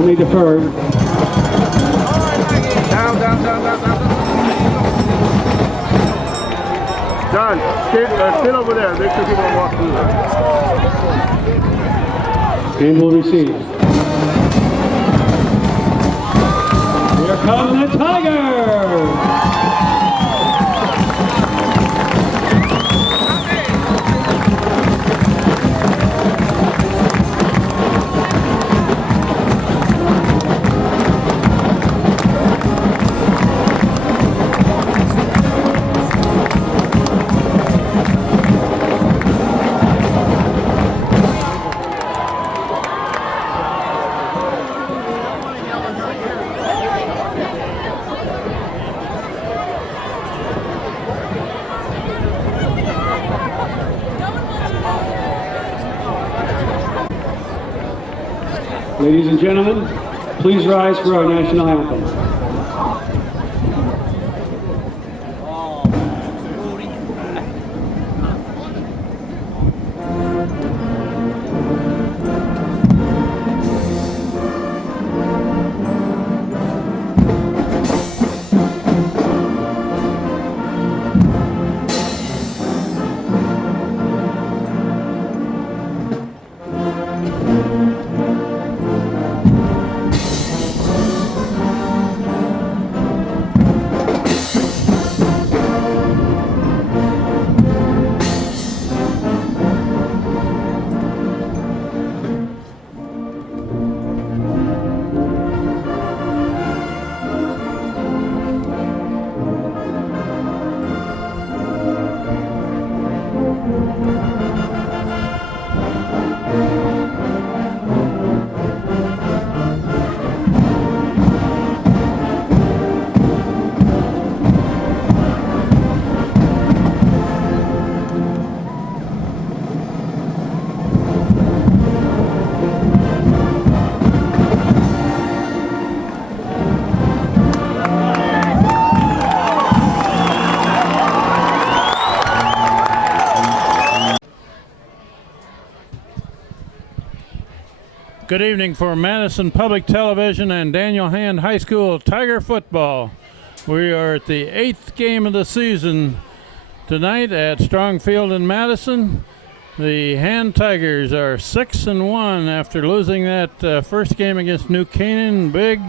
Only deferred. Down. John, sit over there. Make sure people don't walk through there. And will receive. Here come the Tigers! Ladies and gentlemen, please rise for our national anthem. Good evening for Madison Public Television and Daniel Hand High School Tiger football. We are at the 8th game of the season tonight at Strong Field in Madison. The Hand Tigers are 6-1 after losing that first game against New Canaan big.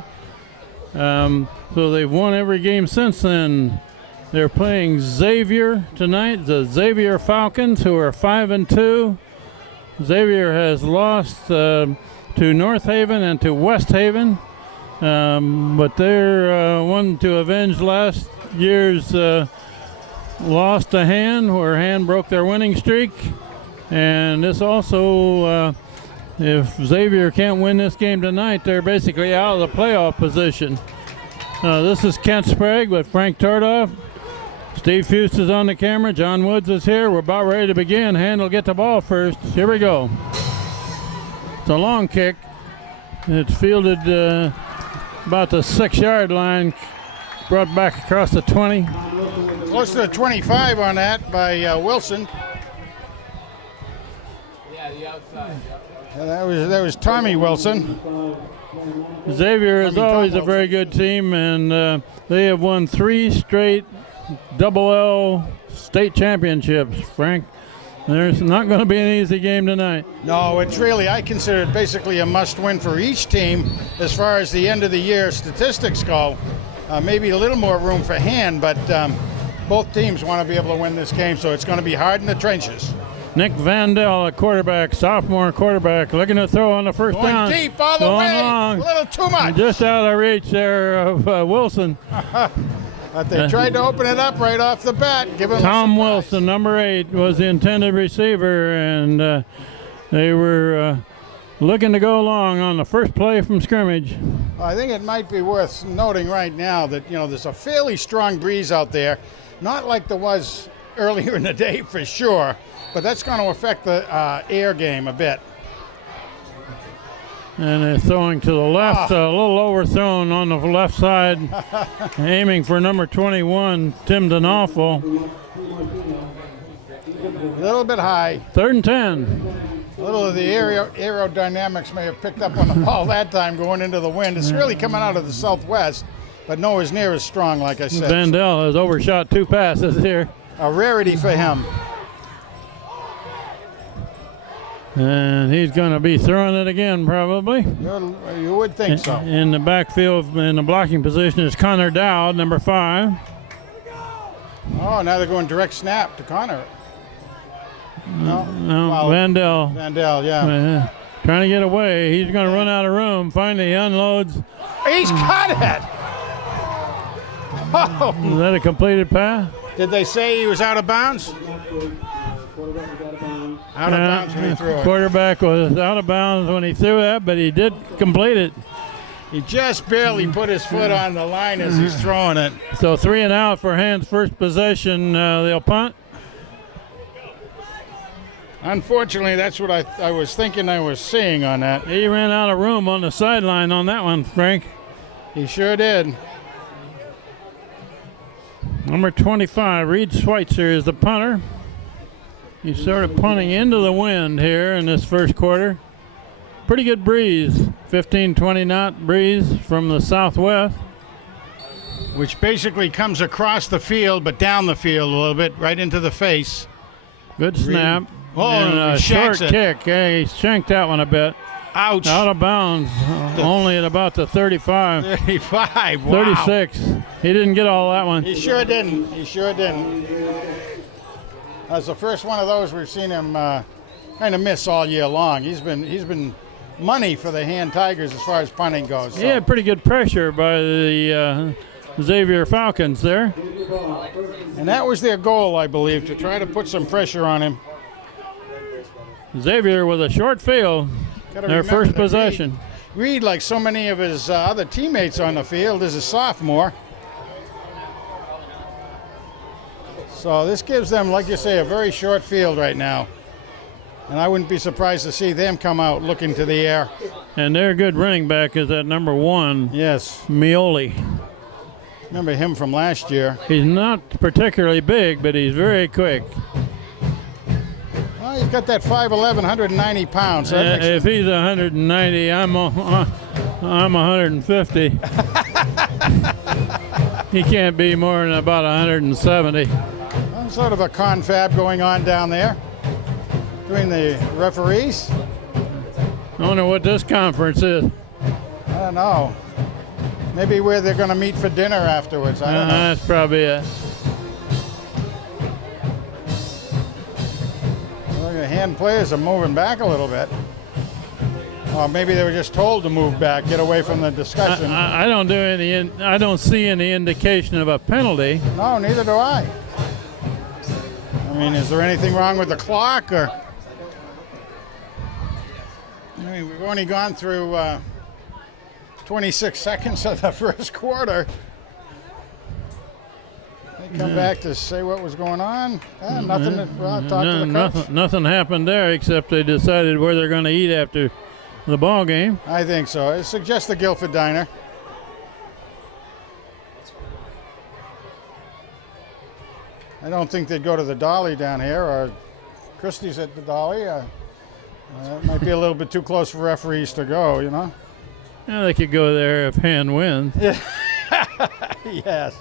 So they've won every game since then. They're playing Xavier tonight, the Xavier Falcons, who are 5-2. Xavier has lost to North Haven and to West Haven, but they're one to avenge last year's loss to Hand, where Hand broke their winning streak. And this also, if Xavier can't win this game tonight, they're basically out of the playoff position. This is Kent Sprague with Frank Tordoff. Steve Fust is on the camera. John Woods is here. We're about ready to begin. Hand will get the ball first. Here we go. It's a long kick. It's fielded about the 6-yard line, brought back across the 20. Close to the 25 on that by Wilson. Yeah, the outside. That was Tommy Wilson. Xavier is always a very good team, and they have won 3 straight Double L state championships, Frank. There's not going to be an easy game tonight. No, it's really, I consider it basically a must-win for each team as far as the end of the year statistics go. Maybe a little more room for Hand, but both teams want to be able to win this game, so it's going to be hard in the trenches. Nick Vandell, a quarterback, sophomore quarterback, looking to throw on the first Going down. deep all the Going way, long. a little too much. Just out of reach there of Wilson. But they tried to open it up right off the bat. Give him Tom Wilson, number 8, was the intended receiver, and they were looking to go long on the first play from scrimmage. I think it might be worth noting right now that, there's a fairly strong breeze out there. Not like there was earlier in the day for sure, but that's going to affect the air game a bit. And they're throwing to the left, a little overthrown on the left side, aiming for number 21, Tim Denawful. A little bit high. 3rd and 10. A little of the aerodynamics may have picked up on the ball that time going into the wind. It's really coming out of the southwest, but nowhere near as strong, like I said. Vandell has overshot 2 passes here. A rarity for him. And he's going to be throwing it again, probably. You would think so. In the backfield, in the blocking position, is Connor Dowd, number 5. Oh, now they're going direct snap to Connor. No, wow. Vandell. Vandell, yeah. Trying to get away. He's going to run out of room. Finally, he unloads. He's caught it. Oh. Is that a completed pass? Did they say he was out of bounds? Out of bounds when he threw it. Quarterback was out of bounds when he threw that, but he did complete it. He just barely put his foot on the line as he's throwing it. So 3 and out for Hand's first possession. They'll punt. Unfortunately, that's what I was thinking I was seeing on that. He ran out of room on the sideline on that one, Frank. He sure did. Number 25, Reed Schweitzer, is the punter. He's sort of punting into the wind here in this first quarter. Pretty good breeze, 15, 20 knot breeze from the southwest. Which basically comes across the field, but down the field a little bit, right into the face. Good snap. Oh, and a short shanks it. kick. Yeah, he shanked that one a bit. Ouch. Out of bounds, only at about the 35. 35, wow. 36. He didn't get all that one. He sure didn't. He sure didn't. That's the first one of those we've seen him kind of miss all year long. He's been money for the Hand Tigers as far as punting goes. So. He had pretty good pressure by the Xavier Falcons there. And that was their goal, I believe, to try to put some pressure on him. Xavier with a short field, their first possession. Reed, like so many of his other teammates on the field, is a sophomore. So this gives them, like you say, a very short field right now. And I wouldn't be surprised to see them come out looking to the air. And their good running back is that number 1, yes, Mioli. Remember him from last year. He's not particularly big, but he's very quick. Well, he's got that 5'11", 190 pounds. So that makes If he's 190, I'm 150. He can't be more than about 170. some sort of a confab going on down there between the referees. I wonder what this conference is. I don't know. Maybe where they're going to meet for dinner afterwards. I don't know. That's probably it. Well, the hand players are moving back a little bit. Or maybe they were just told to move back, get away from the discussion. I don't see any indication of a penalty. No, neither do I. I mean, is there anything wrong with the clock? Or I mean, we've only gone through 26 seconds of the first quarter. They come back to say what was going on. Nothing. Well, talk to the coach. Nothing happened there except they decided where they're going to eat after the ball game. I think so. I suggest the Guilford Diner. I don't think they'd go to the Dolly down here, or Christie's at the Dolly. It might be a little bit too close for referees to go, you know? Yeah, they could go there if Hand wins. Yeah. Yes.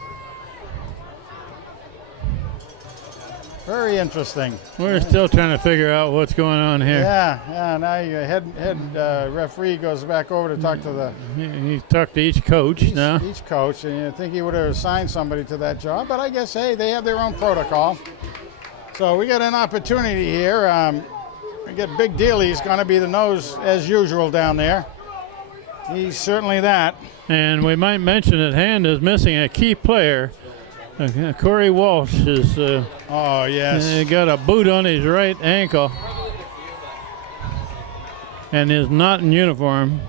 Very interesting. We're still trying to figure out what's going on here. Yeah. Now your head referee goes back over to talk to the He talked to each coach now. each coach, and you think he would have assigned somebody to that job, but I guess, hey, they have their own protocol. So we got an opportunity here. We get Big Deal. He's going to be the nose as usual down there. He's certainly that. And we might mention that Hand is missing a key player. Corey Walsh is Oh, yes. got a boot on his right ankle and is not in uniform.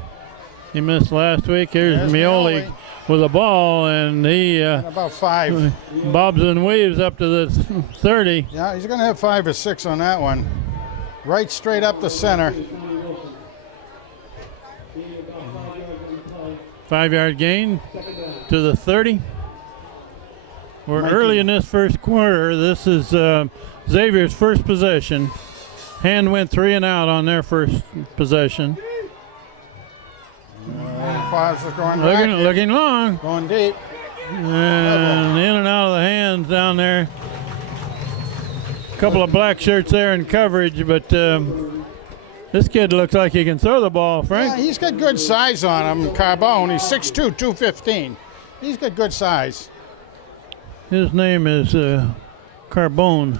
He missed last week. Here's Mioli with a ball, and he About 5. bobs and weaves up to the 30. Yeah, he's going to have 5 or 6 on that one. Right straight up the center. 5-yard gain to the 30. We're early in this first quarter. This is Xavier's first possession. Hand went 3 and out on their first possession. Pass is going back. Looking long. Going deep. And in and out of the hands down there. A couple of black shirts there in coverage, but this kid looks like he can throw the ball, Frank. Yeah, he's got good size on him, Carbone. He's 6'2", 215. He's got good size. His name is Carbone.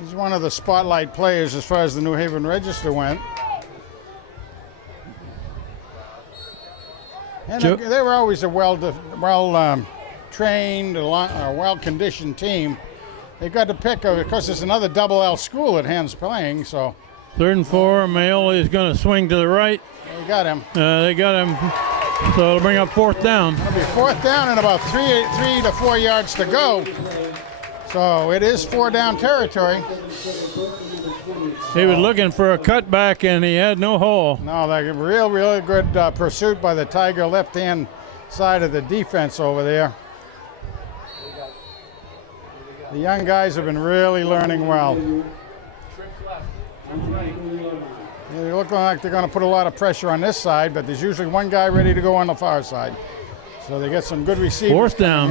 He's one of the spotlight players as far as the New Haven Register went. And they were always a well-trained, well-conditioned team. They got to pick, of course, there's another double L school at Hand's playing, so. 3rd and 4, Mayola is going to swing to the right. They got him. They got him, so it'll bring up 4th down. It'll be 4th down and about 3 to 4 yards to go. So it is 4 down territory. He was looking for a cutback and he had no hole. No, like a really good pursuit by the Tiger left-hand side of the defense over there. The young guys have been really learning well. They look like they're going to put a lot of pressure on this side, but there's usually one guy ready to go on the far side. So they get some good receivers. 4th down.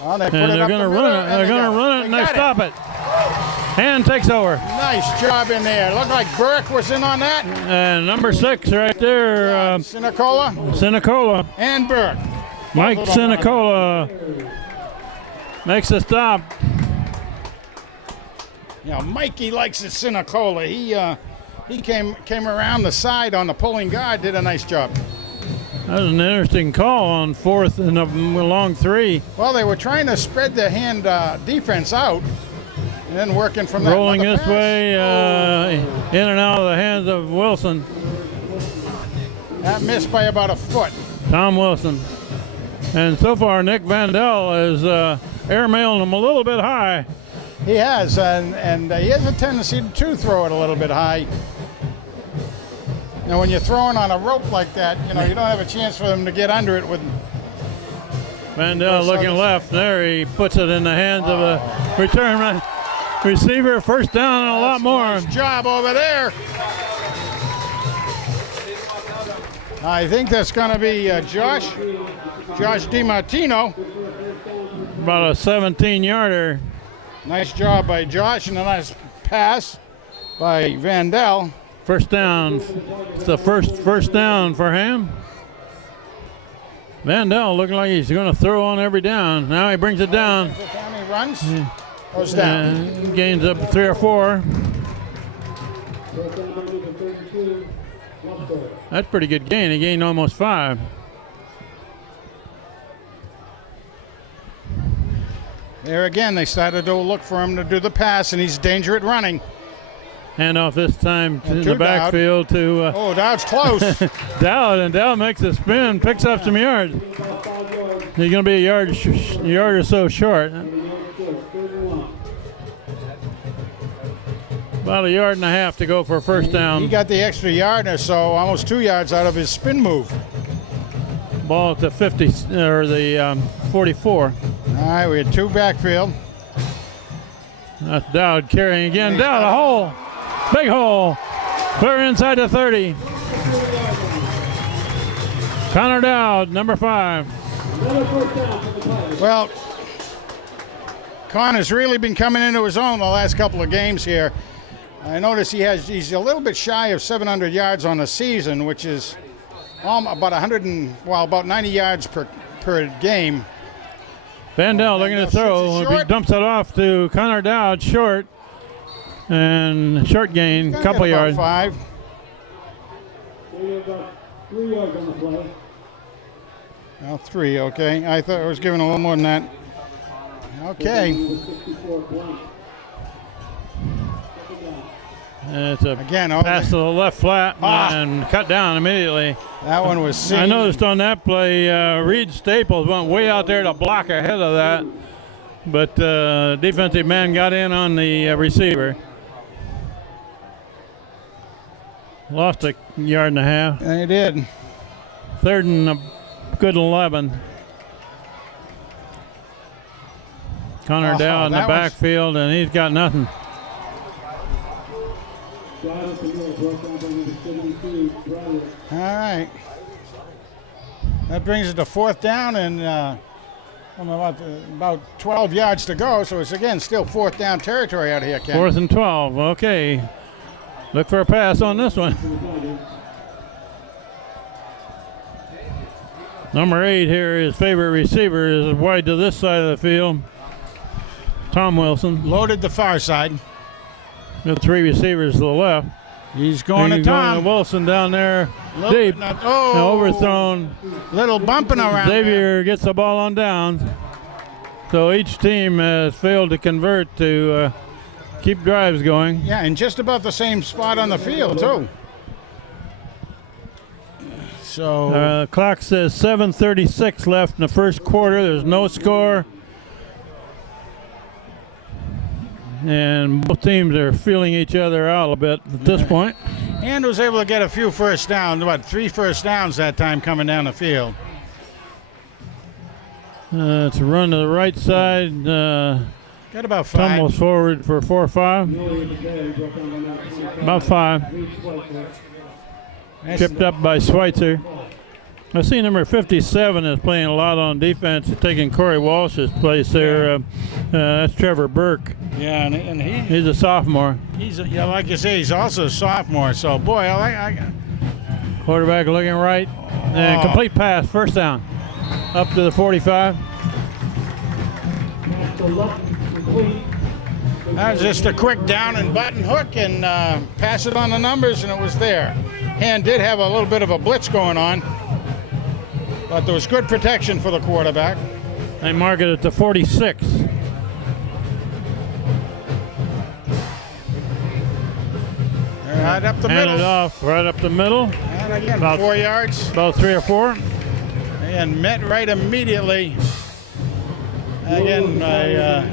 Well, they and put it they're up going to the run middle, it. They're going to run it and they stop it. Hand takes over. Nice job in there. Looked like Burke was in on that. And number 6 right there. Sinicola and Burke. Mike Sinicola makes a stop. Yeah, Mikey likes it, Sinicola. He came around the side on the pulling guard, did a nice job. That was an interesting call on 4th and a long 3. Well, they were trying to spread the Hand defense out and then working from that. Rolling this way, in and out of the hands of Wilson. That missed by about a foot. Tom Wilson. And so far, Nick Vandell is airmailing him a little bit high. He has, and he has a tendency to throw it a little bit high. You know, when you're throwing on a rope like that, you know, you don't have a chance for them to get under it with. Vandell looking left. There he puts it in the hands of a return receiver. 1st down and a lot more. Nice job over there. I think that's going to be Josh DiMartino. About a 17-yarder. Nice job by Josh and a nice pass by Vandell. 1st down. It's the first down for him. Vandell looking like he's going to throw on every down. Now he brings it down. He runs. Goes down. Gains up 3 or 4. That's pretty good gain. He gained almost 5. There again, they started to look for him to do the pass, and he's danger at running. Hand off this time to the backfield to. Dowd's close. Dowd makes a spin, picks up some yards. He's going to be a yard or so short. About a yard and a half to go for a 1st down. He got the extra yard or so, almost 2 yards out of his spin move. Ball at the 50 or the 44. All right, we had 2 backfield. That's Dowd carrying again. Dowd, a hole. Big hole. Clear inside the 30. Connor Dowd, number 5. Well, Connor's really been coming into his own the last couple of games here. I notice he's a little bit shy of 700 yards on the season, which is about 90 yards per game. Vandell looking to throw. He dumps it off to Connor Dowd, short. And short gain, couple yards. 5. 3 yards on the play. Well, 3, okay. I thought I was giving a little more than that. Okay. And it's a pass to the left flat and cut down immediately. That one was seen. I noticed on that play, Reed Staples went way out there to block ahead of that. But defensive man got in on the receiver. Lost a yard and a half. They did. 3rd and a good 11. Connor Dowd in the backfield, and he's got nothing. Shot at the middle, broke down by number 72, Broderick. All right. That brings it to 4th down and about 12 yards to go. So it's, again, still 4th down territory out here, Ken. 4th and 12. Okay. Look for a pass on this one. Number 8 here, his favorite receiver, is wide to this side of the field. Tom Wilson. Loaded the far side. Got 3 receivers to the left. He's going to Tom. Going to Wilson down there deep. Overthrown. Little bumping around. Xavier gets the ball on downs. So each team has failed to convert to keep drives going. Yeah, and just about the same spot on the field, too. So clock says 7:36 left in the first quarter. There's no score. And both teams are feeling each other out a bit at this point. And was able to get a few first downs, 3 first downs that time coming down the field. It's a run to the right side. Got about 5. Tumbles forward for 4 or 5. About 5. Tripped up by Schweitzer. I see number 57 is playing a lot on defense, taking Corey Walsh's place there. That's Trevor Burke. Yeah, and he's a sophomore. Like you say, he's also a sophomore. So, boy, Quarterback looking right. And complete pass, first down. Up to the 45. That was just a quick down and button hook and pass it on the numbers, and it was there. Hand did have a little bit of a blitz going on, but there was good protection for the quarterback. They mark it at the 46. Right up the middle. Handed off right up the middle. And again, about 4 yards. About 3 or 4. And met right immediately. Again, by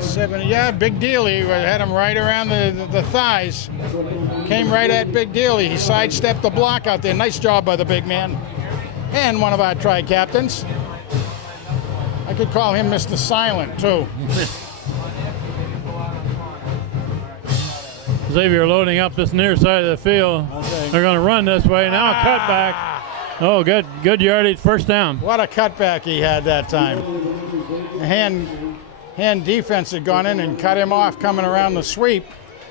7. Yeah, Big Dealy had him right around the thighs. Came right at Big Dealy. He sidestepped the block out there. Nice job by the big man. And one of our tri-captains. I could call him Mr. Silent, too. Xavier loading up this near side of the field. Okay. They're going to run this way. Now a cutback. Oh, good yardage, first down. What a cutback he had that time. The hand defense had gone in and cut him off coming around the sweep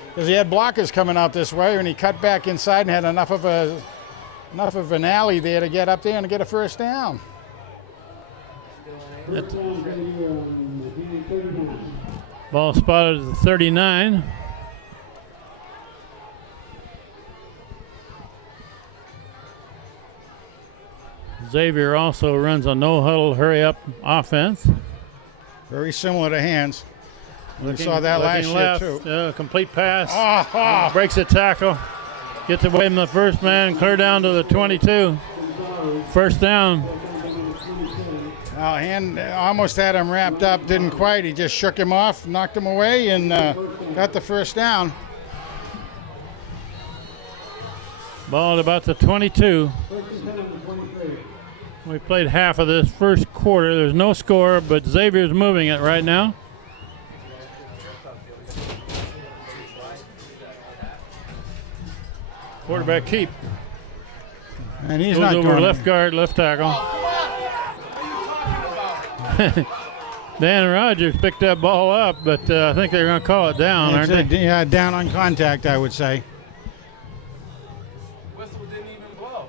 because he had blockers coming out this way, and he cut back inside and had enough of an alley there to get up there and get a first down. Ball spotted at the 39. Xavier also runs a no-huddle, hurry-up offense. Very similar to Hands. We saw that last year, too. Complete pass. Breaks a tackle. Gets away from the first man, clear down to the 22. First down. Well, Hand almost had him wrapped up, didn't quite. He just shook him off, knocked him away, and got the first down. Ball at about the 22. We played half of this first quarter. There's no score, but Xavier's moving it right now. Quarterback keep. And he's goes not over going left guard, left tackle. Dan Rogers picked that ball up, but I think they're going to call it down, aren't they? Yeah, down on contact, I would say. Whistle didn't even blow.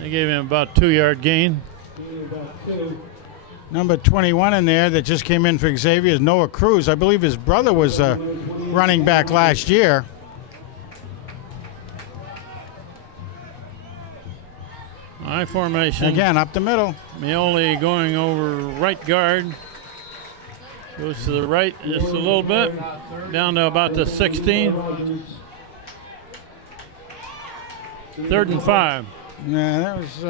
They gave him about 2-yard gain. Number 21 in there that just came in for Xavier is Noah Cruz. I believe his brother was a running back last year. I formation. Again, up the middle. Mioli going over right guard. Goes to the right just a little bit. Down to about the 16. 3rd and 5. Yeah, that was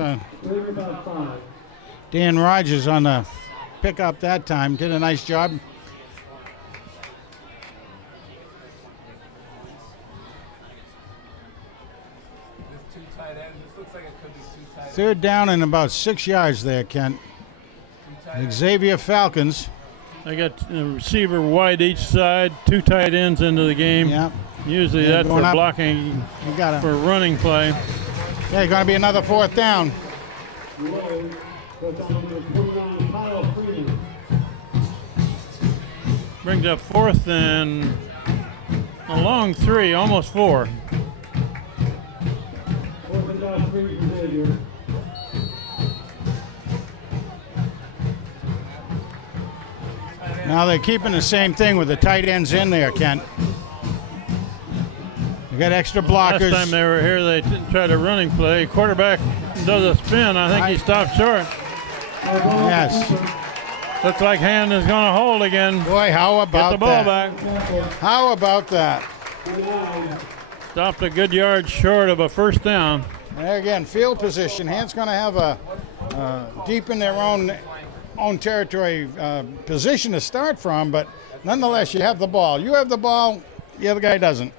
Dan Rogers on the pickup that time. Did a nice job. This looks like it could be 2 tight ends. 3rd down and about 6 yards there, Kent. 2 Xavier Falcons. They got a receiver wide each side, 2 tight ends into the game. Yep. Usually Yeah, that's for going up. blocking, You got it. for running play. Yeah, going to be another 4th down. Brings up 4th and a long 3, almost 4. Now they're keeping the same thing with the tight ends in there, Kent. You got extra blockers. Last time they were here, they tried a running play. Quarterback does a spin. I think he stopped short. Yes. Looks like Hand is going to hold again. Boy, how about Get the ball that? back. How about that? Stopped a good yard short of a 1st down. There again, field position. Hand's going to have a deep in their own territory position to start from, but nonetheless, you have the ball. You have the ball, the other guy doesn't.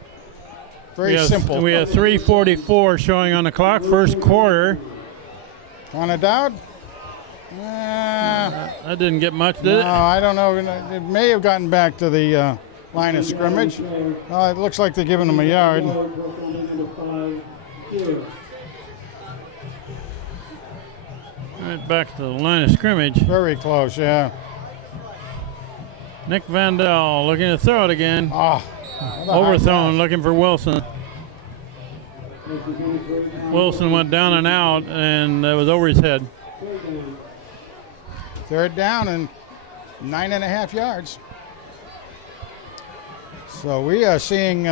Very simple. We have 3:44 showing on the clock, 1st quarter. On a doubt? That didn't get much, did it? No, I don't know. It may have gotten back to the line of scrimmage. It looks like they're giving them a yard. Right back to the line of scrimmage. Very close, yeah. Nick Vandell looking to throw it again. Oh, Overthrown, looking for Wilson. Wilson went down and out, and it was over his head. 3rd down and 9.5 yards. So we are seeing,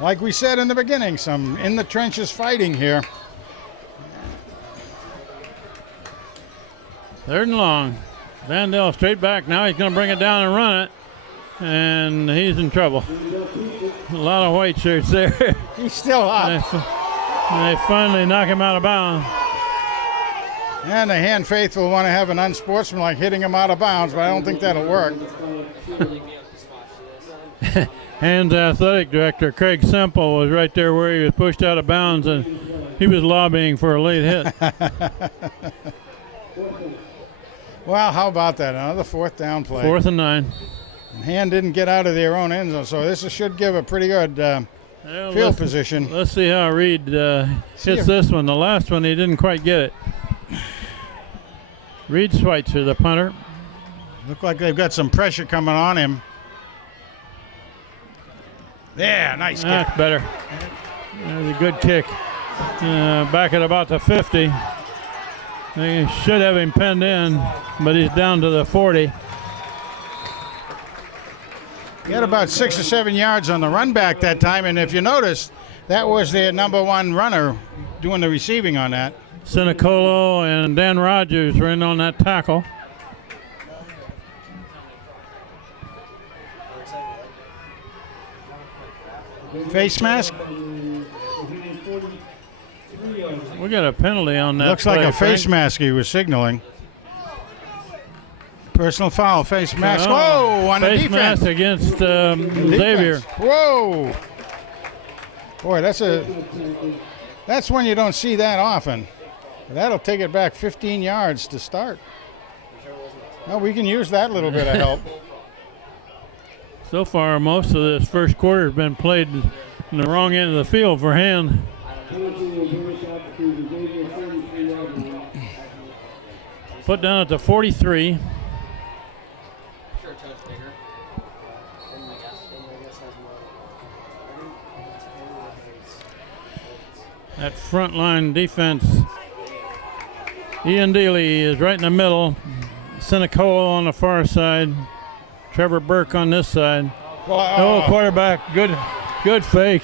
like we said in the beginning, some in the trenches fighting here. 3rd and long. Vandell straight back. Now he's going to bring it down and run it. And he's in trouble. A lot of white shirts there. He's still up. They finally knock him out of bounds. And the Hand faithful want to have an unsportsmanlike hitting him out of bounds, but I don't think that'll work. Hand's athletic director, Craig Semple, was right there where he was pushed out of bounds, and he was lobbying for a late hit. Well, how about that? Another 4th down play. 4th and 9. Hand didn't get out of their own end zone, so this should give a pretty good field position. Let's see how Reed hits this one. The last one, he didn't quite get it. Reed Schweitzer, the punter. Look like they've got some pressure coming on him. Yeah, nice kick. That's better. There's a good kick. Back at about the 50. They should have him pinned in, but he's down to the 40. He had about 6 or 7 yards on the run back that time, and if you notice, that was their #1 runner doing the receiving on that. Sinicolo and Dan Rogers were in on that tackle. Face mask? We got a penalty on that. Looks like play, a face Frank. mask he was signaling. Personal foul, face mask. Oh, Whoa, on the face defense. mask against Xavier. Whoa. Boy, that's when you don't see that often. That'll take it back 15 yards to start. Well, we can use that little bit of help. So far, most of this 1st quarter has been played in the wrong end of the field for Hand. Put down at the 43. That front line defense. Ian Dealey is right in the middle. Sinicolo on the far side. Trevor Burke on this side. Oh, quarterback, good fake.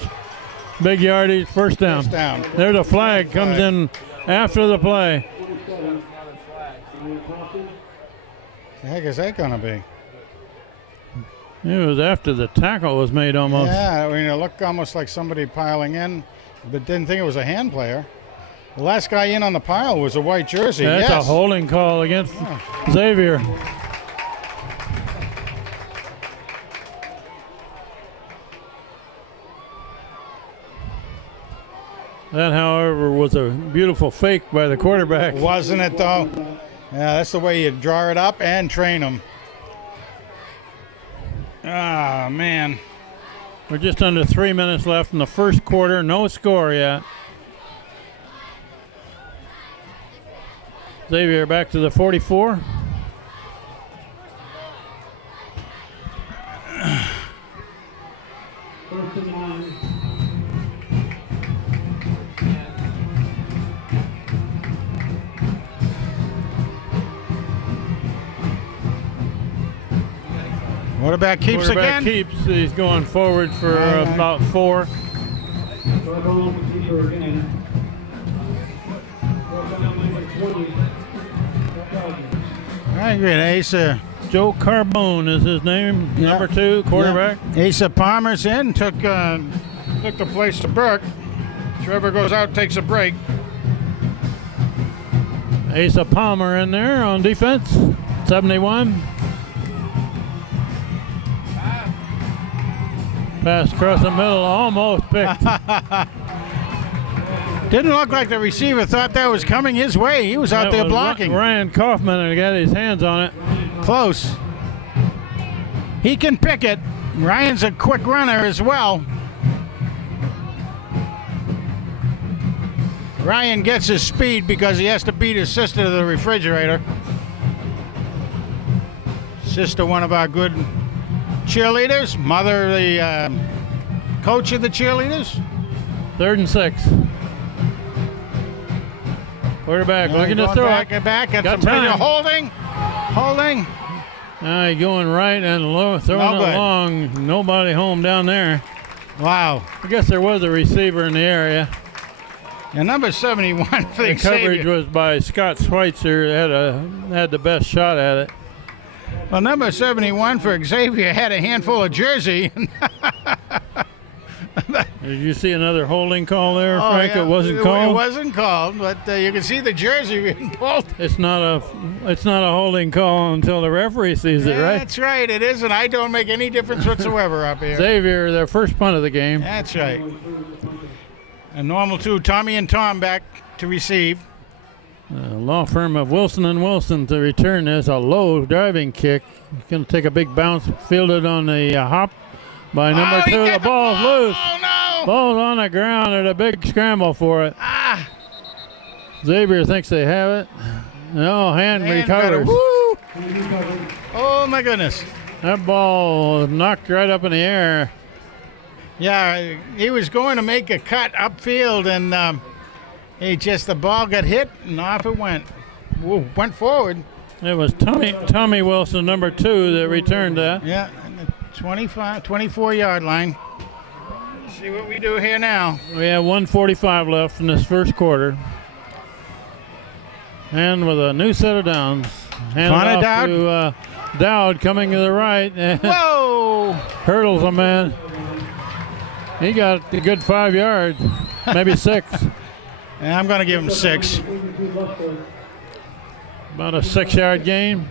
Big yardage, 1st down. First down. There's a flag, comes in after the play. The heck is that going to be? It was after the tackle was made almost. Yeah, I mean, it looked almost like somebody piling in, but didn't think it was a Hand player. The last guy in on the pile was a white jersey. That's yes. a holding call against Xavier. That, however, was a beautiful fake by the quarterback. Wasn't it, though? Yeah, that's the way you draw it up and train them. Ah, man. We're just under 3 minutes left in the first quarter. No score yet. Xavier back to the 44. First and 9. Quarterback keeps Quarterback again. keeps. He's going forward for about 4. Start home, keeper again. First down, number 20. Very good, Asa. Joe Carbone is his name, Yeah. number 2, quarterback. Yeah. Asa Palmer's in, took the place to Burke. Trevor goes out, takes a break. Asa Palmer in there on defense, 71. Pass across the middle, almost picked. Didn't look like the receiver thought that was coming his way. He was out That there was blocking. Ryan Kaufman and got his hands on it. Close. He can pick it. Ryan's a quick runner as well. Ryan gets his speed because he has to beat his sister to the refrigerator. Sister, one of our good cheerleaders. Mother, the coach of the cheerleaders. 3rd and 6. Quarterback looking to Going throw back it. and back and Got some pressure. time. Holding. Now he's going right and low, throwing No it good. long. Nobody home down there. Wow. I guess there was a receiver in the area. And number 71 for The coverage Xavier. was by Scott Schweitzer. Had the best shot at it. Well, number 71 for Xavier had a handful of jersey. Did you see another holding call there, Oh, Frank? yeah. It wasn't called. It wasn't called, but you can see the jersey being pulled. It's not a holding call until the referee sees it, right? That's right. It isn't. I don't make any difference whatsoever up here. Xavier, their first punt of the game. That's right. A normal 2, Tommy and Tom back to receive. Law firm of Wilson and Wilson to return this. A low driving kick. He's going to take a big bounce, fielded on the hop by number 2. The ball's loose. Oh, no. Ball's on the ground and a big scramble for it. Ah. Xavier thinks they have it. No, hand And got it. recovers. Woo. Oh, my goodness. That ball was knocked right up in the air. Yeah, he was going to make a cut upfield, and the ball got hit, and off it went. Went forward. It was Tommy Wilson, number 2, that returned that. Yeah, 24-yard line. See what we do here now. We have 1:45 left in this first quarter. And with a new set of downs. Handed Connor off Dowd. to Dowd coming to the right. Whoa! Hurdles a man. He got a good 5 yards, maybe 6. And I'm going to give him 6. About a 6-yard gain.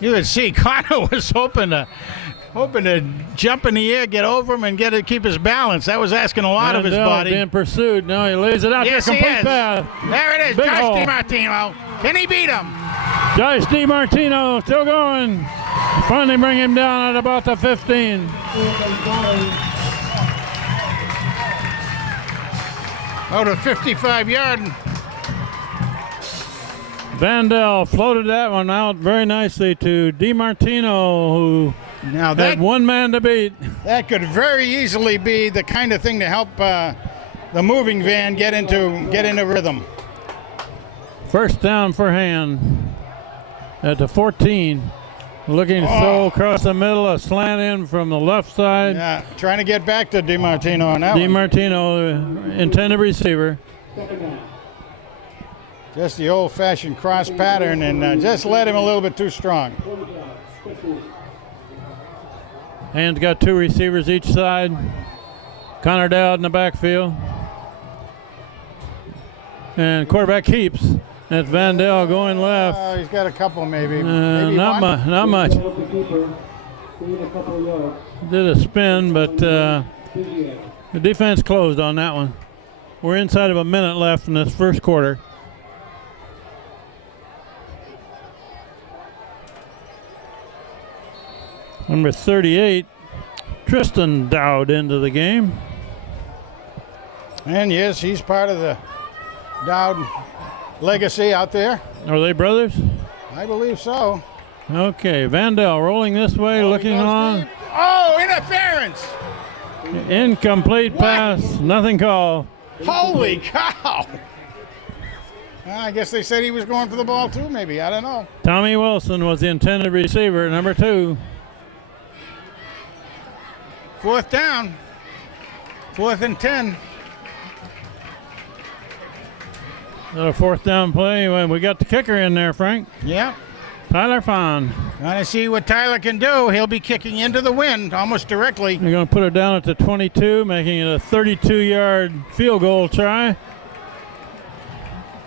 You could see Connor was hoping to jump in the air, get over him, and keep his balance. That was asking a lot of his Mandel body. being pursued. Now he lays it out. Yes, there, he complete is. pass. There it is, Big Josh hole. DiMartino. Can he beat him? Josh DiMartino still going. Finally bring him down at about the 15. Out of 55-yard. Vandell floated that one out very nicely to DiMartino, who Now had one man to beat. that could very easily be the kind of thing to help the moving van get into rhythm. First down for Hand at the 14. Looking to throw across the middle, a slant in from the left side. Yeah, trying to get back to DiMartino on that one. DiMartino, intended receiver. Just the old-fashioned cross pattern, and just led him a little bit too strong. Hand's got 2 receivers each side. Connor Dowd in the backfield. And quarterback keeps. That's Vandell going left. He's got a couple, maybe. Maybe Not one. much. Not much. Did a spin, but the defense closed on that one. We're inside of a minute left in this first quarter. Number 38, Tristan Dowd into the game. And yes, he's part of the Dowd legacy out there. Are they brothers? I believe so. Okay, Vandell rolling this way, looking on. Deep. Oh, interference! Incomplete pass, nothing called. Holy cow! Well, I guess they said he was going for the ball too, maybe. I don't know. Tommy Wilson was the intended receiver, number 2. 4th down. 4th and 10. A 4th down play. Well, we got the kicker in there, Frank. Yeah. Tyler Fahn. Trying to see what Tyler can do. He'll be kicking into the wind almost directly. They're going to put it down at the 22, making it a 32-yard field goal try.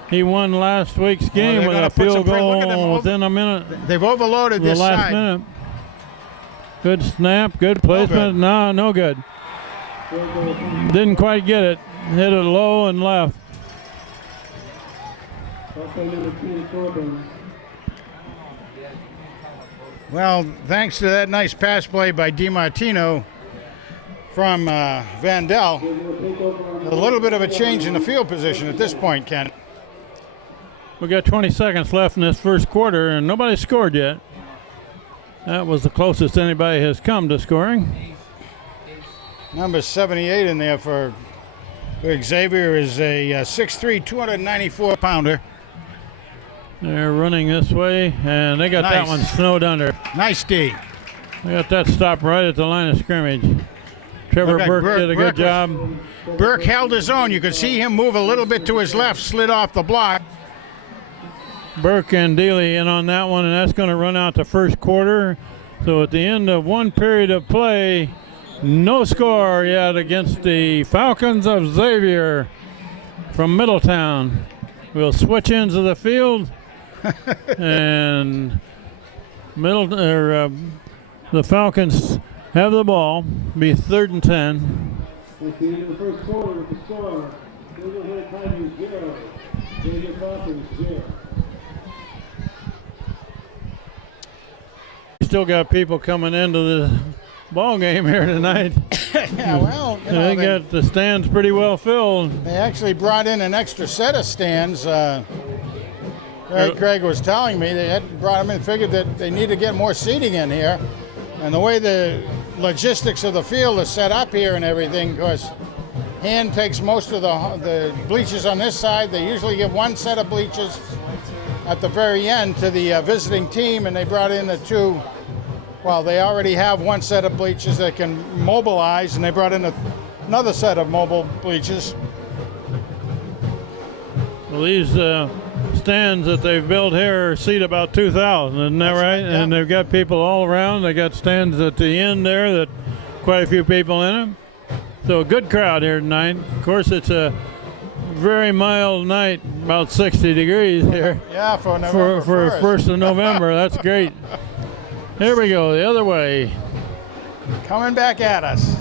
He won last week's game with a field goal within a minute. They've overloaded The this last side. minute. Good snap, good placement. No good. Didn't quite get it. Hit it low and left. Well, thanks to that nice pass play by DiMartino from Vandell, a little bit of a change in the field position at this point, Ken. We got 20 seconds left in this first quarter, and nobody scored yet. That was the closest anybody has come to scoring. Number 78 in there for Xavier is a 6'3", 294-pounder. They're running this way, and they got that one snowed under. Nice D. They got that stopped right at the line of scrimmage. Trevor Burke did a good job. Burke held his own. You could see him move a little bit to his left, slid off the block. Burke and Dealey in on that one, and that's going to run out the first quarter. So at the end of one period of play, no score yet against the Falcons of Xavier from Middletown. We'll switch ends of the field, and the Falcons have the ball. Be 3rd and 10. At the end of the first quarter with the score, Silverhead Tigers 0, Xavier Falcons 0. Still got people coming into the ball game here tonight. Yeah, well, they got the stands pretty well filled. They actually brought in an extra set of stands. Craig was telling me they had brought them in, figured that they need to get more seating in here. And the way the logistics of the field is set up here and everything, because Hand takes most of the bleachers on this side. They usually give one set of bleachers at the very end to the visiting team, and they brought in the 2. Well, they already have one set of bleachers that can mobilize, and they brought in another set of mobile bleachers. Well, these stands that they've built here seat about 2,000, isn't that right? Yeah. And they've got people all around. They got stands at the end there that quite a few people in them. So a good crowd here tonight. Of course, it's a very mild night, about 60 degrees here. Yeah, for November for 1st of November. That's great. Here we go, the other way. Coming back at us.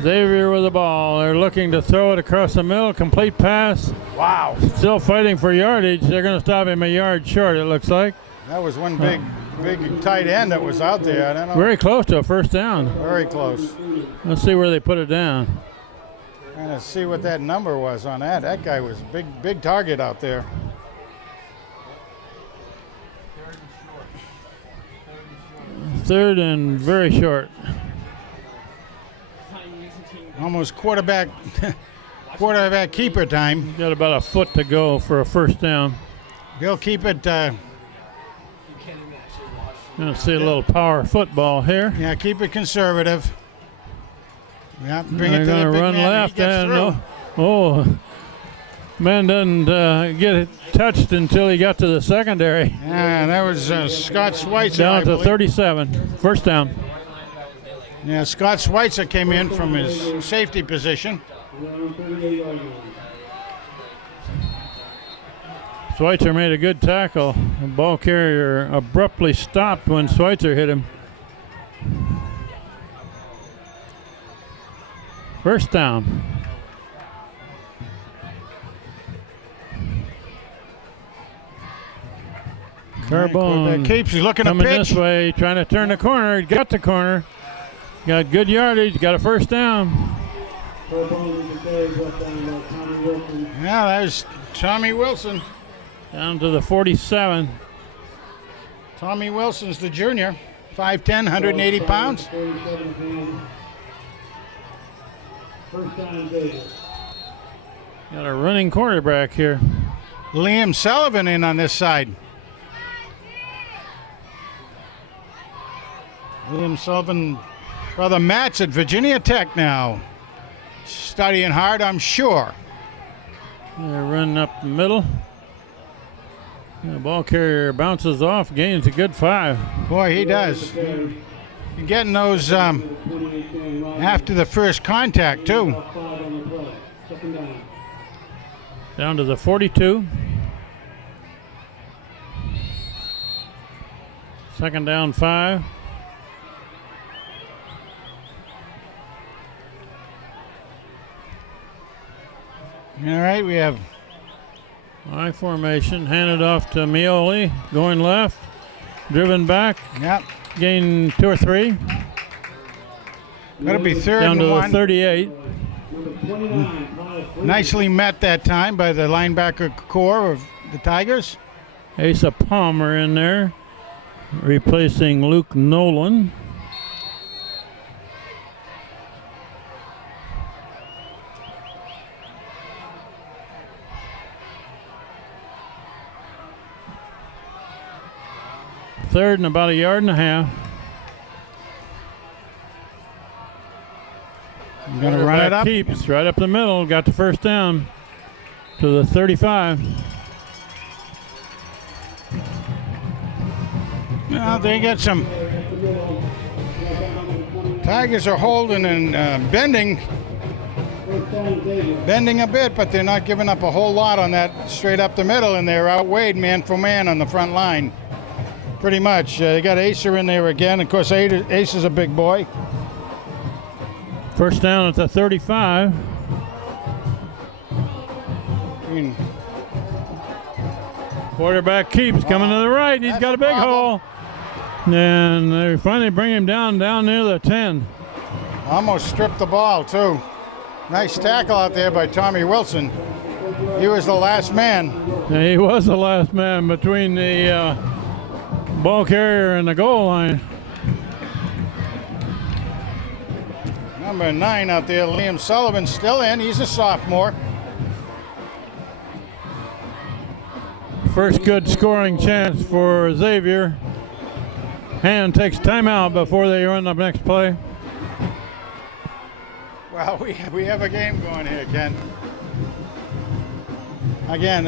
Xavier with the ball. They're looking to throw it across the middle. Complete pass. Wow. Still fighting for yardage. They're going to stop him a yard short, it looks like. That was one big tight end that was out there. I don't know. Very close to a first down. Very close. Let's see where they put it down. Trying to see what that number was on that. That guy was big target out there. Third and very short. Almost quarterback keeper time. Got about a foot to go for a first down. He'll keep it. Gonna see a little power football here. Yeah, keep it conservative. Yeah, bring They're it to the gonna big run man. left He gets and through. man doesn't get it touched until he got to the secondary. Yeah, that was Scott Schweitzer. Down I to believe. 37. First down. Yeah, Scott Schweitzer came in from his safety position. Schweitzer made a good tackle. The ball carrier abruptly stopped when Schweitzer hit him. First down. Carbone Keeps. He's looking to coming pitch. this way, trying to turn the corner. He got the corner. Got good yardage. Got a first down. Yeah, there's Tommy Wilson. Down to the 47. Tommy Wilson's the junior. 5'10", 180 pounds. Got a running quarterback here. Liam Sullivan in on this side. Liam Sullivan, brother Matt's at Virginia Tech now. Studying hard, I'm sure. They're running up the middle. The ball carrier bounces off, gains a good 5. Boy, he does. You're getting those after the first contact, too. Down to the 42. Second down 5. All right, we have I formation, handed off to Mioli, going left, driven back, gain 2 or 3. That'll be third Down and to the 1. 38. Nicely met that time by the linebacker core of the Tigers. Asa Palmer in there, replacing Luke Nolan. Third and about 1.5 yards. I'm going to run it up. Keeps right up the middle. Got the first down to the 35. Well, they get some. Tigers are holding and bending a bit, but they're not giving up a whole lot on that straight up the middle, and they're outweighed man for man on the front line. Pretty much. They got Acer in there again. Of course, Ace is a big boy. First down at the 35. Quarterback keeps coming to the right. He's got a big hole. And they finally bring him down near the 10. Almost stripped the ball, too. Nice tackle out there by Tommy Wilson. He was the last man. Yeah, he was the last man between the ball carrier and the goal line. Number 9 out there, Liam Sullivan, still in. He's a sophomore. First good scoring chance for Xavier. Hand takes timeout before they run the next play. Well, we have a game going here, Ken. Again,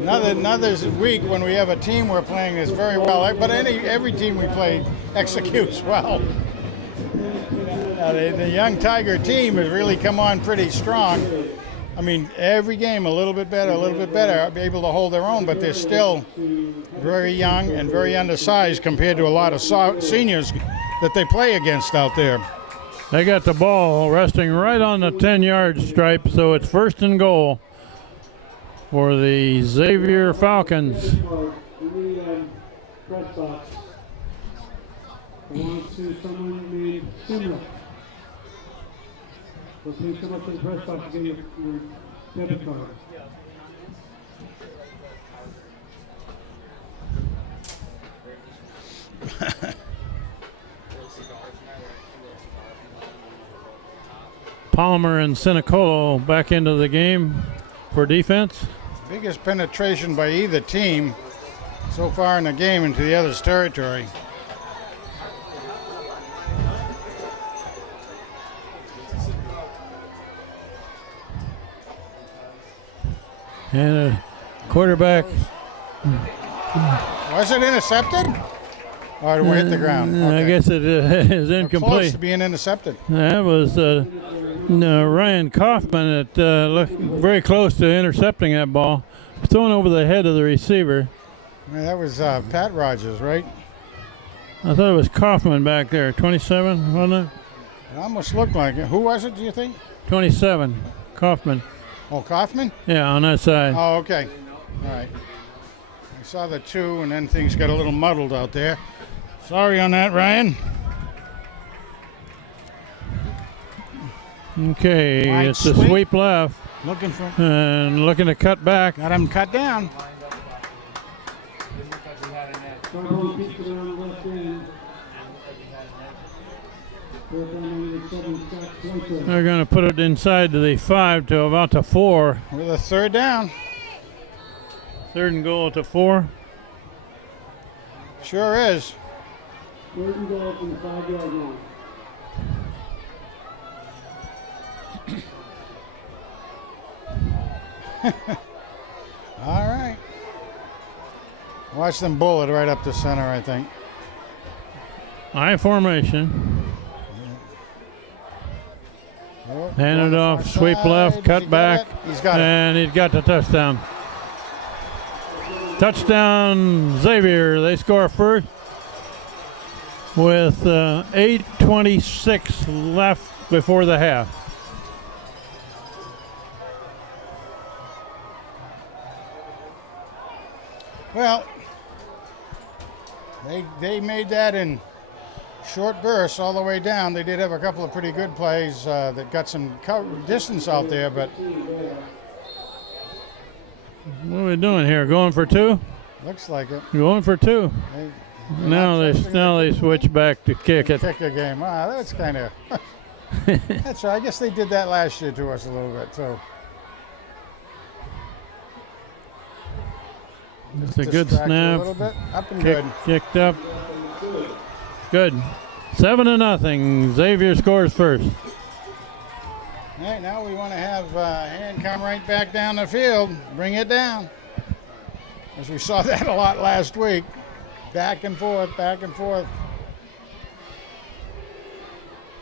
another week when we have a team we're playing is very well, but every team we play executes well. The young Tiger team has really come on pretty strong. I mean, every game a little bit better, able to hold their own, but they're still very young and very undersized compared to a lot of seniors that they play against out there. They got the ball resting right on the 10-yard stripe, so it's first and goal for the Xavier Falcons. So please come up to the press box to get your debit card. Palmer and Sinicolo back into the game for defense. Biggest penetration by either team so far in the game into the other's territory. And a quarterback. Was it intercepted? Or did we hit the ground? Okay. I guess it is We're incomplete. close to being intercepted. That was Ryan Kaufman that looked very close to intercepting that ball. Thrown over the head of the receiver. Yeah, that was Pat Rogers, right? I thought it was Kaufman back there. 27, wasn't it? It almost looked like it. Who was it, do you think? 27, Kaufman. Oh, Kaufman? Yeah, on that side. Oh, okay. All right. I saw the 2, and then things got a little muddled out there. Sorry on that, Ryan. Okay, Wide it's a sweep left. Looking for. And looking to cut back. Got him cut down. They're going to put it inside to the 5 to about the 4. With a 3rd down. 3rd and goal to 4. Sure is. 3rd and goal from the 5-yard line. All right. Watch them bullet right up the center, I think. I formation. Oh, Hand on it the off, far sweep side. left, Has cut he got back. it? He's got it. And he's got the touchdown. Touchdown, Xavier. They score first with 8:26 left before the half. Well, they made that in short bursts all the way down. They did have a couple of pretty good plays that got some distance out there, but What are we doing here? Going for 2? looks like it. Going for 2. They're Now not trusting they switch back to kick it. kick a game. Wow, that's kind of. That's right. I guess they did that last year to us a little bit too. It's a good Distract you snap. A little bit. Up and Kick, good. kicked up. Good. 7-0. Xavier scores first. All right, now we want to have hand come right back down the field. Bring it down. As we saw that a lot last week. Back and forth, back and forth.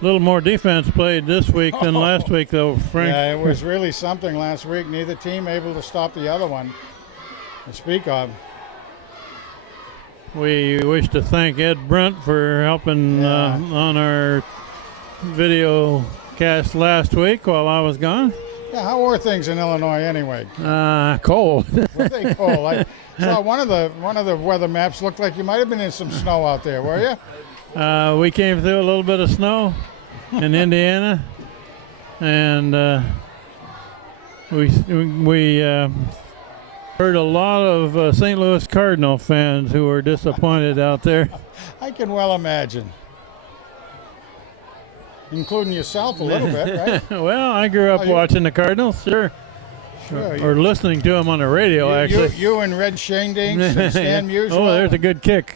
A little more defense played this week than last week, though, Frank. Yeah, it was really something last week. Neither team able to stop the other one to speak of. We wish to thank Ed Brunt for helping on our video cast last week while I was gone. Yeah, how were things in Illinois anyway? Cold. Were they cold? I saw one of the weather maps looked like you might have been in some snow out there, were you? We came through a little bit of snow in Indiana, and we heard a lot of St. Louis Cardinal fans who were disappointed out there. I can well imagine. Including yourself a little bit, right? Well, I grew up watching the Cardinals, sure. Or listening to them on the radio, actually. You and Red Shandings and Stan Musial. Oh, there's a good kick.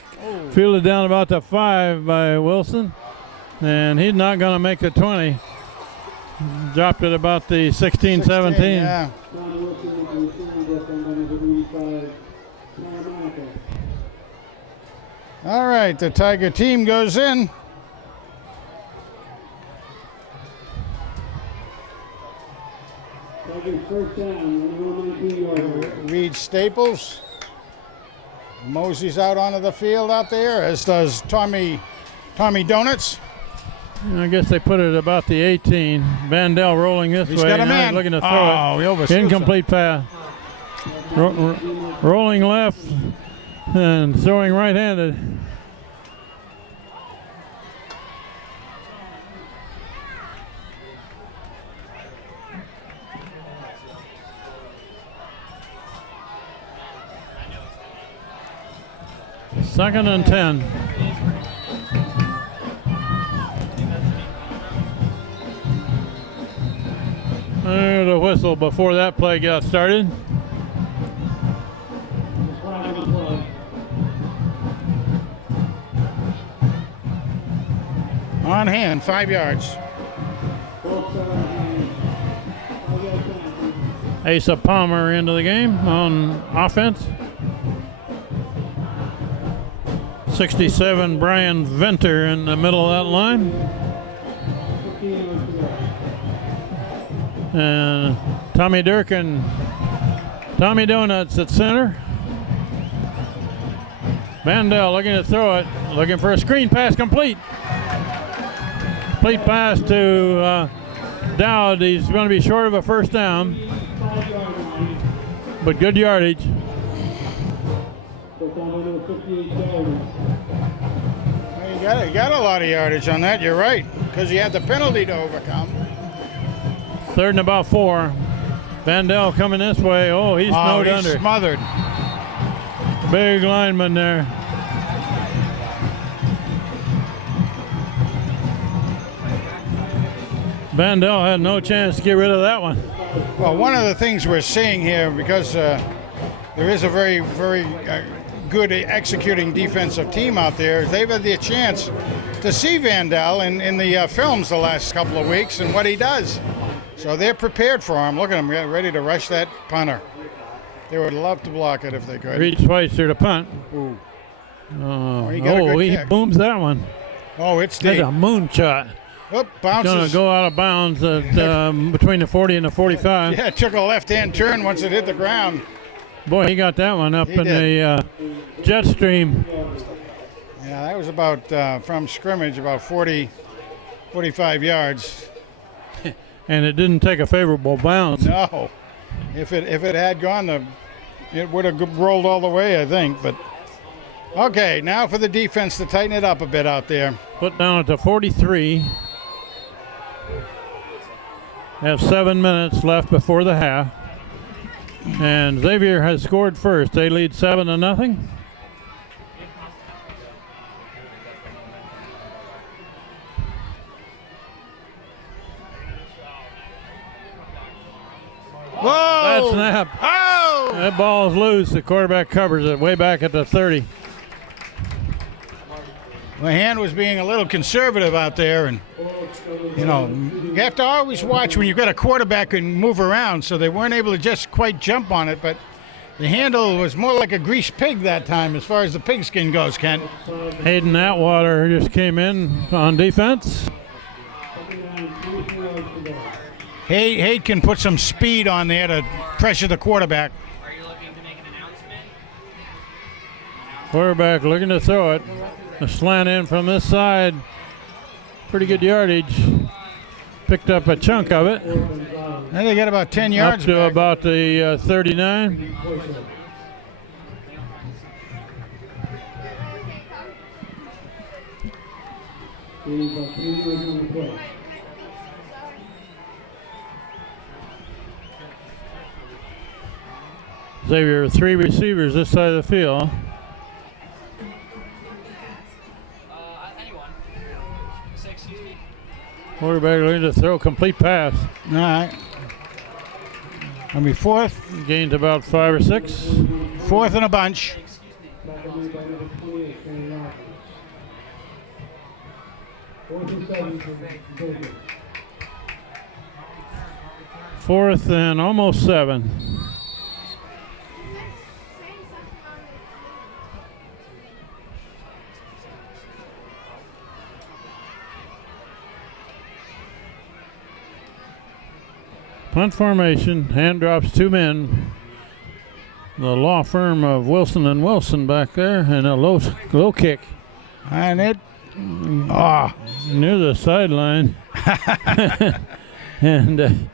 Fielded down about the 5 by Wilson, and he's not going to make the 20. Dropped it about the 16, 17. Yeah. All right, the Tiger team goes in. First down, 19-yard. Reed Staples moseys out onto the field out there, as does Tommy Donuts. I guess they put it about the 18. Vandell rolling this way. He's got a Now man. he's looking to throw Oh, it. he overshoots Incomplete pass. Rolling left and throwing right-handed. Second and 10. There's a whistle before that play got started. On hand, 5 yards. Asa Palmer into the game on offense. 67, Brian Venter in the middle of that line. And Tommy Durkin, Tommy Donuts at center. Vandell looking to throw it, looking for a screen pass complete. Complete pass to Dowd. He's going to be short of a first down, but good yardage. First down by number 58, Jones. You got a lot of yardage on that. You're right, because you had the penalty to overcome. 3rd and about 4. Vandell coming this way. Oh, he's snowed he's under. Smothered. Big lineman there. Vandell had no chance to get rid of that one. Well, one of the things we're seeing here, because there is a very, very good executing defensive team out there, they've had the chance to see Vandell in the films the last couple of weeks and what he does. So they're prepared for him. Look at him, ready to rush that punter. They would love to block it if they could. Reed Schweitzer to punt. Ooh. He booms that one. Oh, it's deep. That's a moonshot. Oop, bounces. Going to go out of bounds at, between the 40 and the 45. Yeah, it took a left-hand turn once it hit the ground. Boy, he got that one up in the jet stream. Yeah, that was about, from scrimmage, about 40, 45 yards. And it didn't take a favorable bounce. No. If it had gone, it would have rolled all the way, I think. But okay, now for the defense to tighten it up a bit out there. Put down at the 43. Have 7 minutes left before the half. And Xavier has scored first. They lead 7-0. Whoa! That snap. Oh! That ball's loose. The quarterback covers it way back at the 30. My hand was being a little conservative out there, and you know, you have to always watch when you've got a quarterback and move around, so they weren't able to just quite jump on it, but the handle was more like a greased pig that time as far as the pigskin goes, Kent. Hayden Atwater just came in on defense. Hayden can put some speed on there to pressure the quarterback. Are you looking to make an announcement? Quarterback looking to throw it. A slant in from this side. Pretty good yardage. Picked up a chunk of it. And they got about 10 yards up to back. about the 39. Xavier, 3 receivers this side of the field. Anyone. Say excuse me. Quarterback looking to throw a complete pass. All right. Gonna be fourth. Gained about 5 or 6. Fourth in a bunch. Fourth and almost 7. Punt formation, hand drops 2 men. The law firm of Wilson and Wilson back there, and a low kick. And it, near the sideline. And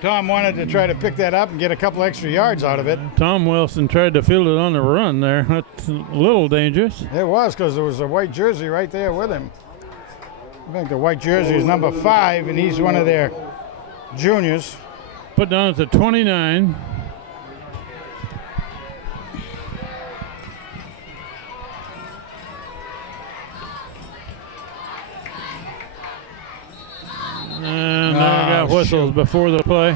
Tom wanted to try to pick that up and get a couple extra yards out of it. Tom Wilson tried to field it on the run there. That's a little dangerous. It was, because there was a white jersey right there with him. I think the white jersey is number 5, and he's one of their juniors. Put down at the 29. And they got whistles before the play.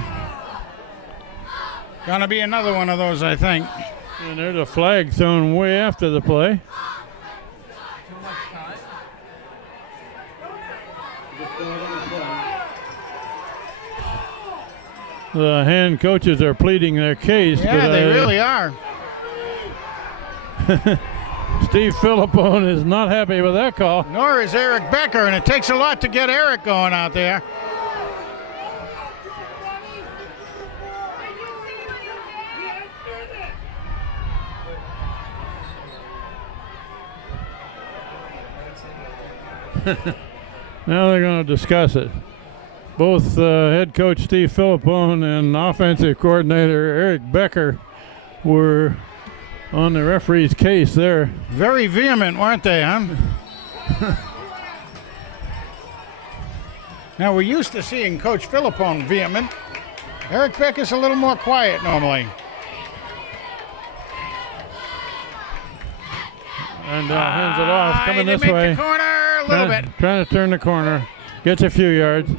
Gonna be another one of those, I think. And there's a flag thrown way after the play. The hand coaches are pleading their case. Yeah, but they really are. Steve Philippone is not happy with that call. Nor is Eric Becker, and it takes a lot to get Eric going out there. Now they're going to discuss it. Both head coach Steve Philippone and offensive coordinator Eric Becker were on the referee's case there. Very vehement, weren't they, huh? Now, we're used to seeing Coach Philippone vehement. Eric Beck is a little more quiet normally. And hands it off, coming they this make way. the corner a little bit. Trying to turn the corner. Gets a few yards.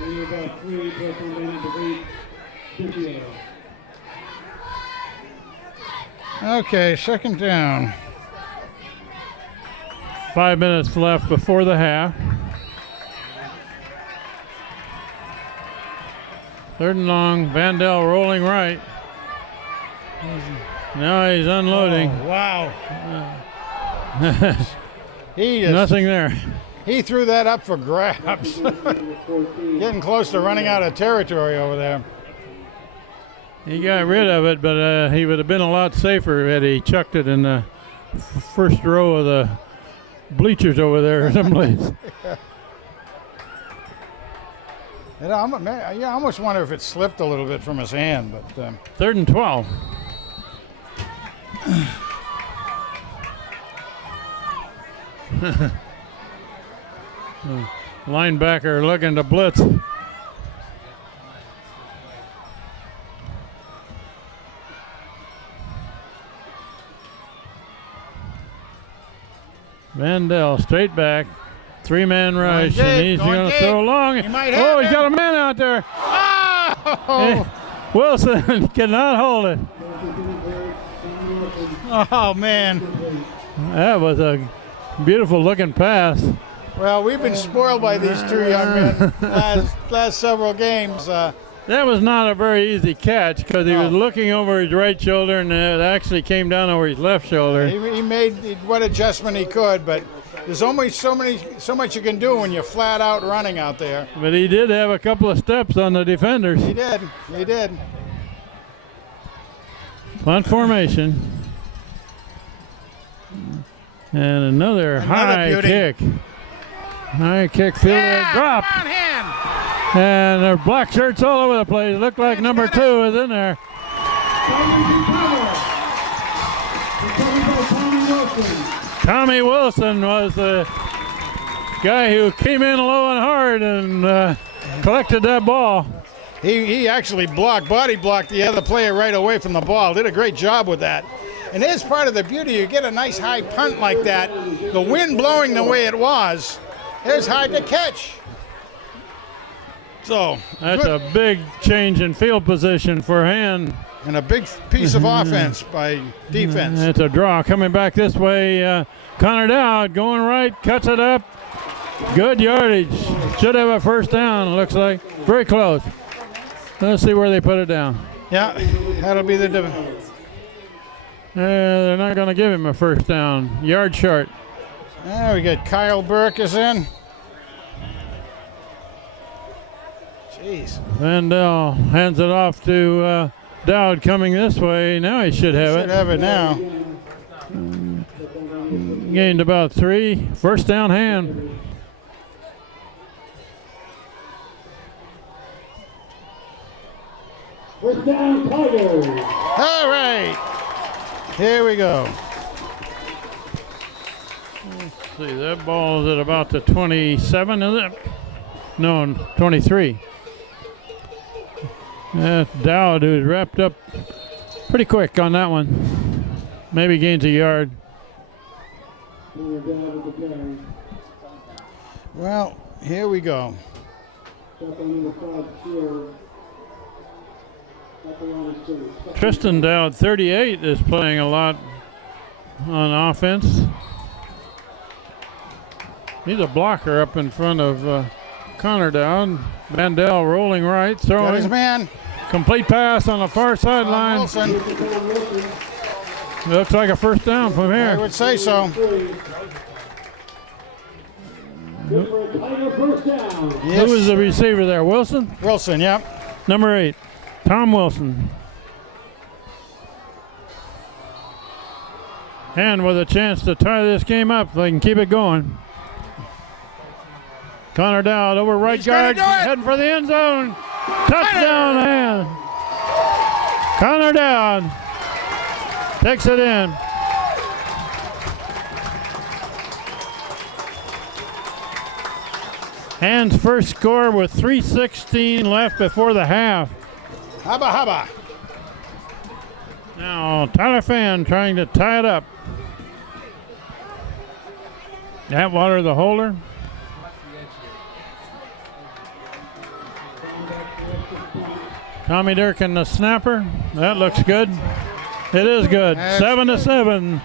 About 3, personal man at the 50. Okay, second down. 5 minutes left before the half. 3rd and long. Vandell rolling right. Now he's unloading. Oh, wow. Nothing there. He threw that up for grabs. Getting close to running out of territory over there. He got rid of it, but he would have been a lot safer had he chucked it in the first row of the bleachers over there someplace. I almost wonder if it slipped a little bit from his hand. But 3rd and 12. Linebacker looking to blitz. Vandell straight back, 3-man rush, and he's going to throw long. He's got a man out there. Oh! Wilson cannot hold it. Oh, man. That was a beautiful looking pass. Well, we've been spoiled by these two young men last several games. That was not a very easy catch because he was looking over his right shoulder and it actually came down over his left shoulder. He made what adjustment he could, but there's only so much you can do when you're flat out running out there. But he did have a couple of steps on the defenders. He did. Punt formation. And another high beauty. kick. High kick, fielded, drop. Come on, hand. And there are black shirts all over the place. Looked like number 2 is in there. Tommy Wilson was the guy who came in low and hard and collected that ball. He actually body blocked the other player right away from the ball. Did a great job with that. And here's part of the beauty. You get a nice high punt like that. The wind blowing the way it was, it's hard to catch. So that's a big change in field position for Hand. And a big piece of offense by defense. It's a draw coming back this way. Connor Dowd going right, cuts it up. Good yardage. Should have a first down, it looks like. Very close. Let's see where they put it down. Yeah, that'll be the they're not going to give him a first down. Yard short. We got Kyle Burke is in. Jeez. Vandell hands it off to Dowd coming this way. Now he should have it. Should have it now. Gained about 3. First down, Hand. First down, Tigers. All right. Here we go. Let's see, that ball is at about the 27, is it? No, 23. Dowd, who's wrapped up pretty quick on that one. Maybe gains a yard. Well, here we go. Tristan Dowd, 38, is playing a lot on offense. He's a blocker up in front of Connor Dowd. Vandell rolling right, throwing. Got his man. Complete pass on the far sideline. Looks like a first down from here. I would say so. Who was the receiver there? Wilson? Wilson, yep. Number 8, Tom Wilson. And with a chance to tie this game up, they can keep it going. Connor Dowd over right guard, heading for the end zone. Touchdown, hand. Connor down. Takes it in. Hand's first score with 3:16 left before the half. Haba haba. Now Tyler Fan trying to tie it up. Atwater the holder. Tommy Durkin the snapper. That looks good. It is good. 7-7.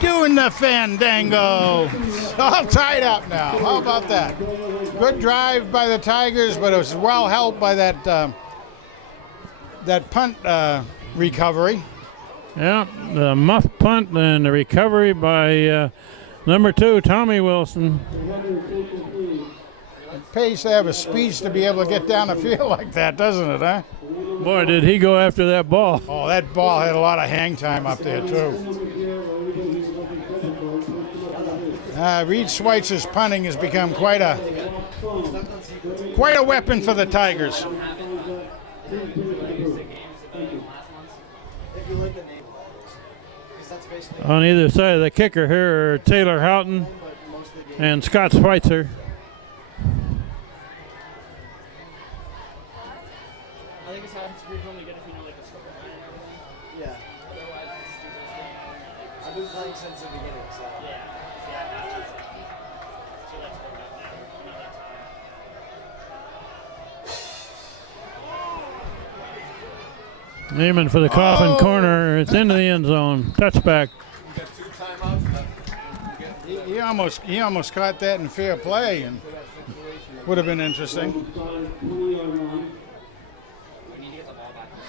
Doing the fandango. All tied up now. How about that? Good drive by the Tigers, but it was well helped by that that punt recovery. Yeah, the muff punt and the recovery by number 2, Tommy Wilson. It pays to have a speech to be able to get down the field like that, doesn't it, huh? Boy, did he go after that ball. Oh, that ball had a lot of hang time up there, too. Reed Schweitzer's punting has become quite a weapon for the Tigers. On either side of the kicker here are Taylor Houghton and Scott Schweitzer. I think it's really good if you know like a score line and everything. Yeah. Otherwise, it's stupid. I've been playing since the beginning, so. Yeah, that's just so that's worked out now. Another time. Aiming for the coffin corner. It's into the end zone. Touchback. He almost caught that in fair play, and would have been interesting.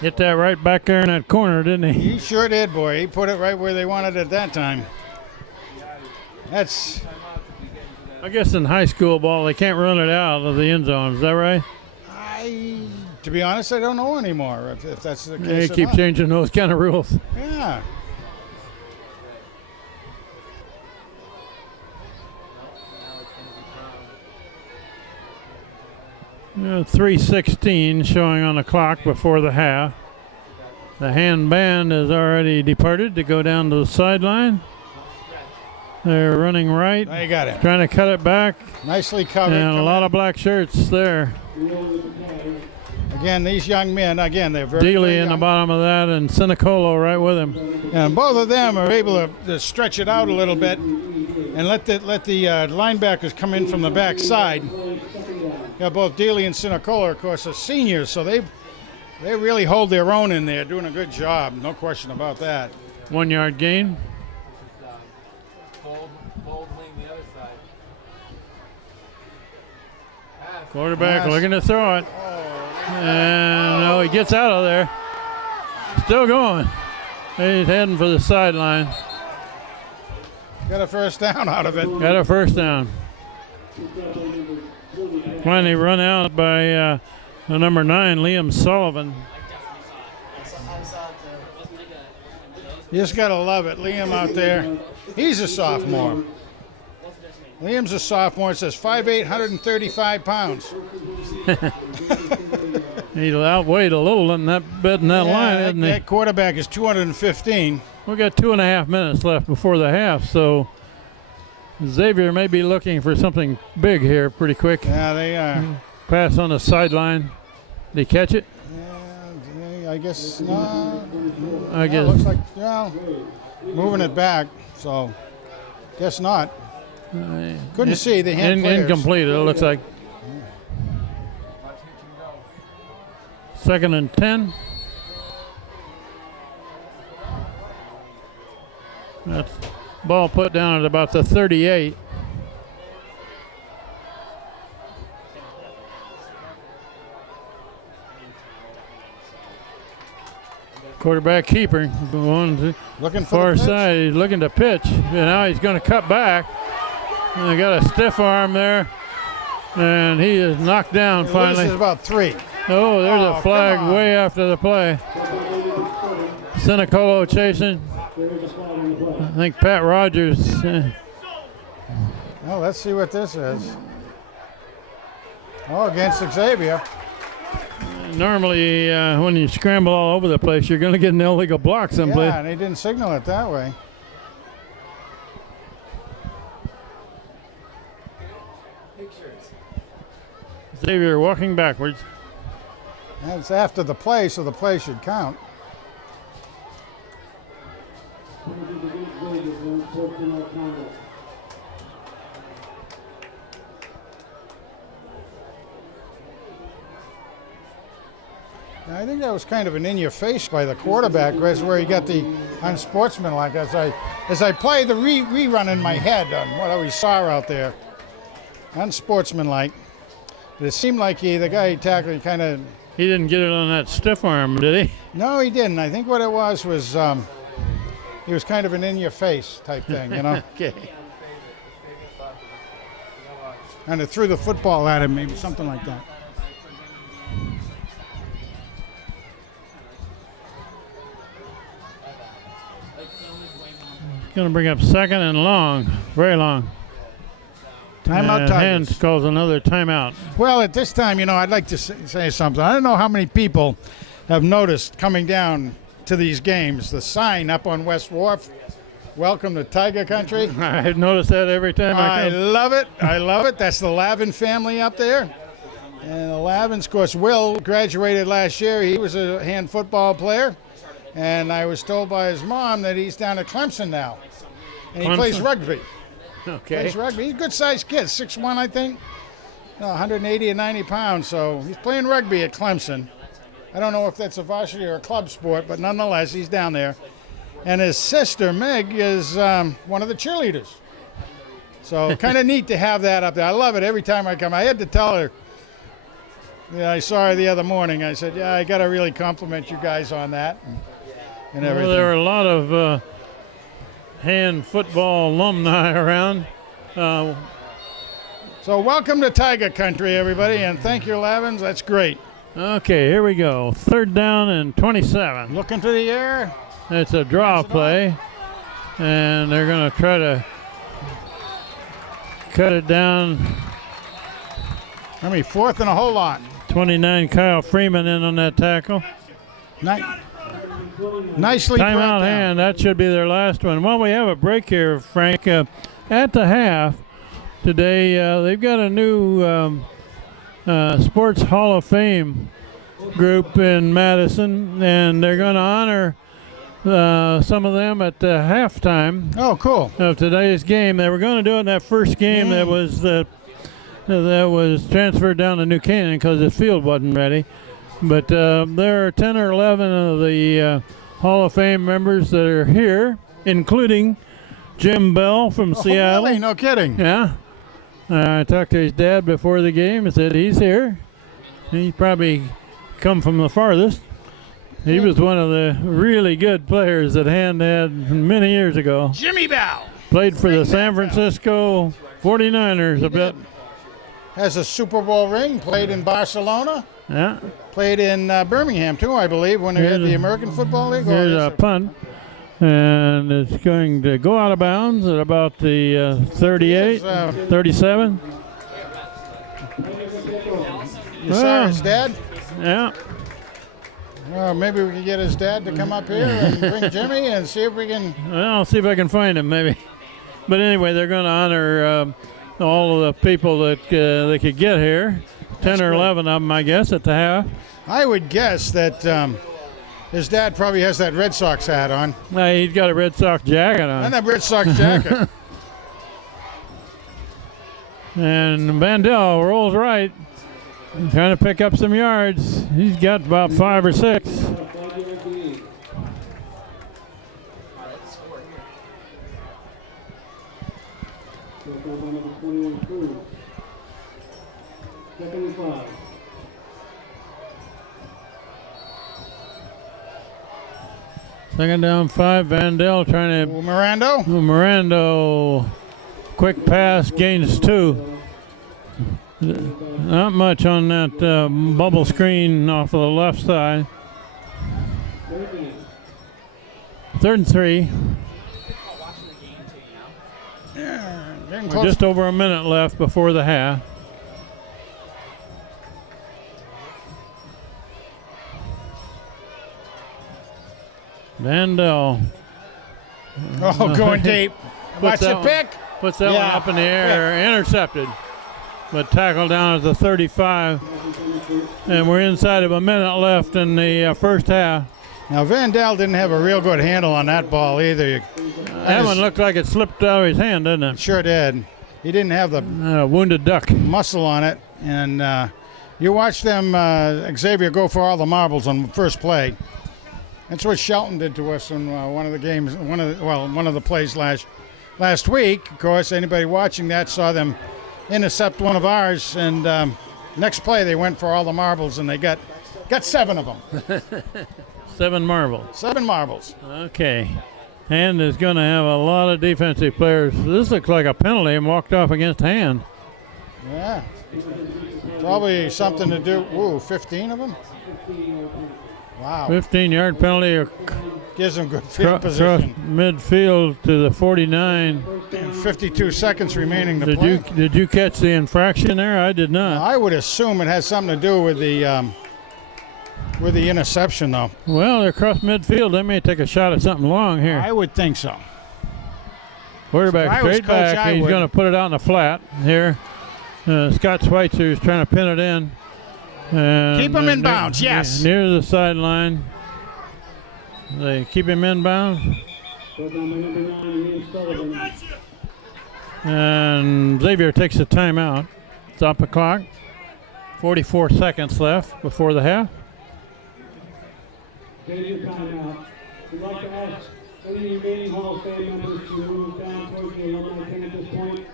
Hit that right back there in that corner, didn't he? He sure did, boy. He put it right where they wanted it that time. That's. I guess in high school ball, they can't run it out of the end zone. Is that right? To be honest, I don't know anymore if that's the case. They or keep not. changing those kind of rules. Yeah. 3:16 showing on the clock before the half. The hand band has already departed to go down to the sideline. They're running right. Now you got it. Trying to cut it back. Nicely covered. And a lot of black shirts there. Again, these young men, they're very Dealey in the young. bottom of that and Sinicolo right with him. And both of them are able to stretch it out a little bit and let the linebackers come in from the back side. Both Dealey and Sinicolo, of course, are seniors, so they really hold their own in there, doing a good job. No question about that. 1 yard gain. Quarterback looking to throw it. And no, he gets out of there. Still going. He's heading for the sideline. Got a first down out of it. Got a first down. Finally run out by the number 9, Liam Sullivan. You just got to love it. Liam out there. He's a sophomore. Liam's a sophomore. It says 5'8", 135 pounds. He's outweighed a little in that bed in that line, isn't he? That quarterback is 215. We got 2.5 minutes left before the half, so Xavier may be looking for something big here pretty quick. Yeah, they are. Pass on the sideline. Did he catch it? Yeah, I guess not. I guess. Looks like, moving it back, so guess not. Couldn't see the hand players. Incomplete, it looks like. 2nd and 10. That's ball put down at about the 38. Quarterback keeper going to Looking for far the pitch. side. He's looking to pitch. And now he's going to cut back. And they got a stiff arm there. And he is knocked down finally. This is about 3. Oh, there's Oh, a flag come on. way after the play. Sinicolo chasing. I think Pat Rogers. Well, let's see what this is. Oh, against Xavier. Normally, when you scramble all over the place, you're going to get an illegal block someplace. Yeah, and they didn't signal it that way. Xavier walking backwards. That's after the play, so the play should count. I think that was kind of an in-your-face by the quarterback, where he got the unsportsmanlike. As I play the rerun in my head on what we saw out there, unsportsmanlike. But it seemed like the guy he tackled kind of. He didn't get it on that stiff arm, did he? No, he didn't. I think what it was he was kind of an in-your-face type thing, you know. Okay. And it threw the football at him, maybe something like that. Going to bring up second and long, very long. Timeout, Tigers. Hand calls another timeout. Well, at this time, I'd like to say something. I don't know how many people have noticed coming down to these games, the sign up on West Wharf, "Welcome to Tiger Country." I've noticed that every time I come. Love it. I love it. That's the Lavin family up there. And the Lavins, of course, Will graduated last year. He was a hand football player. And I was told by his mom that he's down at Clemson now. And he plays rugby. Okay. Plays rugby. He's a good-sized kid, 6'1", I think. 180 or 90 pounds. So he's playing rugby at Clemson. I don't know if that's a varsity or a club sport, but nonetheless, he's down there. And his sister, Meg, is one of the cheerleaders. So kind of neat to have that up there. I love it every time I come. I had to tell her. Yeah, I saw her the other morning. I said, yeah, I got to really compliment you guys on that. And everything. Well, there are a lot of hand football alumni around. So welcome to Tiger Country, everybody, and thank you, Lavins. That's great. Okay, here we go. 3rd down and 27. Looking to the air. It's a draw play, and they're going to try to cut it down. I mean, 4th and a whole lot. 29, Kyle Freeman in on that tackle. Nicely brought Timeout down. hand. That should be their last one. Well, we have a break here, Frank. At the half today, they've got a new Sports Hall of Fame group in Madison, and they're going to honor some of them at the halftime. Oh, cool. Of today's game. They were going to do it in that first game that was transferred down to New Canaan because the field wasn't ready. But there are 10 or 11 of the Hall of Fame members that are here, including Jim Bell from Seattle. Really? No kidding. Yeah. I talked to his dad before the game and said he's here. He probably come from the farthest. He was one of the really good players that Hand had many years ago. Jimmy Bell. Played for the San Francisco 49ers a bit. Has a Super Bowl ring, played in Barcelona. Yeah. Played in Birmingham, too, I believe, when they had the American Football League. Here's a punt, and it's going to go out of bounds at about the 38, 37. You saw his dad? Yeah. Well, maybe we can get his dad to come up here and bring Jimmy and see if we can. Well, I'll see if I can find him, maybe. But anyway, they're going to honor all of the people that they could get here. 10 or 11 of them, I guess, at the half. I would guess that his dad probably has that Red Sox hat on. He's got a Red Sox jacket on. And that Red Sox jacket. And Vandell rolls right, trying to pick up some yards. He's got about 5 or 6. Second down 5, Vandell trying to... Mirando, quick pass, gains 2. Not much on that bubble screen off of the left side. 3rd and 3. Just over a minute left before the half. Vandell Oh, going deep. Watch the pick. puts that one up in the air, intercepted, but tackled down at the 35. And we're inside of a minute left in the first half. Now, Vandell didn't have a real good handle on that ball either. That one looked like it slipped out of his hand, didn't it? Sure did. He didn't have the wounded duck muscle on it. And you watch them, Xavier, go for all the marbles on the first play. That's what Shelton did to us in one of the games, one of the plays last week. Of course, anybody watching that saw them intercept one of ours, and next play they went for all the marbles, and they got 7 of them. 7 marbles. 7 marbles. Okay. Hand is going to have a lot of defensive players. This looks like a penalty and walked off against Hand. Yeah. Probably something to do. Ooh, 15 of them? Wow. 15-yard penalty. Gives them good field position. Midfield to the 49. And 52 seconds remaining to play. Did you catch the infraction there? I did not. I would assume it has something to do with the interception, though. Well, they're across midfield. They may take a shot at something long here. I would think so. Quarterback straight back. He's going to put it out in the flat here. Scott Schweitzer is trying to pin it in. And keep him in bounds, yes. Near the sideline. They keep him in bounds. And Xavier takes a timeout. Stop the clock. 44 seconds left before the half. Xavier timeout. We'd like to ask any remaining Hall of Fame members to move down towards the alumni tent at this point.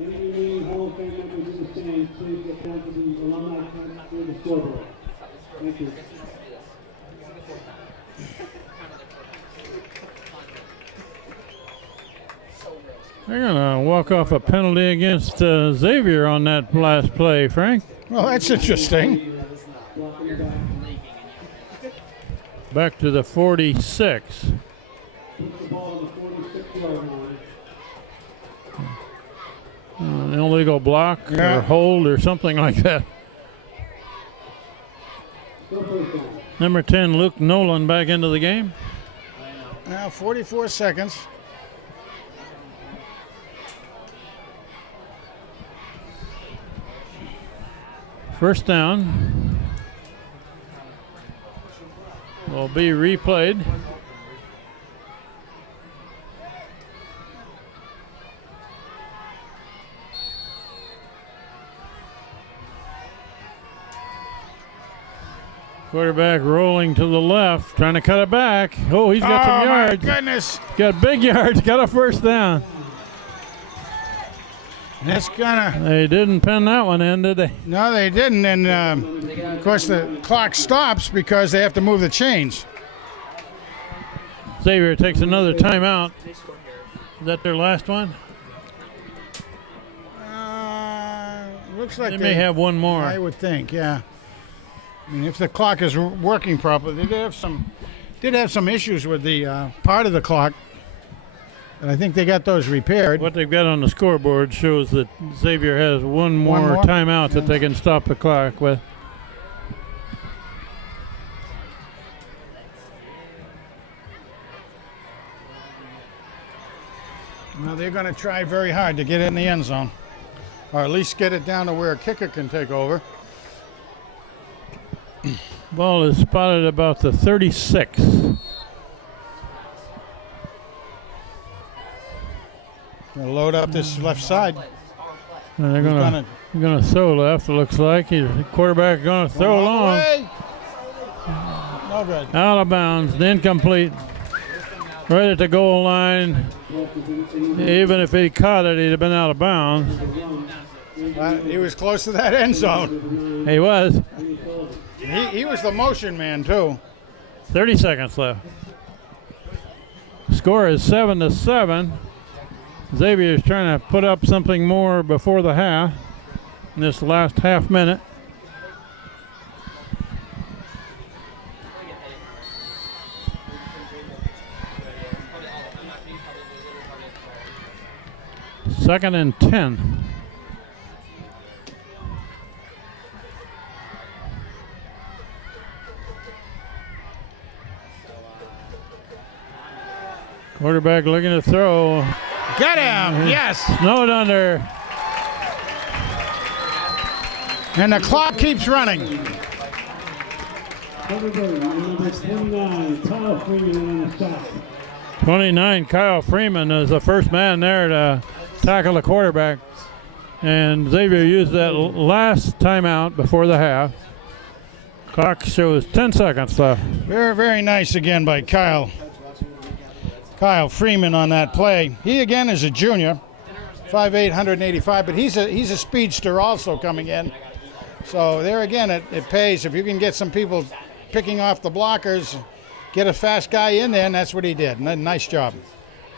Any remaining Hall of Fame members in the stands, please get down to the alumni tent near the scoreboard. Thank you. They're going to walk off a penalty against Xavier on that last play, Frank. Well, that's interesting. Back to the 46. An illegal block or hold or something like that. Number 10, Luke Nolan, back into the game. Now 44 seconds. First down will be replayed. Quarterback rolling to the left, trying to cut it back. Oh, he's got some yards. Oh, my goodness. Got big yards, got a first down. That's gonna. They didn't pin that one in, did they? No, they didn't. And of course, the clock stops because they have to move the chains. Xavier takes another timeout. Is that their last one? Looks like They may have one more. I would think, yeah. I mean, if the clock is working properly, they did have some issues with the part of the clock. And I think they got those repaired. What they've got on the scoreboard shows that Xavier has one more timeout that they can stop the clock with. Now they're going to try very hard to get it in the end zone, or at least get it down to where a kicker can take over. Ball is spotted about the 36. Gonna load up this left side. And they're gonna throw left. It looks like the quarterback gonna throw long. No good. Out of bounds, incomplete. Right at the goal line. Even if he caught it, he'd have been out of bounds. He was close to that end zone. He was. He was the motion man too. 30 seconds left. Score is 7-7. Xavier is trying to put up something more before the half in this last half minute. Second and 10. Quarterback looking to throw. Got him, yes. Snowed under. And the clock keeps running. Number 29, Kyle Freeman on the stop. 29, Kyle Freeman is the first man there to tackle the quarterback. And Xavier used that last timeout before the half. Clock shows 10 seconds left. Very, very nice again by Kyle Freeman on that play. He again is a junior, 5'8", 185, but he's a speedster also coming in. So there again, it pays. If you can get some people picking off the blockers, get a fast guy in there, and that's what he did. Nice job.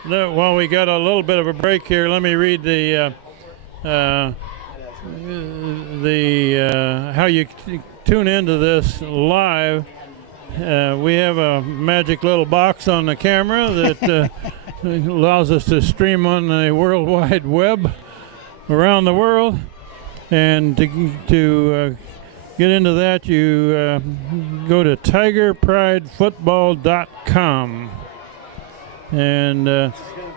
Well, we got a little bit of a break here. Let me read the how you tune into this live. We have a magic little box on the camera that allows us to stream on the World Wide Web around the world. And to get into that, you go to tigerpridefootball.com. And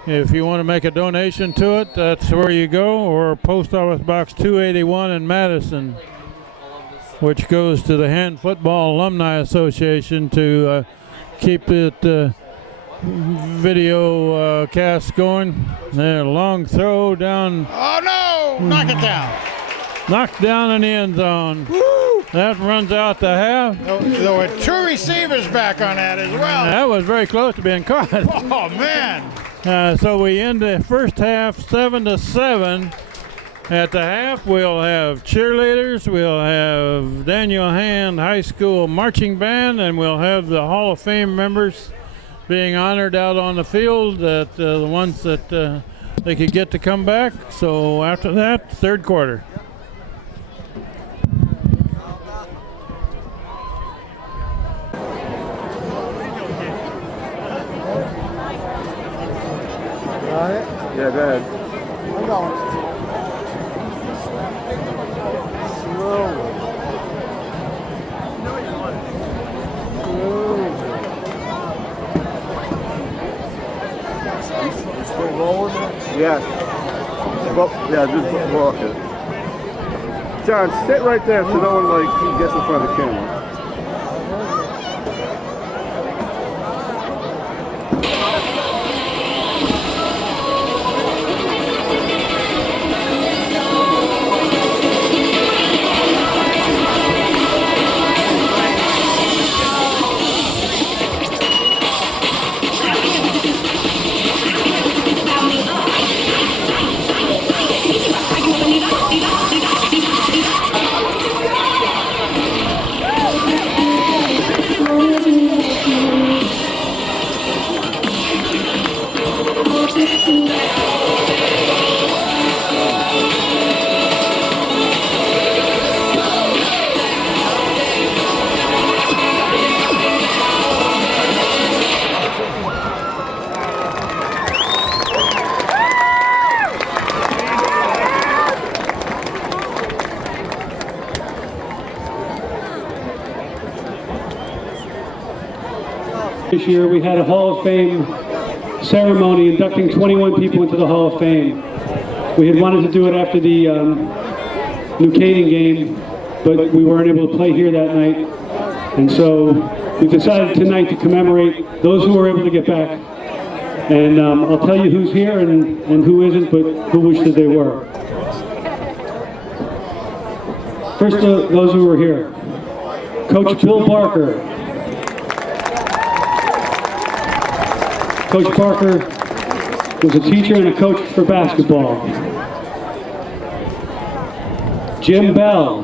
if you want to make a donation to it, that's where you go, or Post Office Box 281 in Madison, which goes to the Hand Football Alumni Association to keep it video cast going. There, long throw down. Oh no! Knock it down. Knocked down in the end zone. Woo! That runs out the half. There were two receivers back on that as well. That was very close to being caught. Oh man! So we end the first half 7-7. At the half, we'll have cheerleaders, we'll have Daniel Hand High School marching band, and we'll have the Hall of Fame members being honored out on the field, that the ones that they could get to come back. So after that, third quarter. Yeah, go ahead. I'm going. Slowly. Still rolling? Yeah. Well, yeah, just walk it. John, sit right there so no one gets in front of the camera. This year we had a Hall of Fame ceremony inducting 21 people into the Hall of Fame. We had wanted to do it after the New Canaan game, but we weren't able to play here that night. And so we decided tonight to commemorate those who were able to get back. And I'll tell you who's here and who isn't, but who wish that they were. First, those who were here. Coach Bill Barker. Coach Parker was a teacher and a coach for basketball. Jim Bell.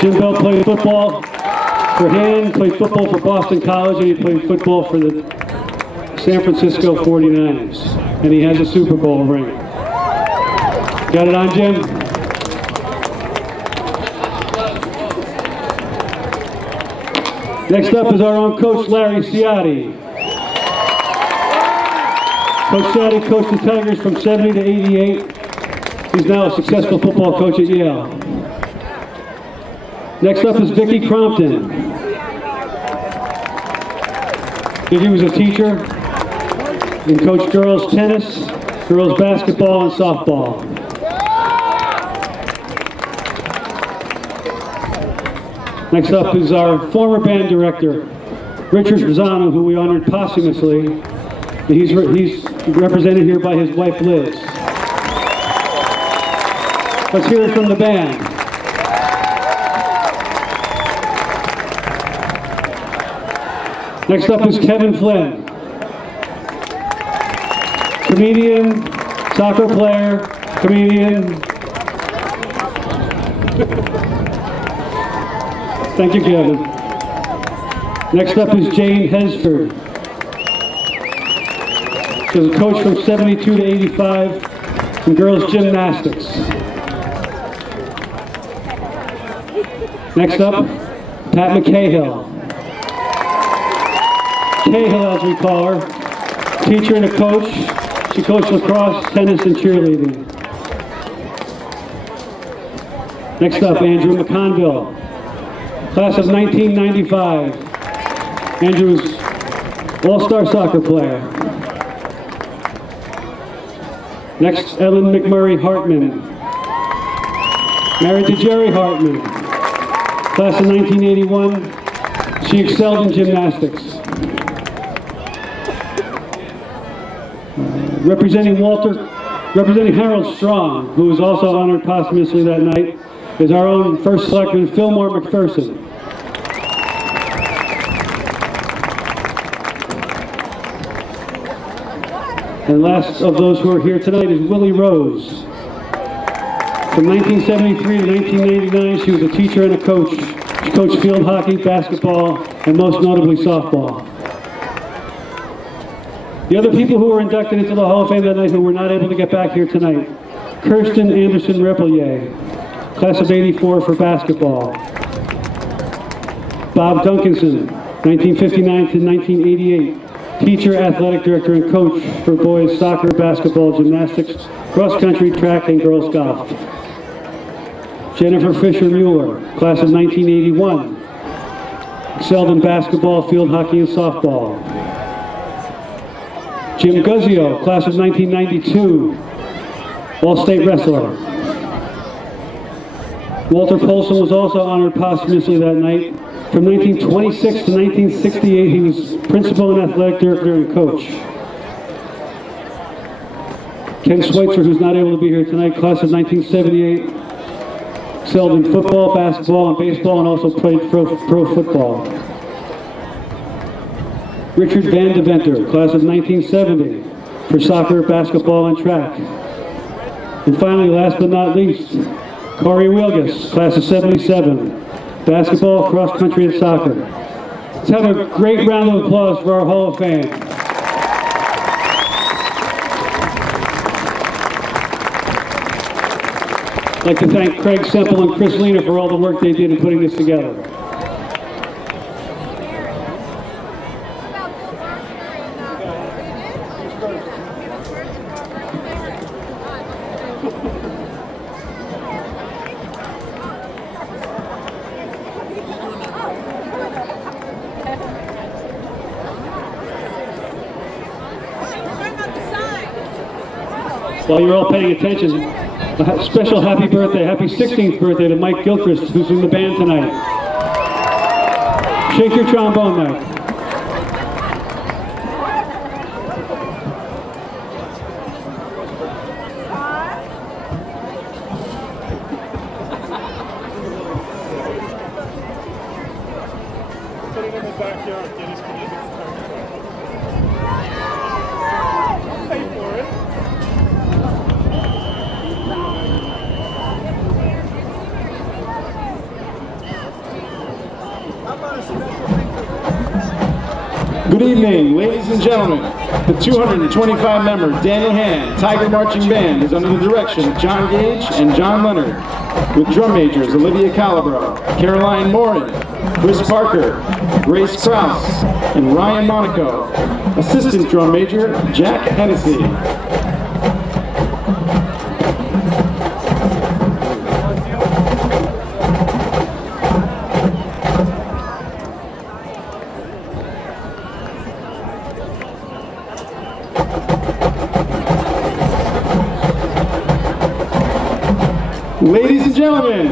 Jim Bell played football for Hand, played football for Boston College, and he played football for the San Francisco 49ers. And he has a Super Bowl ring. Got it on, Jim? Next up is our own coach, Larry Ciotti. Coach Ciotti coached the Tigers from 70 to 88. He's now a successful football coach at Yale. Next up is Vicki Crompton. Vicki was a teacher and coach girls tennis, girls basketball, and softball. Next up is our former band director, Richard Rosano, who we honored posthumously. He's represented here by his wife, Liz. Let's hear it from the band. Next up is Kevin Flynn, comedian, soccer player, comedian. Thank you, Kevin. Next up is Jane Hesford. She was a coach from 72 to 85 in girls gymnastics. Next up, Pat McCahill. Cahill, as we call her, teacher and a coach. She coached lacrosse, tennis, and cheerleading. Next up, Andrew McConville, class of 1995. Andrew's all-star soccer player. Next, Ellen McMurray Hartman, married to Jerry Hartman, class of 1981. She excelled in gymnastics. Representing Harold Strong, who was also honored posthumously that night, is our own first selectman, Fillmore McPherson. And last of those who are here tonight is Willie Rose. From 1973 to 1999, she was a teacher and a coach. She coached field hockey, basketball, and most notably softball. The other people who were inducted into the Hall of Fame that night who were not able to get back here tonight: Kirsten Anderson Repelier, class of 84 for basketball. Bob Duncanson, 1959 to 1988, teacher, athletic director, and coach for boys soccer, basketball, gymnastics, cross country, track, and girls golf. Jennifer Fisher Mueller, class of 1981, excelled in basketball, field hockey, and softball. Jim Guzzio, class of 1992, all-state wrestler. Walter Polson was also honored posthumously that night. From 1926 to 1968, he was principal and athletic director and coach. Ken Schweitzer, who's not able to be here tonight, class of 1978, excelled in football, basketball, and baseball, and also played pro football. Richard Van Deventer, class of 1970, for soccer, basketball, and track. And finally, last but not least, Corey Wilgus, class of 77, basketball, cross country, and soccer. Let's have a great round of applause for our Hall of Fame. I'd like to thank Craig Semple and Chris Lena for all the work they did in putting this together. While you're all paying attention, a special happy birthday, happy 16th birthday to Mike Gilchrist, who's in the band tonight. Shake your trombone, Mike. Good evening, ladies and gentlemen. The 225-member Daniel Hand Tiger Marching Band is under the direction of John Gage and John Leonard, with drum majors Olivia Calabro, Caroline Morin, Chris Parker, Grace Krause, and Ryan Monaco. Assistant drum major Jack Hennessy.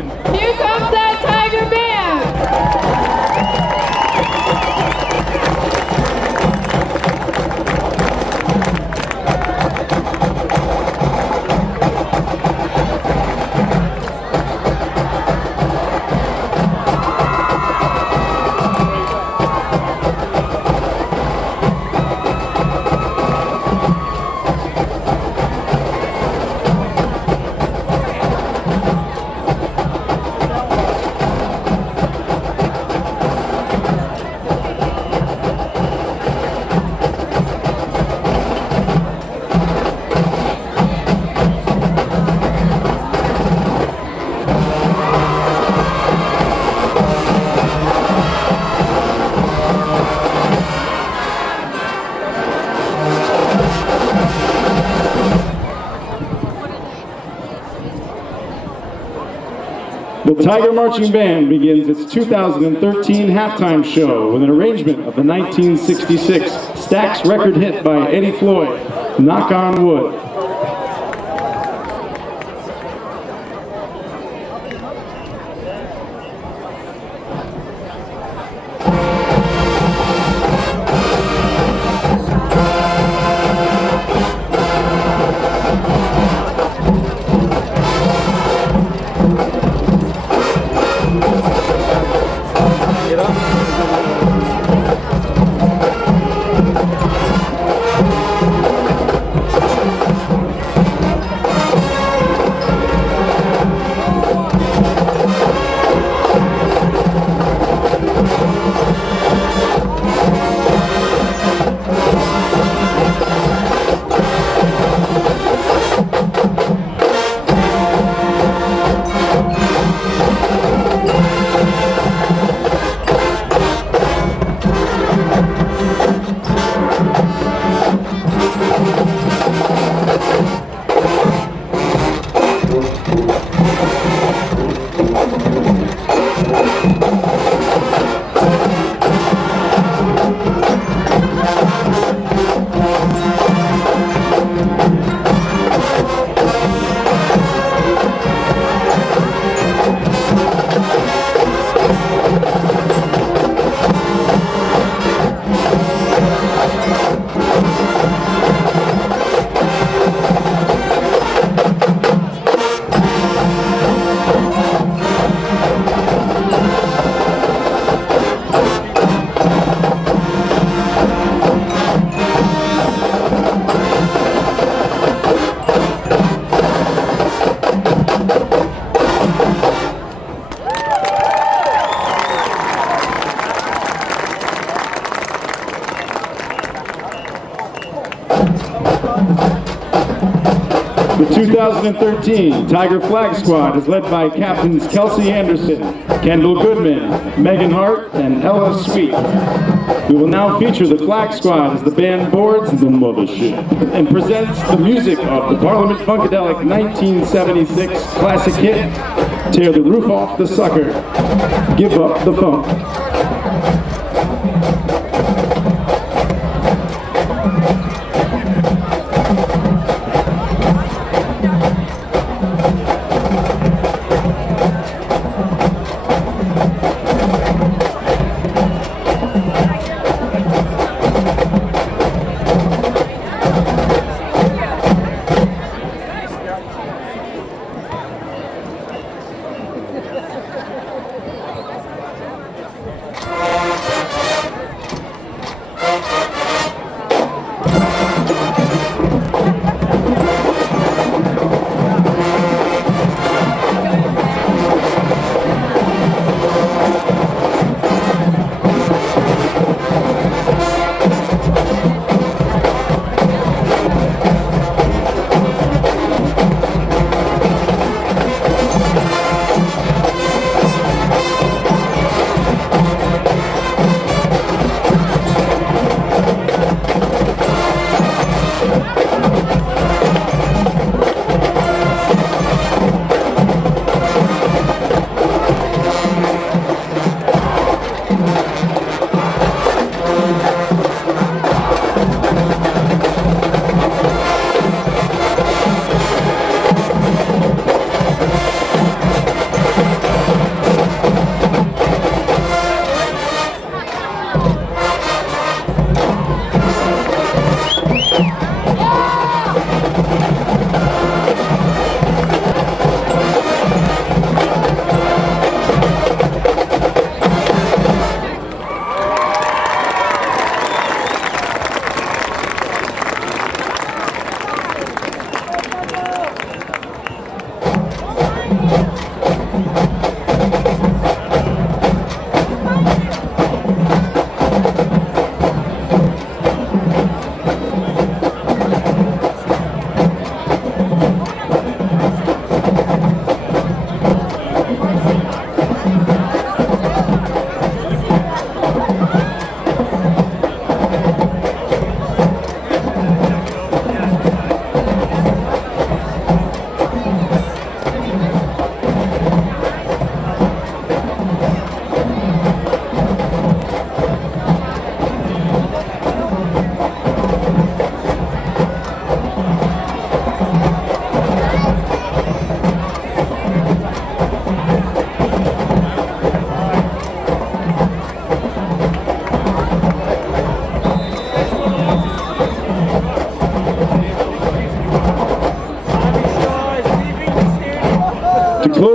direction. Here comes that Tiger Band! The Tiger Marching Band begins its 2013 halftime show with an arrangement of the 1966 Stax record hit by Eddie Floyd, Knock on Wood. The 2013 Tiger Flag Squad is led by Captains Kelsey Anderson, Kendall Goodman, Megan Hart, and Ella Sweet. We will now feature the Flag Squad as the band boards the mothership and presents the music of the Parliament Funkadelic 1976 classic hit, Tear the Roof Off the Sucker, Give Up the Funk.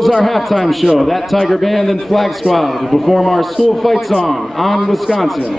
close our halftime show, that Tiger Band and Flag Squad will perform our school fight song, On Wisconsin.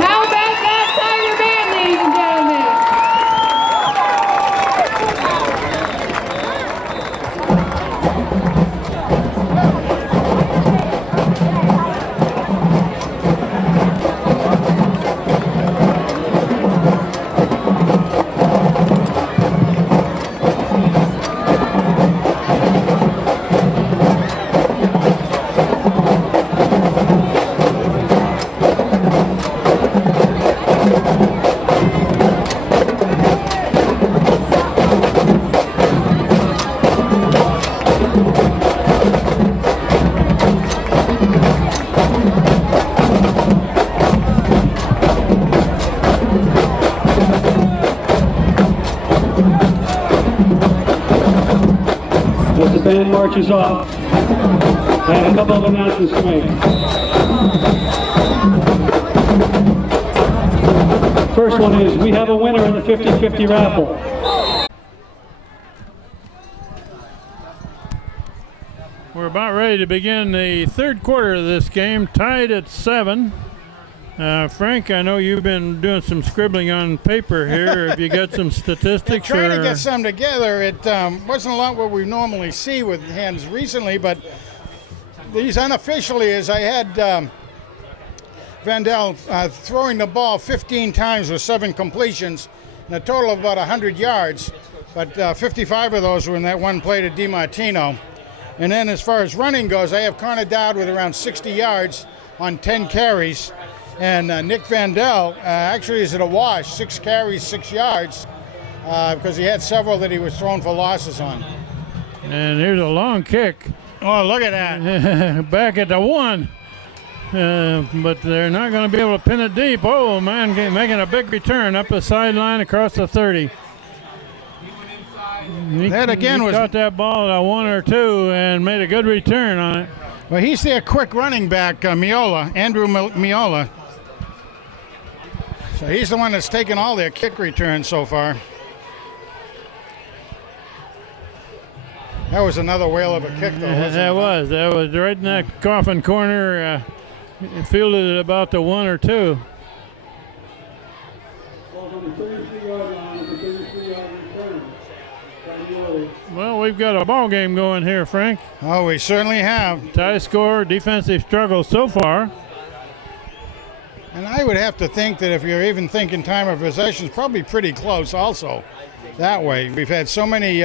How about that Tiger Band, ladies and gentlemen? As the band marches off, I have a couple of announcements to make. First one is, we have a winner in the 50-50 raffle. We're about ready to begin the third quarter of this game, tied at 7. Frank, I know you've been doing some scribbling on paper here. Have you got some statistics? Trying to get some together. It wasn't a lot what we normally see with hands recently, but these unofficially is I had Vandell throwing the ball 15 times with 7 completions and a total of about 100 yards, but 55 of those were in that one play to DiMartino. And then as far as running goes, I have Connor Dowd with around 60 yards on 10 carries. And Nick Vandell actually is at a wash, 6 carries, 6 yards, because he had several that he was thrown for losses on. And here's a long kick. Oh, look at that. Back at the 1. But they're not going to be able to pin it deep. Oh, man, making a big return up the sideline across the 30. That again was caught that ball at a 1 or 2 and made a good return on it. Well, he's their quick running back, Miola, Andrew Miola. So he's the one that's taken all their kick returns so far. That was another whale of a kick, though. That was right in that coffin corner. Fielded it about the 1 or 2. Well, we've got a ball game going here, Frank. Oh, we certainly have. Tie score, defensive struggle so far. And I would have to think that if you're even thinking time of possession, it's probably pretty close also that way. We've had so many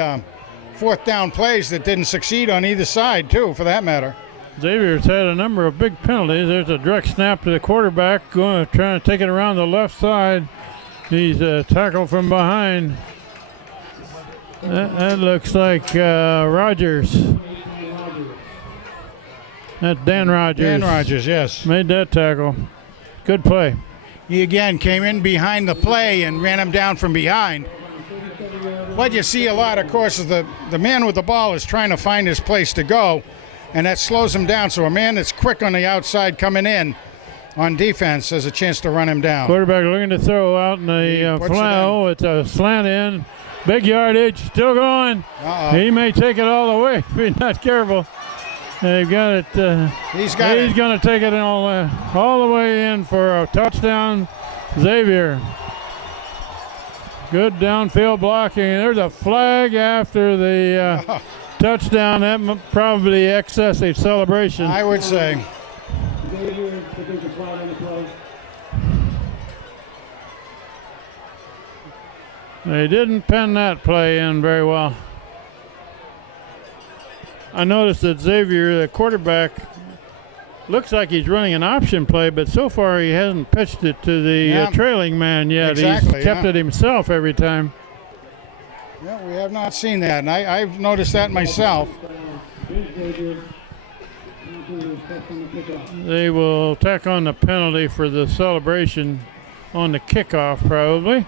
fourth down plays that didn't succeed on either side, too, for that matter. Xavier's had a number of big penalties. There's a direct snap to the quarterback, trying to take it around the left side. He's tackled from behind. That looks like Rogers. That's Dan Rogers. Dan Rogers, yes. Made that tackle. Good play. He again came in behind the play and ran him down from behind. What you see a lot, of course, is the man with the ball is trying to find his place to go, and that slows him down. So a man that's quick on the outside coming in on defense has a chance to run him down. Quarterback looking to throw out in the flat. Oh, it's a slant in. Big yardage, still going. Uh-oh. He may take it all the way if he's not careful. They've got it. He's got it. He's going to take it all the way in for a touchdown. Xavier. Good downfield blocking. There's a flag after the touchdown. That probably excessive celebration. I would say. Xavier, I think the flag on the play. They didn't pen that play in very well. I noticed that Xavier, the quarterback, looks like he's running an option play, but so far he hasn't pitched it to the trailing man yet. Exactly, He's kept it himself every time. Yeah, we have not seen that, and I've noticed that myself. They will tack on the penalty for the celebration on the kickoff, probably.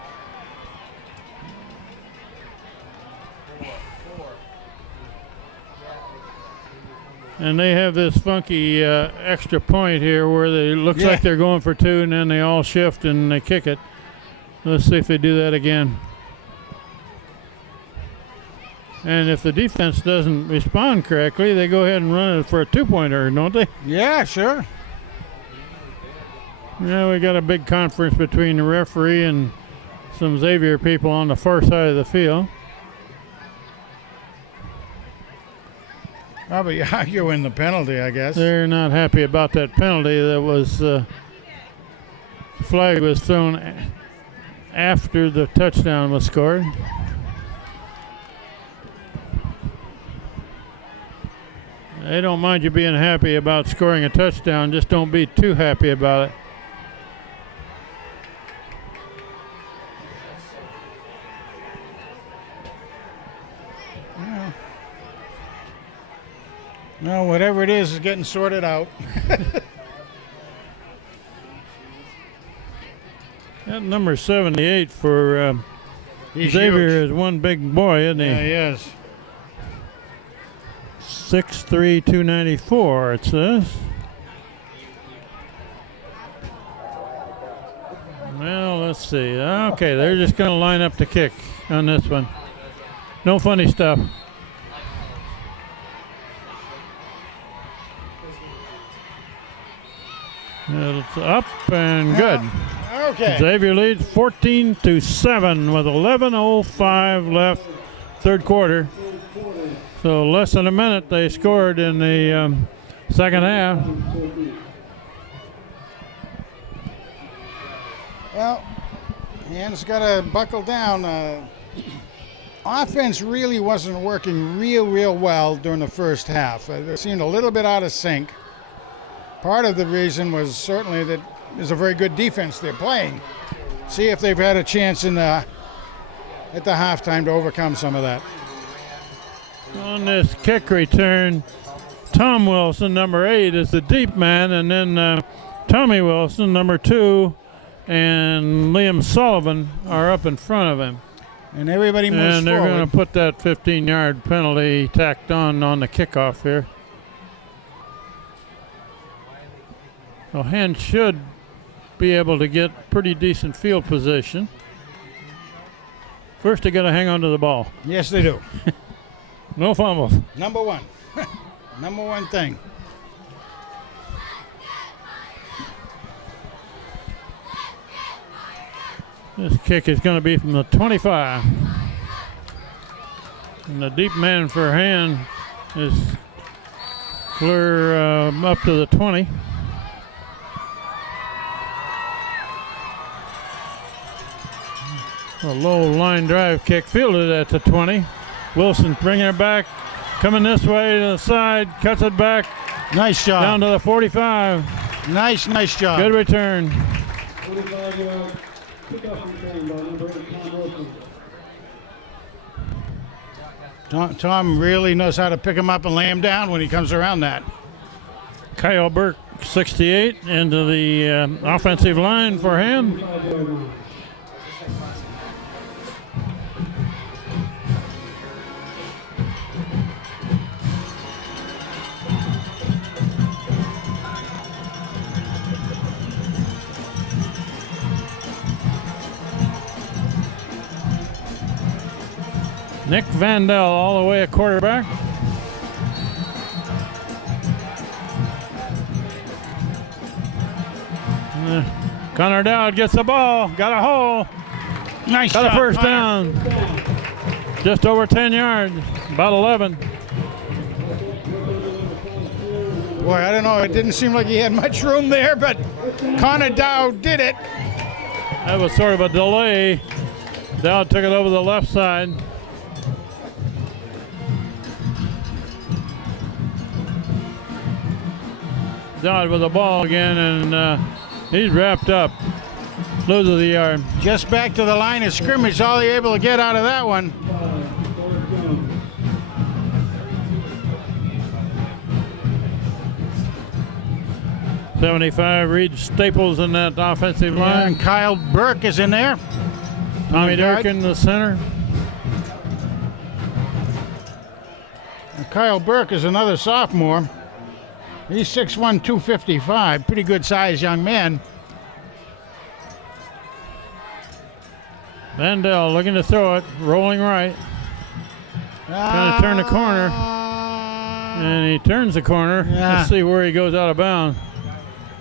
And they have this funky extra point here where they looks like they're going for two, and then they all shift and they kick it. Let's see if they do that again. And if the defense doesn't respond correctly, they go ahead and run it for a two-pointer, don't they? Yeah, sure. Yeah, we got a big conference between the referee and some Xavier people on the far side of the field. Probably arguing the penalty, I guess. They're not happy about that penalty. That was flag was thrown after the touchdown was scored. They don't mind you being happy about scoring a touchdown, just don't be too happy about it. No, whatever it is getting sorted out. That number 78 for Xavier huge. is one big boy, isn't he? Yeah, he is. 6'3", 294, it says. Well, let's see. Okay, they're just going to line up the kick on this one. No funny stuff. It's up and good. Okay. Xavier leads 14-7 with 11:05 left, third quarter. So less than a minute they scored in the second half. Well, Han's got to buckle down. Offense really wasn't working real well during the first half. It seemed a little bit out of sync. Part of the reason was certainly that there's a very good defense they're playing. See if they've had a chance at the halftime to overcome some of that. On this kick return, Tom Wilson, number 8, is the deep man, and then Tommy Wilson, number 2, and Liam Sullivan are up in front of him. And everybody moves forward. And they're going to put that 15-yard penalty tacked on the kickoff here. So Hand should be able to get pretty decent field position. First, they got to hang on to the ball. Yes, they do. No fumbles. Number one. Number one thing. This kick is going to be from the 25. And the deep man for Hand is clear up to the 20. A low line drive kick fielded at the 20. Wilson bringing it back, coming this way to the side, cuts it back. Nice job. Down to the 45. Nice job. Good return. 45-yard kickoff return by number 8, Tom Wilson. Tom really knows how to pick him up and lay him down when he comes around that. Kyle Burke, 68, into the offensive line for him. 45-yard line. Nick Vandell all the way at quarterback. Connor Dowd gets the ball, got a hole, Nice got a shot, first Connor. down. Just over 10 yards, about 11. Boy, I don't know. It didn't seem like he had much room there, but Connor Dowd did it. That was sort of a delay. Dowd took it over the left side. Dowd with the ball again, and he's wrapped up. Loses the yard. Just back to the line of scrimmage. All he able to get out of that one. 75, Reed Staples in that offensive Yeah, line. and Kyle Burke is in there. Tommy guard. Durkin in the center. And Kyle Burke is another sophomore. He's 6'1", 255. Pretty good sized young man. Vandell looking to throw it, rolling right. Trying to turn the corner. And he turns the corner. Yeah. Let's see where he goes out of bounds.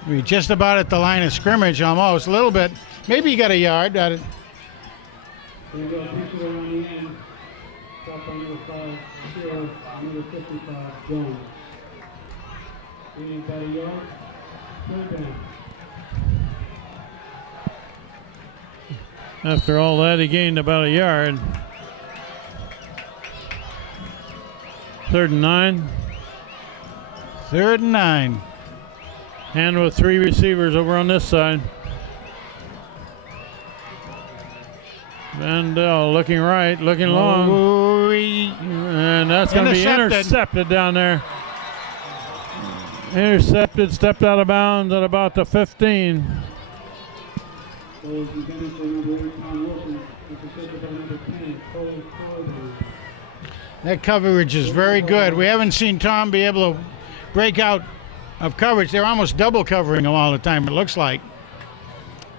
We're just about at the line of scrimmage almost. A little bit. Maybe he got a yard. There you go, pitch it around the end. Stop on number 5, 0, number 55, Jones. Leading by a yard, third down. After all that, he gained about a yard. 3rd and 9. 3rd and 9. And with 3 receivers over on this side. Vandell looking right, looking long. And that's going to be intercepted down there. Intercepted, stepped out of bounds at about the 15. So as you get into number 8, Tom Wilson, intercepted by number 10, Cole Corbin. That coverage is very good. We haven't seen Tom be able to break out of coverage. They're almost double covering him all the time, it looks like.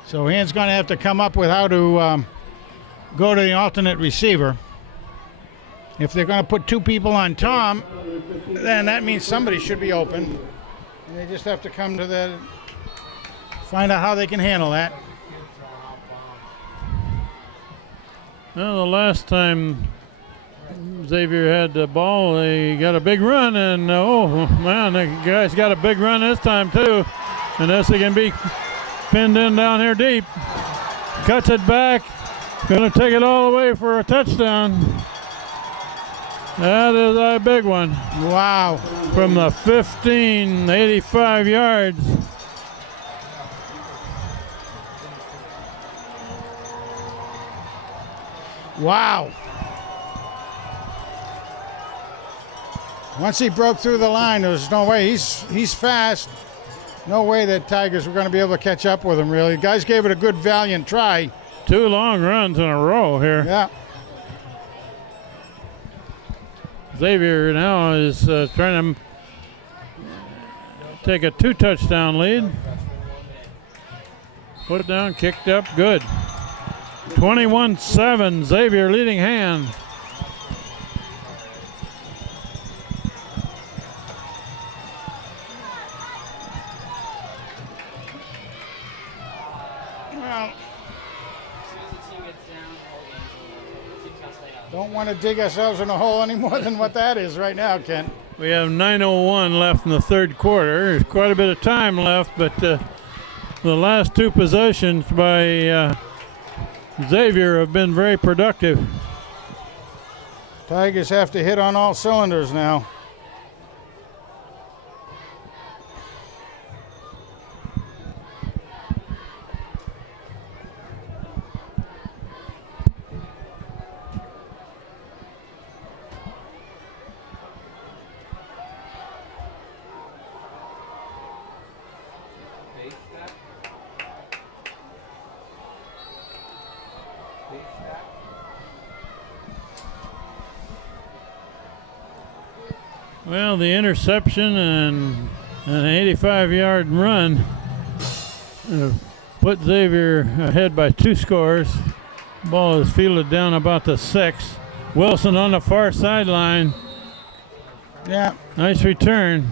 So Hand's going to have to come up with how to go to the alternate receiver. If they're going to put 2 people on Tom, then that means somebody should be open. And they just have to come to the, find out how they can handle that. Well, the last time Xavier had the ball, they got a big run, and oh man, the guy's got a big run this time too. And this he can be pinned in down here deep. Cuts it back, gonna take it all the way for a touchdown. That is a big one. Wow. From the 15, 85 yards. Wow. Once he broke through the line, there was no way. He's fast. No way that Tigers were going to be able to catch up with him, really. Guys gave it a good, valiant try. 2 long runs in a row here. Yeah. Xavier now is trying to take a 2-touchdown lead. Put down, kicked up, good. 21-7, Xavier leading Hand. Well, don't want to dig ourselves in a hole any more than what that is right now, Ken. We have 9:01 left in the 3rd quarter. There's quite a bit of time left, but the last 2 possessions by Xavier have been very productive. Tigers have to hit on all cylinders now. Well, the interception and an 85-yard run put Xavier ahead by 2 scores. Ball is fielded down about the 6. Wilson on the far sideline. Yeah, Nice return.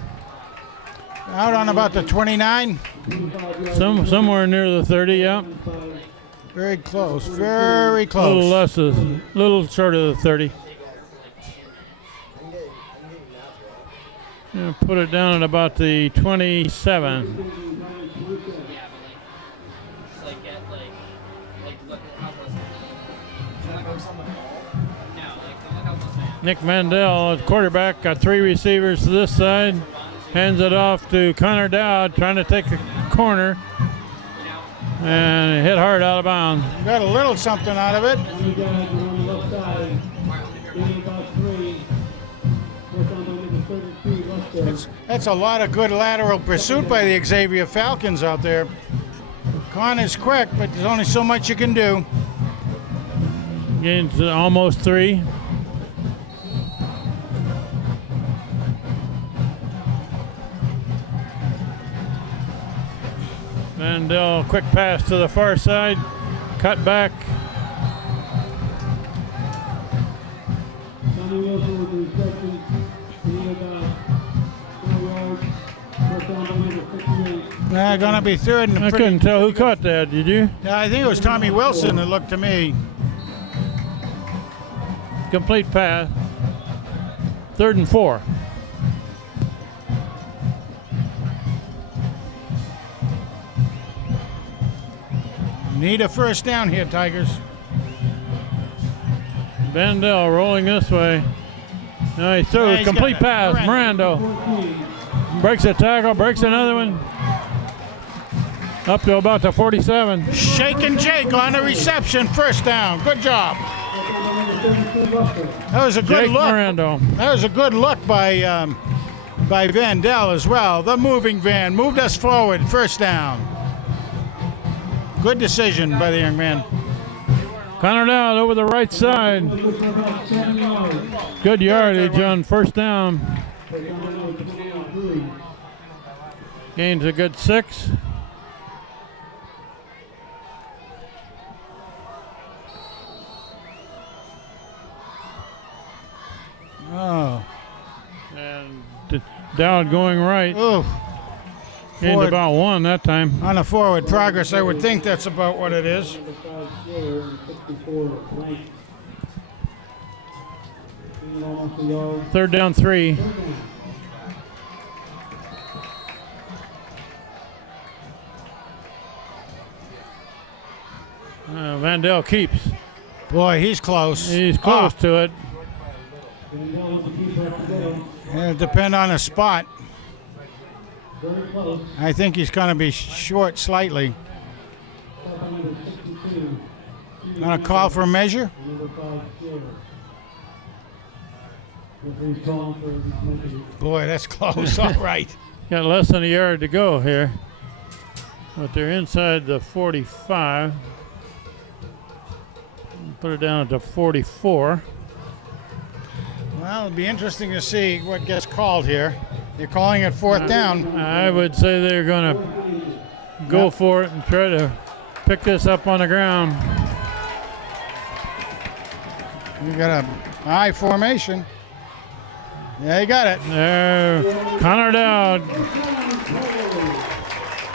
out on about the 29. Somewhere near the 30, yeah. Very close, very A little close. less, a little short of the 30. Yeah, put it down at about the 27. Nick Mandel, quarterback, got 3 receivers to this side. Hands it off to Connor Dowd, trying to take a corner. And hit hard out of bounds. Got a little something out of it. You guys are on the left side. Maybe about 3. First down by number 32, left there. That's a lot of good lateral pursuit by the Xavier Falcons out there. Connor's quick, but there's only so much you can do. Gains almost 3. Mandel, quick pass to the far side, cut back. Sonny Wilson with the reception. He had 4 yards. First down by number 58. Gonna be third and I couldn't tell who caught that, did you? Yeah, I think it was Tommy Wilson that looked to me. Complete pass. 3rd and 4. Need a first down here, Tigers. Mandel rolling this way. Now he throws, he's complete got it. pass. Mirando breaks a tackle, breaks another one. Up to about the 47. Shake and Jake on the reception, first down. Good job. That was a good Jake look. Mirando. That was a good look by Vandell as well. The moving van moved us forward, first down. Good decision by the young man. Connor Dowd over the right side. Good yardage on first down. Gains a good 6. Oh. And Dowd going right. Ooh. Gained Forward. about 1 that time. On a forward progress, I would think that's about what it is. Number 5 square, 64 blank. Gained almost a yard. 3rd down 3. Vandell keeps. Boy, he's close. He's close to it. Vandell with the keeper today. It'll depend on a spot. Very close. I think he's going to be short slightly. Number 62. Going to call for a measure? Number 5 square. Referee's calling for a measure. Boy, that's close. All right. Got less than a yard to go here. But they're inside the 45. Put it down at the 44. Well, it'll be interesting to see what gets called here. You're calling it fourth down. I would say they're going to go for it and try to pick this up on the ground. You got a I formation. Yeah, you got it. There, Connor Dowd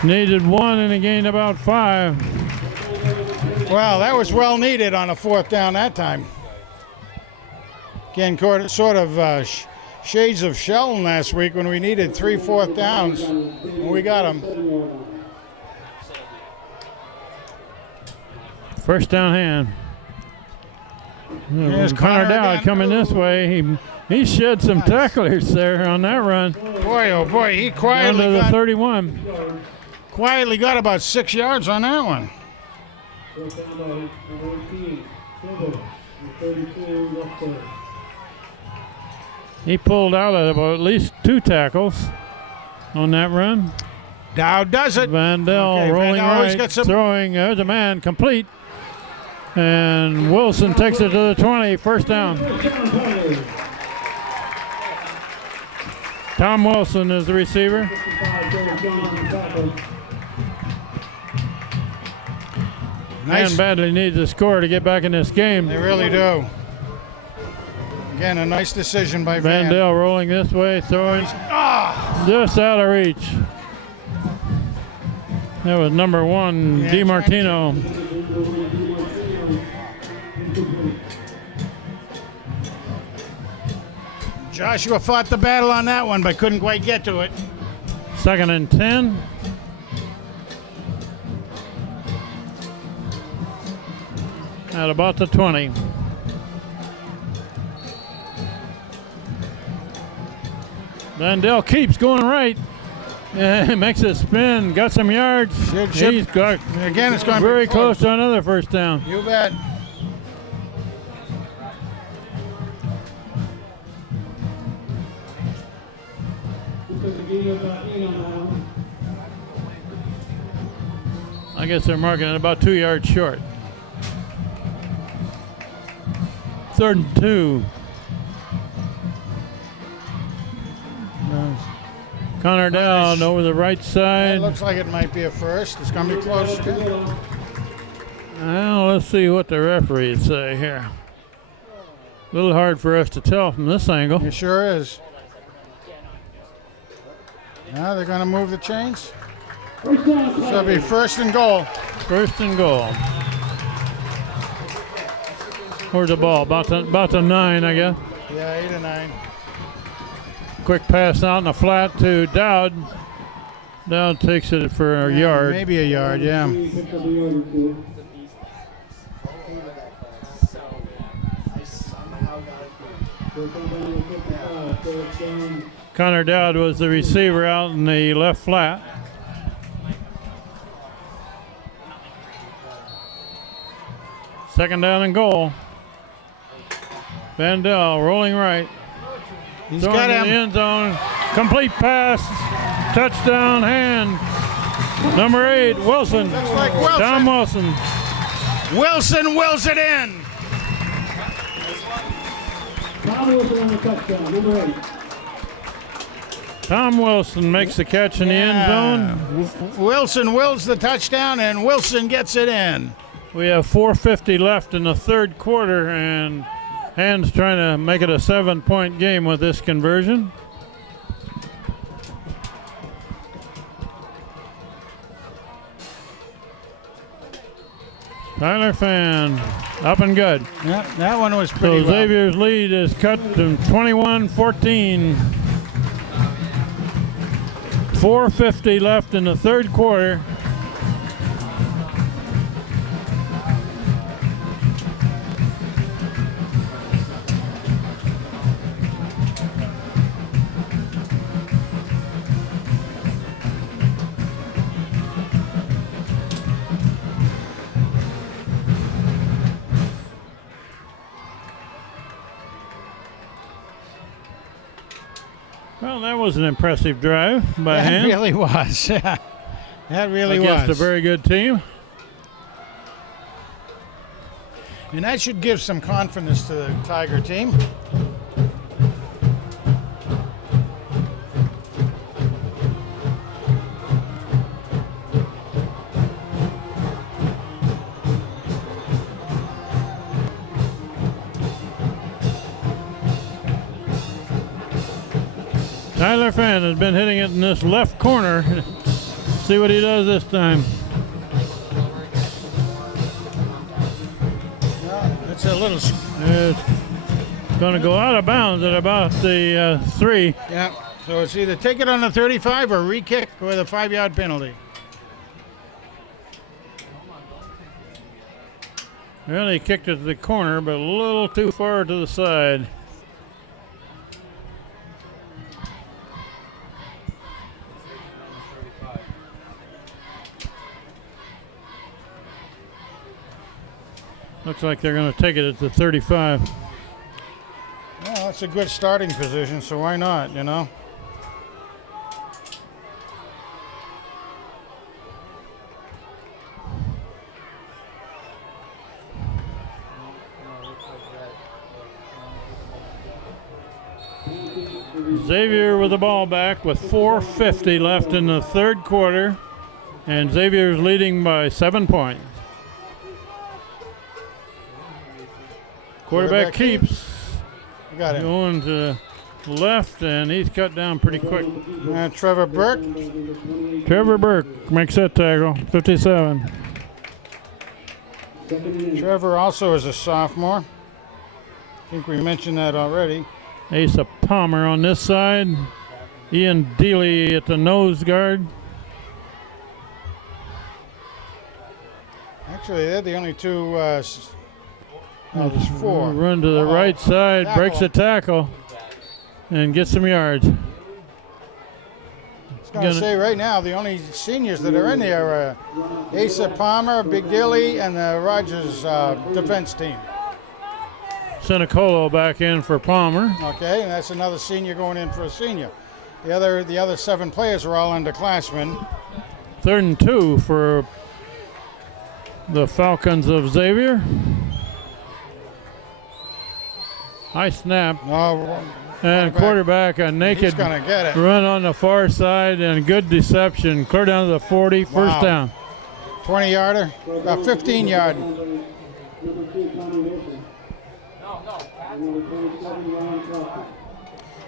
needed 1 and he gained about 5. Well, that was well needed on a fourth down that time. Again, sort of shades of Sheldon last week when we needed 3 fourth downs. And we got them. First down hand. Here's Connor Connor Dowd again. coming this way. He shed some tacklers there on that run. Boy, oh boy, he Down to the 31. quietly got about 6 yards on that one. First down by number 18. Silver. 32 left there. He pulled out at least 2 tackles on that run. Dowd does it. Vandell Okay, rolling Vandell always right, got some- throwing. There's a man complete. And Wilson takes it to the 20, first down. Tom Wilson is the receiver. 55 Derek Jones on the tackle. Nice. Man badly needs a score to get back in this game. They really do. Again, a nice decision by Van. Vandell rolling this way, throwing just out of reach. That was number 1, Yeah, DiMartino. Joshua fought the battle on that one, but couldn't quite get to it. 2nd and 10. At about the 20. Vandell keeps going right. Yeah, makes a spin, got some yards. He's got Again, it's going very close to another first down. You bet. I guess they're marking it about 2 yards short. 3rd and 2. Connor down over the right It side. looks like it might be a first. It's going to be close. Well, let's see what the referees say here. A little hard for us to tell from this angle. It sure is. Now they're going to move the chains. So it'll be 1st and goal. 1st and goal. Where's the ball? About the 9, I guess. Yeah, 8 or 9. Quick pass out in the flat to Dowd. Dowd takes it for a yard. Maybe a yard, yeah. Connor Dowd was the receiver out in the left flat. Second down and goal. Vandell rolling right. He's Throwing got in the him. end zone. Complete pass. Touchdown hand. Number 8, Wilson. Looks like Wilson. Tom Wilson. Wilson wills it in. Tom Wilson on the touchdown, number 8. Tom Wilson makes the catch in the end zone. Wilson wills the touchdown, and Wilson gets it in. We have 4:50 left in the 3rd quarter, and Hand's trying to make it a 7-point game with this conversion. Tyler Fan, up and good. Yeah, that one was So pretty well. Xavier's lead is cut to 21-14. 4:50 left in the 3rd quarter. Well, that was an impressive drive by That Hand really was. Yeah, that really against was. a very good team. And that should give some confidence to the Tiger team. Tyler Fan has been hitting it in this left corner. See what he does this time. It's a little. It's going to go out of bounds at about the 3. Yeah. So it's either take it on the 35 or re-kick with a 5-yard penalty. Well, he kicked it to the corner, but a little too far to the side. Looks like they're going to take it at the 35. Well, that's a good starting position, so why not, you know? Xavier with the ball back with 4:50 left in the 3rd quarter, and Xavier's leading by 7 points. Quarterback keeps. Got him. Going to left, and he's cut down pretty quick. Trevor Burke. Trevor Burke makes that tackle, 57. Trevor also is a sophomore. I think we mentioned that already. Asa Palmer on this side. Ian Dealey at the nose guard. Actually, they're the only two. There's four. Run to the right side, tackle. breaks a tackle, and gets some yards. I was going to say right now, the only seniors that are in there are Asa Palmer, Big Dilly, and the Rogers defense team. Senecolo back in for Palmer. Okay, and that's another senior going in for a senior. The other 7 players are all underclassmen. 3rd and 2 for the Falcons of Xavier. High snap. Oh, And quarterback a naked he's going to get it. run on the far side and good deception. Clear down to the 40, Wow. first down. 20-yarder, 15-yard.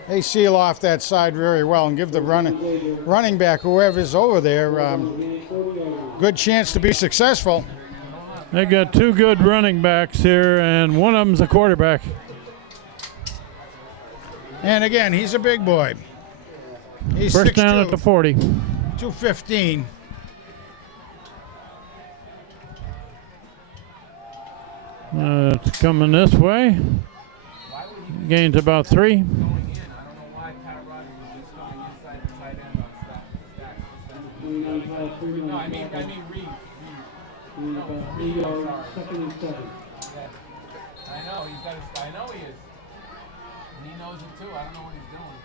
They seal off that side very well and give the running back, whoever's over there, good chance to be successful. They got 2 good running backs here, and one of them's a quarterback. And again, he's a big boy. He's First down 6'2", at the 40. 215. It's coming this way. Gains about 3. No, I mean Reed. Second and 7. I know he's got. I know he is. And he knows it too. I don't know what he's doing.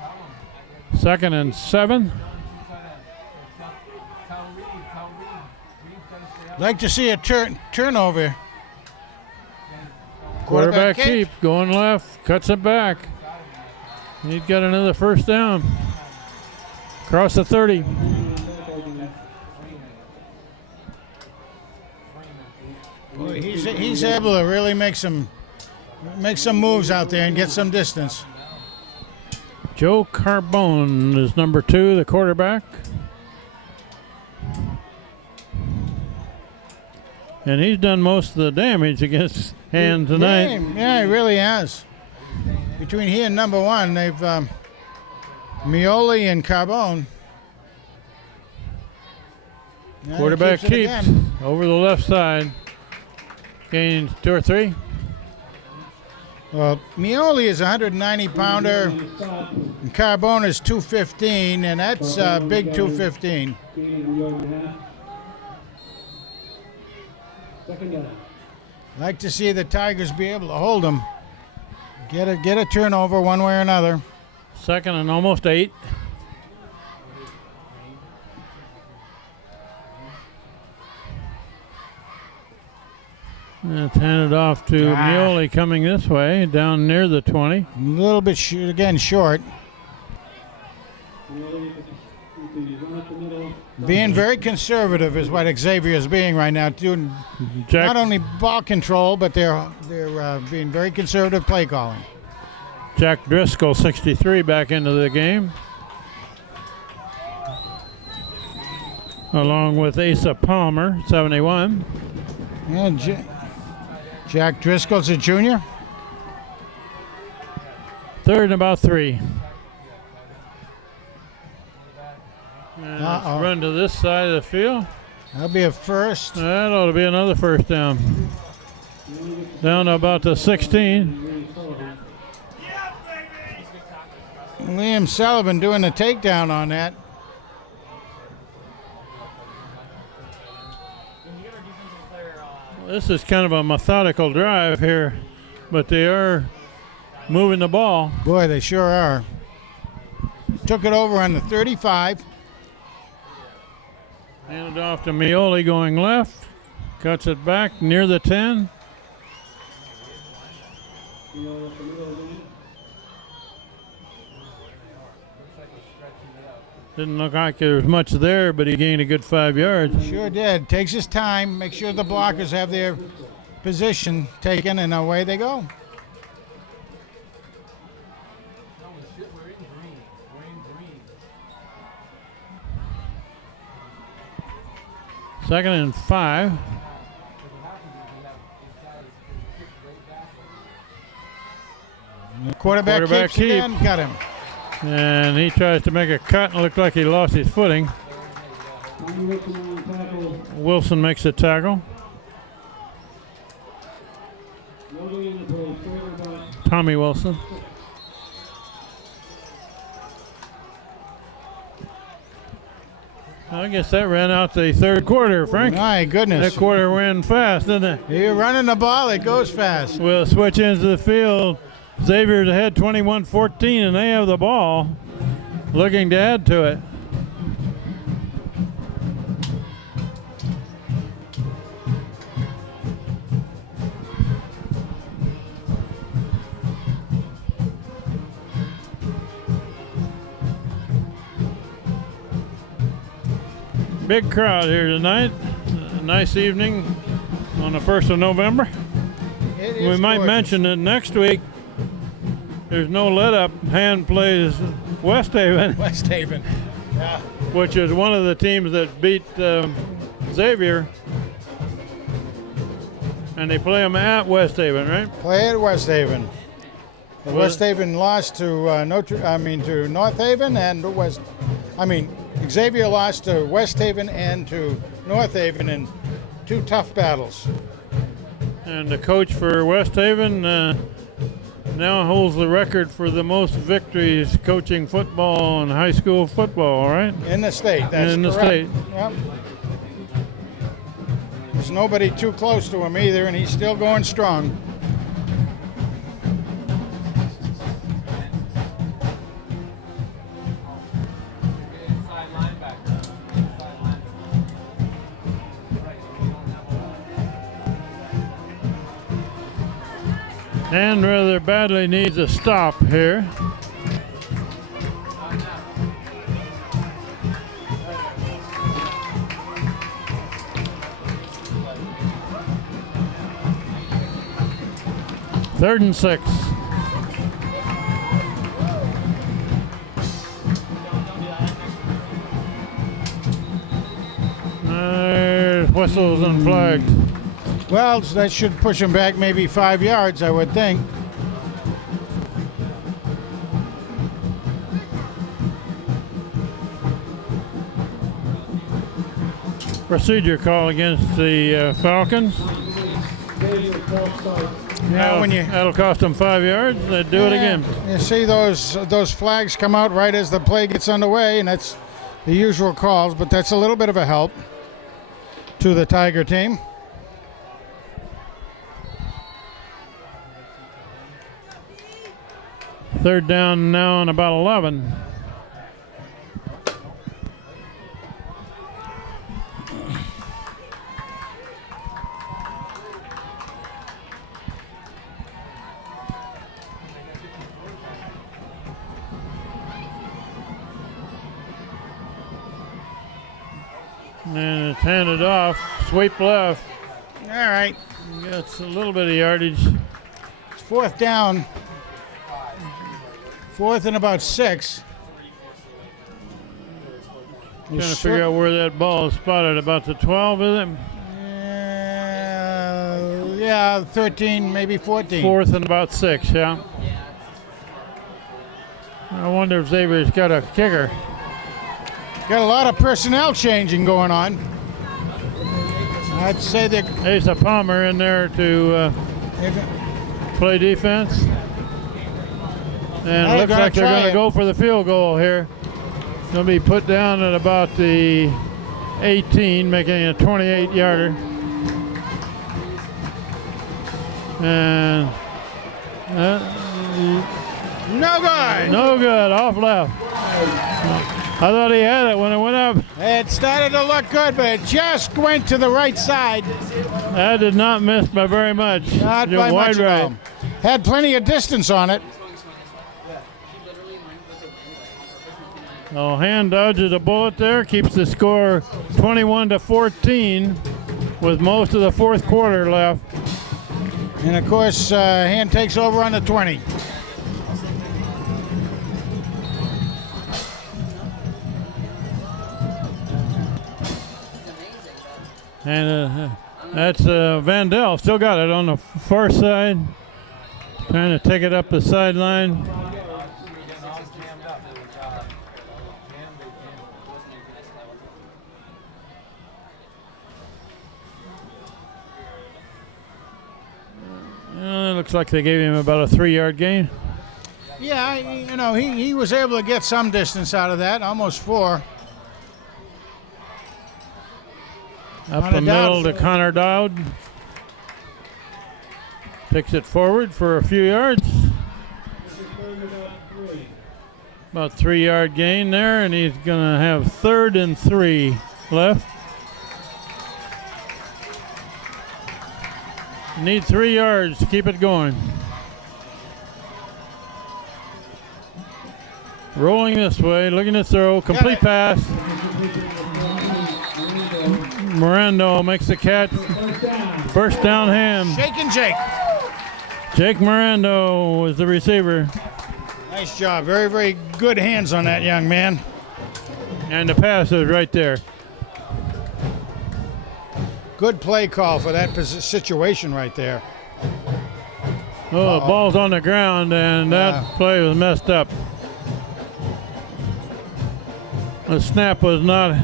Tell him. 2nd and 7. Tell Reed. Reed's got to stay out. Like to see a turnover. Quarterback kick. keep going left, cuts it back. He's got another first down. Across the 30. Boy, he's able to really make some moves out there and get some distance. Joe Carbone is number 2, the quarterback. And he's done most of the damage against Hand tonight. Yeah, he really has. Between he and number 1, they've Mioli and Carbone. Yeah, he Quarterback keeps it keeps again. over the left side. Gains 2 or 3. Well, Mioli is a 190-pounder, and Carbone is 215, and that's big 215. Second down. Like to see the Tigers be able to hold them. Get a turnover one way or another. 2nd and almost 8. It's handed off to Mioli coming this way, down near the 20. A little bit short. Being very conservative is what Xavier is being right now. Doing not only ball control, but they're being very conservative play calling. Jack Driscoll, 63, back into the game. Along with Asa Palmer, 71. Yeah, Jack Driscoll's a junior. 3rd and about 3. And let's run to this side of the field. That'll be a first. That ought to be another first down. Down to about the 16. Liam Sullivan doing the takedown on that. This is kind of a methodical drive here, but they are moving the ball. Boy, they sure are. Took it over on the 35. Handed off to Mioli going left. Cuts it back near the 10. Didn't look like there was much there, but he gained a good 5 yards. Sure did. Takes his time. Make sure the blockers have their position taken, and away they go. We're in green. We're in green. Second and 5. The quarterback keeps keep. again, got him. And he tries to make a cut and looked like he lost his footing. Wilson makes a tackle. Tommy Wilson. I guess that ran out the third quarter, Frank. My goodness. That quarter went fast, didn't it? You're running the ball, it goes fast. We'll switch into the field. Xavier's ahead 21-14, and they have the ball, looking to add to it. Big crowd here tonight. A nice evening on the 1st of November. It We is might gorgeous. mention that next week there's no let-up. Hand plays West Haven, West Haven. Yeah. which is one of the teams that beat Xavier. And they play them at West Haven, right? Play at West Haven. Well, West Haven lost to to North Haven and Xavier lost to West Haven and to North Haven in 2 tough battles. And the coach for West Haven now holds the record for the most victories coaching football and high school football, all right? In the state, that's In the correct. state. Yep. There's nobody too close to him either, and he's still going strong. Inside linebacker. Inside linebacker. Right, we don't have And rather badly needs a stop here. Third and 6. Whistles and flags. Well, that should push him back maybe 5 yards, I would think. Procedure call against the Falcons. Now, when you That'll cost them 5 yards. They do it again. You see those flags come out right as the play gets underway, and that's the usual calls, but that's a little bit of a help to the Tiger team. Third down now on about 11. And it's handed off. Sweep left. All right, Gets a little bit of yardage. it's 4th down. 4th and about 6. Trying to figure out where that ball is spotted. About the 12, is it? Yeah, 13, maybe 14. 4th and about 6, yeah. I wonder if Xavier's got a kicker. Got a lot of personnel changing going on. I'd say that Asa Palmer in there to play defense. And They're it looks gonna like they're try going to it. go for the field goal here. Going to be put down at about the 18, making a 28-yarder. And no good. no good, off left. I thought he had it when it went up. It started to look good, but it just went to the right side. That did not miss by very much. Not Just by wide much at right. all. Had plenty of distance on it. Oh, Hand dodges a bullet there, keeps the score 21-14 with most of the 4th quarter left. And of course, Hand takes over on the 20. And that's Vandell. Still got it on the far side. Trying to take it up the sideline. It looks like they gave him about a 3-yard gain. Yeah, you know, he was able to get some distance out of that, almost 4. Up the middle to Connor Dowd. Picks it forward for a few yards. About 3-yard gain there, and he's going to have 3rd and 3 left. Need 3 yards to keep it going. Rolling this way, looking to throw, complete pass. Mirando makes the catch. First down, Ham. Shaking Jake. Jake Mirando was the receiver. Nice job. Very, very good hands on that young man. And the pass is right there. Good play call for that situation right there. Oh, the ball's on the ground, and that play was messed up. The snap was not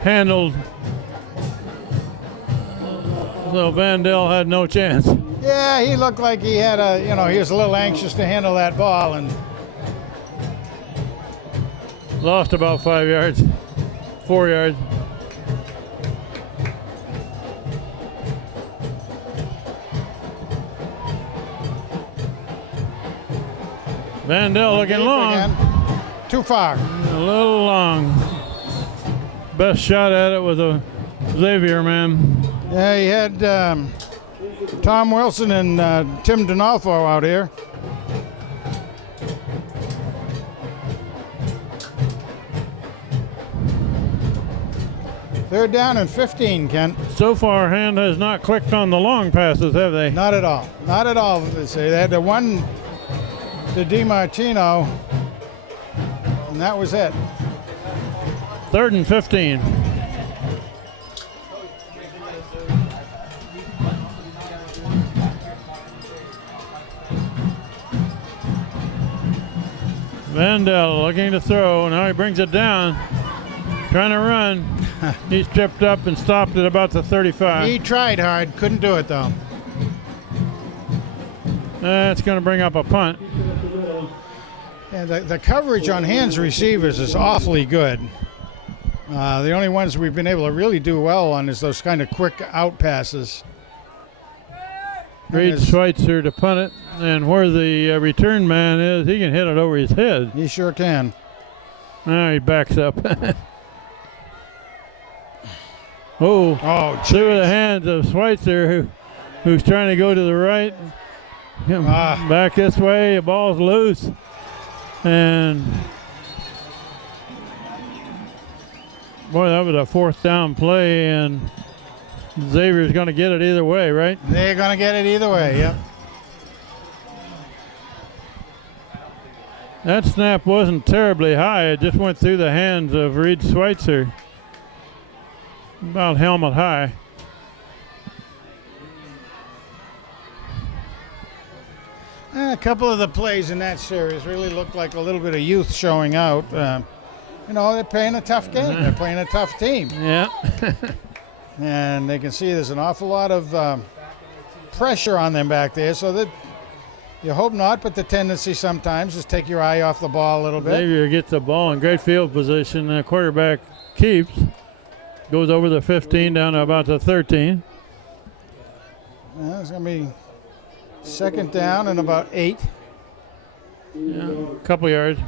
handled, so Vandell had no chance. Yeah, he looked like he had he was a little anxious to handle that ball and lost about 5 yards, 4 yards. Vandell looking long. Again. Too far. A little long. Best shot at it was a Xavier man. Yeah, he had Tom Wilson and Tim Donalfo out here. Third down and 15, Kent. So far, Hand has not clicked on the long passes, have they? Not at all. Not at all. They had the one to DiMartino, and that was it. 3rd and 15. Vandell looking to throw. Now he brings it down. Trying to run. He's tripped up and stopped at about the 35. He tried hard. Couldn't do it, though. That's going to bring up a punt. Yeah, the coverage on Hand's receivers is awfully good. The only ones we've been able to really do well on is those kind of quick out passes. Reed Schweitzer to punt it, and where the return man is, he can hit it over his head. He sure can. Now he backs up. Through the hands of Schweitzer, who's trying to go to the right. Back this way, the ball's loose. And boy, that was a 4th down play, and Xavier's going to get it either way, right? They're going to get it either way, yep. That snap wasn't terribly high. It just went through the hands of Reed Schweitzer. About helmet high. A couple of the plays in that series really looked like a little bit of youth showing out. They're playing a tough game. They're playing a tough team. Yeah. And they can see there's an awful lot of pressure on them back there, so that you hope not, but the tendency sometimes is take your eye off the ball a little bit. Xavier gets the ball in great field position, and the quarterback keeps. Goes over the 15 down to about the 13. It's going to be 2nd down and about 8. Yeah, a couple yards.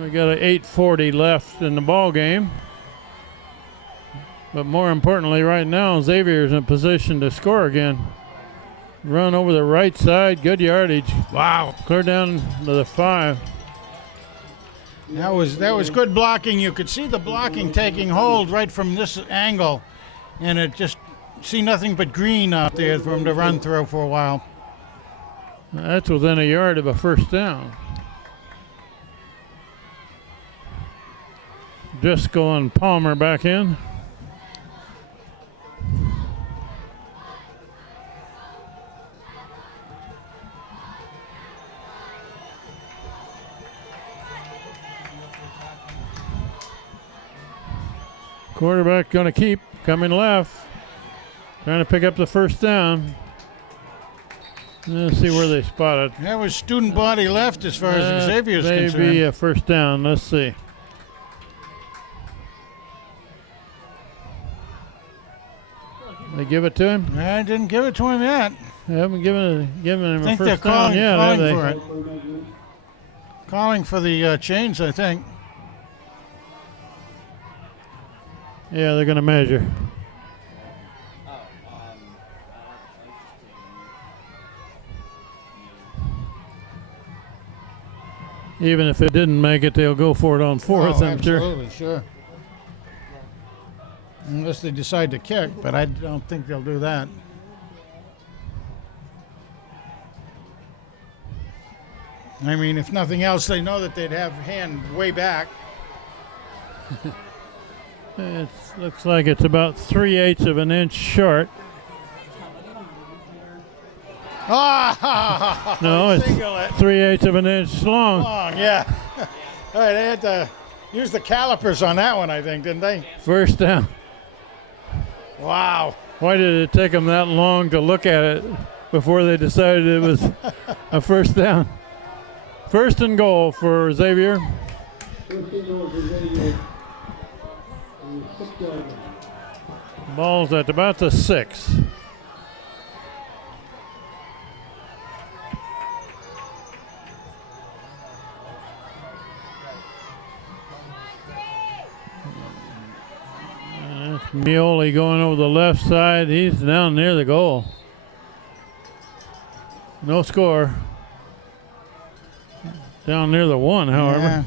We got an 8:40 left in the ball game. But more importantly, right now, Xavier's in position to score again. Run over the right side, good yardage. Wow. Clear down to the 5. That was good blocking. You could see the blocking taking hold right from this angle, and it just see nothing but green out there for him to run through for a while. That's within a yard of a first down. Driscoll and Palmer back in. Quarterback going to keep, coming left, trying to pick up the first down. Let's see where they spot it. That was student body left as far as Xavier's concerned. Maybe a first down. Let's see. They give it to him? I didn't give it to him yet. They haven't given him a first they're down yet, have they? for it. Calling for the change, I think. Yeah, they're going to measure. Even if it didn't make it, they'll go for it on fourth, I'm sure. Absolutely, sure. Unless they decide to kick, but I don't think they'll do that. I mean, if nothing else, they know that they'd have hand way back. It looks like it's about 3/8 of an inch short. Oh, No, it's single it. 3/8 of an inch long. Long, yeah. All right, they had to use the calipers on that one, I think, didn't they? First down. Wow. Why did it take them that long to look at it before they decided it was a first down? First and goal for Xavier. First and goal for Xavier. Ball's at about the 6. Mioli going over the left side. He's down near the goal. No score. Down near the 1, however. Yeah.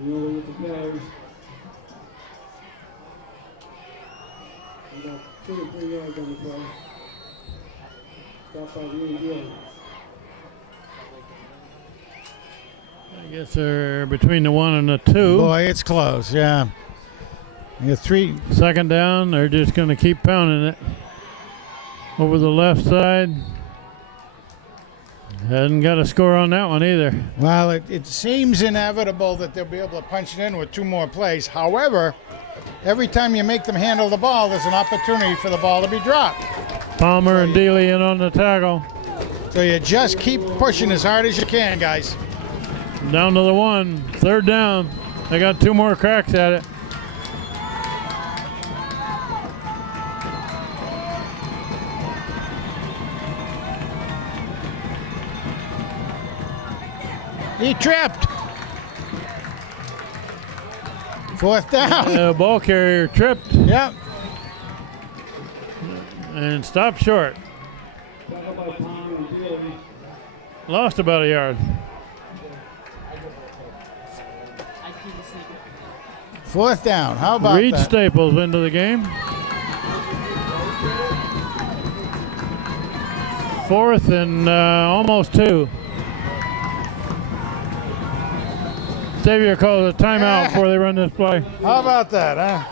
Mioli with the carry. About 2 or 3 yards on the play. Stop by Mioli. I guess they're between the 1 and the 2. Boy, it's close, yeah. You got 3. Second down, they're just going to keep pounding it. Over the left side. Hasn't got a score on that one either. Well, it seems inevitable that they'll be able to punch it in with 2 more plays. However, every time you make them handle the ball, there's an opportunity for the ball to be dropped. Palmer and Dealey in on the tackle. So you just keep pushing as hard as you can, guys. Down to the 1. Third down. They got 2 more cracks at it. He tripped. 4th down. Ball carrier tripped Yep. and stopped short. Tackle by Palmer and Dealey. Lost about a yard. 4th down. How about Reed that? Staples into the game. 4th and almost 2. Xavier calls a timeout before they run this play. How about that, huh?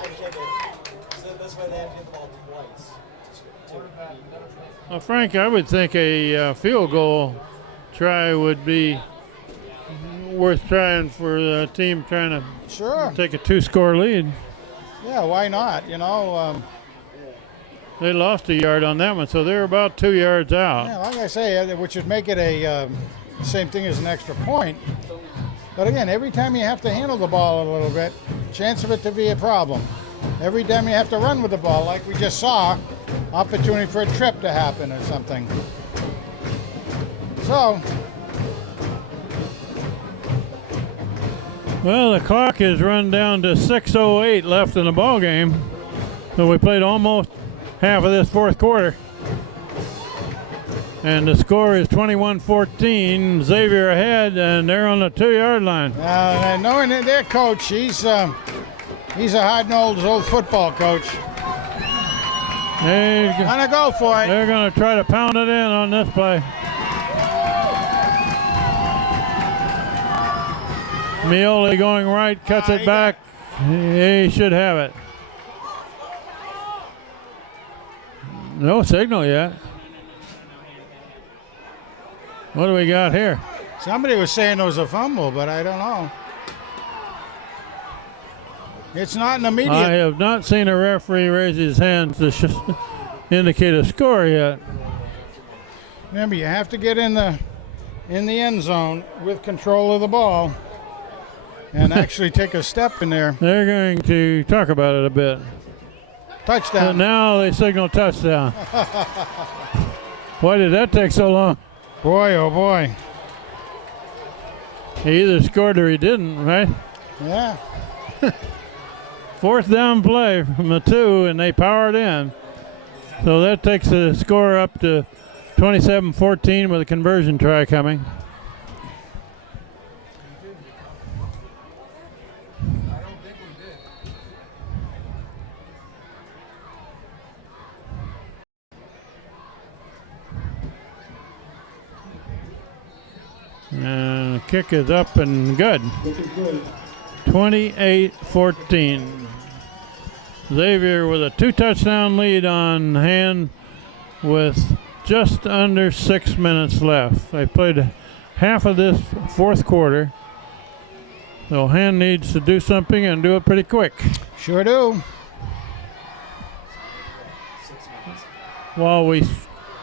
Well, Frank, I would think a field goal try would be worth trying for the team trying to Sure. take a 2-score lead. Yeah, why not? You know, They lost a yard on that one, so they're about 2 yards out. yeah, like I say, which would make it a same thing as an extra point. But again, every time you have to handle the ball a little bit, chance of it to be a problem. Every time you have to run with the ball, like we just saw, opportunity for a trip to happen or something. So, Well, the clock is run down to 6:08 left in the ball game. So we played almost half of this 4th quarter. And the score is 21-14. Xavier ahead, and they're on the 2-yard line. Knowing that their coach, he's a hard-nosed old football coach. They're Gonna go for it. They're going to try to pound it in on this play. Mioli going right, cuts it back. He should have it. No signal yet. What do we got here? Somebody was saying it was a fumble, but I don't know. It's not an immediate. I have not seen a referee raise his hand to indicate a score yet. Remember, you have to get in the end zone with control of the ball and actually take a step in there. They're going to talk about it a bit. Touchdown. But now they signal touchdown. Why did that take so long? Boy, oh boy. He either scored or he didn't, right? Yeah. 4th down play from the 2, and they powered in. So that takes the score up to 27-14 with a conversion try coming. And the kick is up and good. 28-14. Xavier with a 2-touchdown lead on hand with just under 6 minutes left. They played half of this 4th quarter. So Hand needs to do something and do it pretty quick. Sure do. While we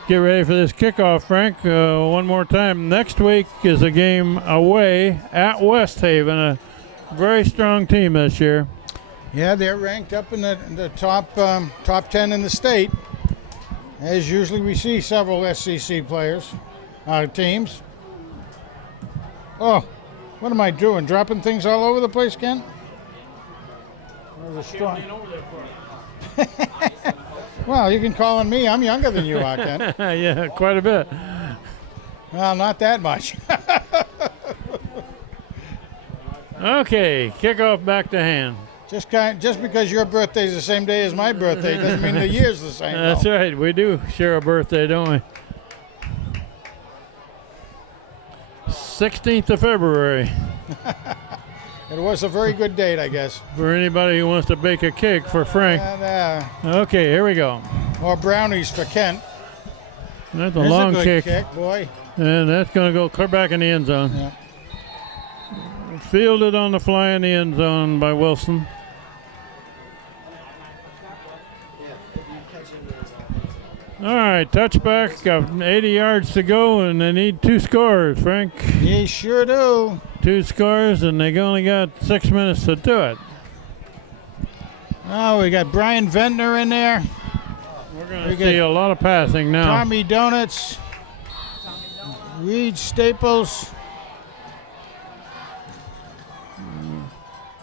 get ready for this kickoff, Frank, one more time. Next week is a game away at West Haven, a very strong team this year. Yeah, they're ranked up in the top 10 in the state. As usually we see several SCC players, teams. Oh, what am I doing? Dropping things all over the place, Ken? Well, you can call on me. I'm younger than you are, Ken. Yeah, quite a bit. Well, not that much. Okay, kickoff back to Hand. Just because your birthday's the same day as my birthday doesn't mean the year's the same. That's though. right. We do share a birthday, don't we? 16th of February. It was a very good date, I guess. For anybody who wants to bake a cake for Frank. And, Okay, here we go. or brownies for Kent. That's a There's long a good kick. boy. And that's going to go clear back in the end zone. Yeah. Fielded on the fly in the end zone by Wilson. All right, touchback. Got 80 yards to go, and they need 2 scores, Frank. You sure do. 2 scores, and they only got 6 minutes to do it. Oh, we got Brian Ventnor in there. We're going to see a lot of passing now. Tommy Donuts. Reed Staples.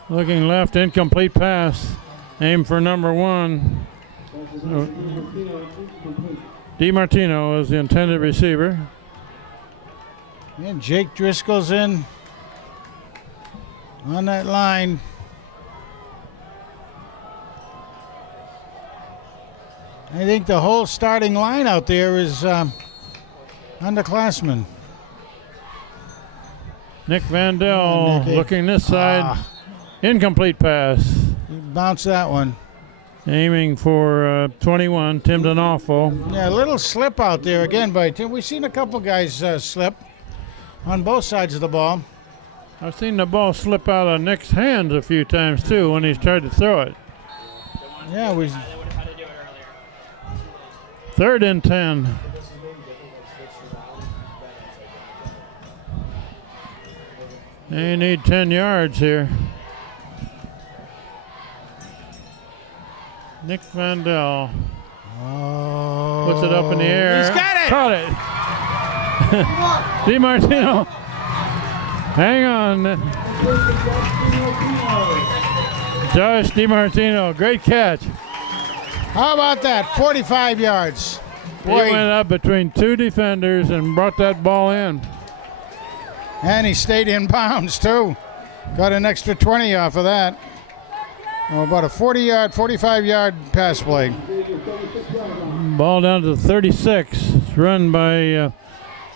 Looking left, incomplete pass. Aim for number 1. DiMartino is the intended receiver. And Jake Driscoll's in on that line. I think the whole starting line out there is underclassmen. Nick Vandell looking this side. Incomplete pass. He bounced that one. Aiming for 21, Tim D'Onofrio. Yeah, a little slip out there again by Tim. We've seen a couple guys slip on both sides of the ball. I've seen the ball slip out of Nick's hands a few times too when he's tried to throw it. Yeah, 3rd and 10. They need 10 yards here. Nick Vandell puts it up in the air. He's got it! Caught it. DiMartino. Hang on. Josh DiMartino. Great catch. How about that? 45 yards. He went up between two defenders and brought that ball in. And he stayed in bounds, too. Got an extra 20 off of that. Oh, about a 40-yard, 45-yard pass play. Ball down to 36. It's run by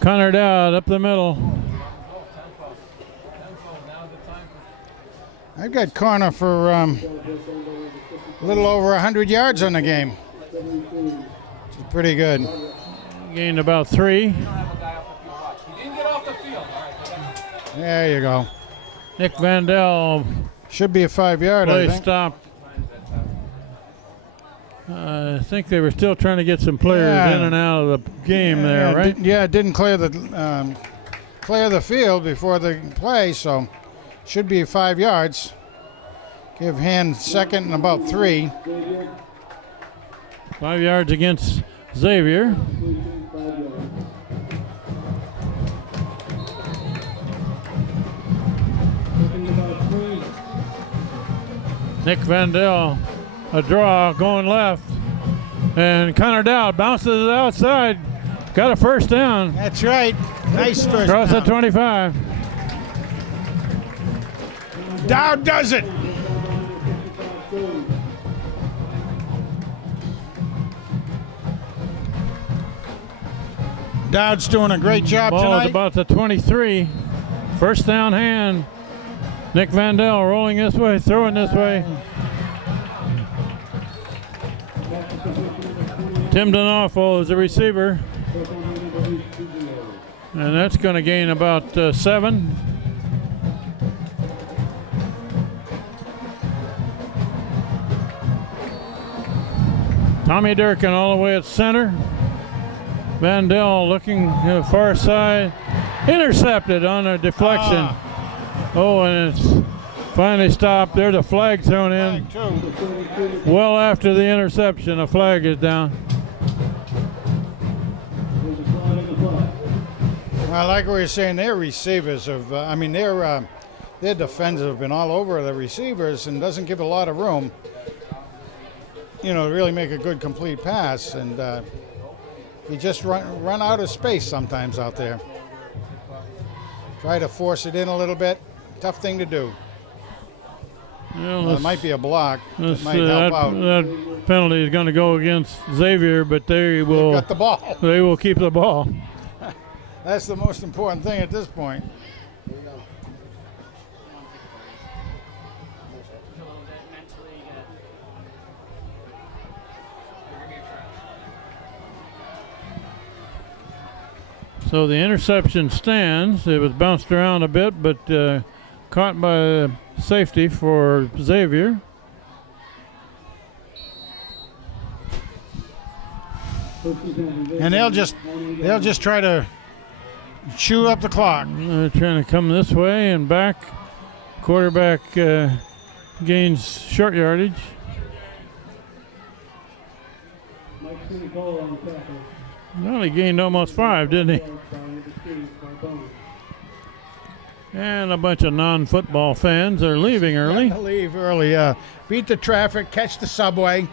Connor Dowd up the middle. I've got Connor for a little over 100 yards on the game. Which is pretty good. Gained about 3. There you go. Nick Vandell. Should be a 5-yard, I Play think. stop. I think they were still trying to get some players in and out of the game there, right? It didn't clear the field before the play, so should be 5 yards. Give Hand second and about 3. 5 yards against Xavier. Nick Vandell, a draw going left, and Connor Dowd bounces it outside, got a first down. That's right. Nice first Cross down. at 25. Dowd does it. Dowd's doing a great job Ball tonight. is about the 23. First down Hand. Nick Vandell rolling this way, throwing this way. Tim Donoffo is the receiver. And that's going to gain about 7. Tommy Durkin all the way at center. Vandell looking far side. Intercepted on a deflection. Oh, and it's finally stopped. There's a flag thrown in. Well after the interception, a flag is down. Well, like we were saying, their receivers have, their defenders have been all over the receivers and doesn't give a lot of room, to really make a good complete pass. And you just run out of space sometimes out there. Try to force it in a little bit. Tough thing to do. It might be a block. It might help out. That penalty is going to go against Xavier, but they will. They've got the ball. They will keep the ball. That's the most important thing at this point. So the interception stands. It was bounced around a bit, but caught by safety for Xavier. And they'll just try to chew up the clock. They're trying to come this way and back. Quarterback gains short yardage. Well, he gained almost 5, didn't he? And a bunch of non-football fans are leaving early. Leave early. Beat the traffic, catch the subway.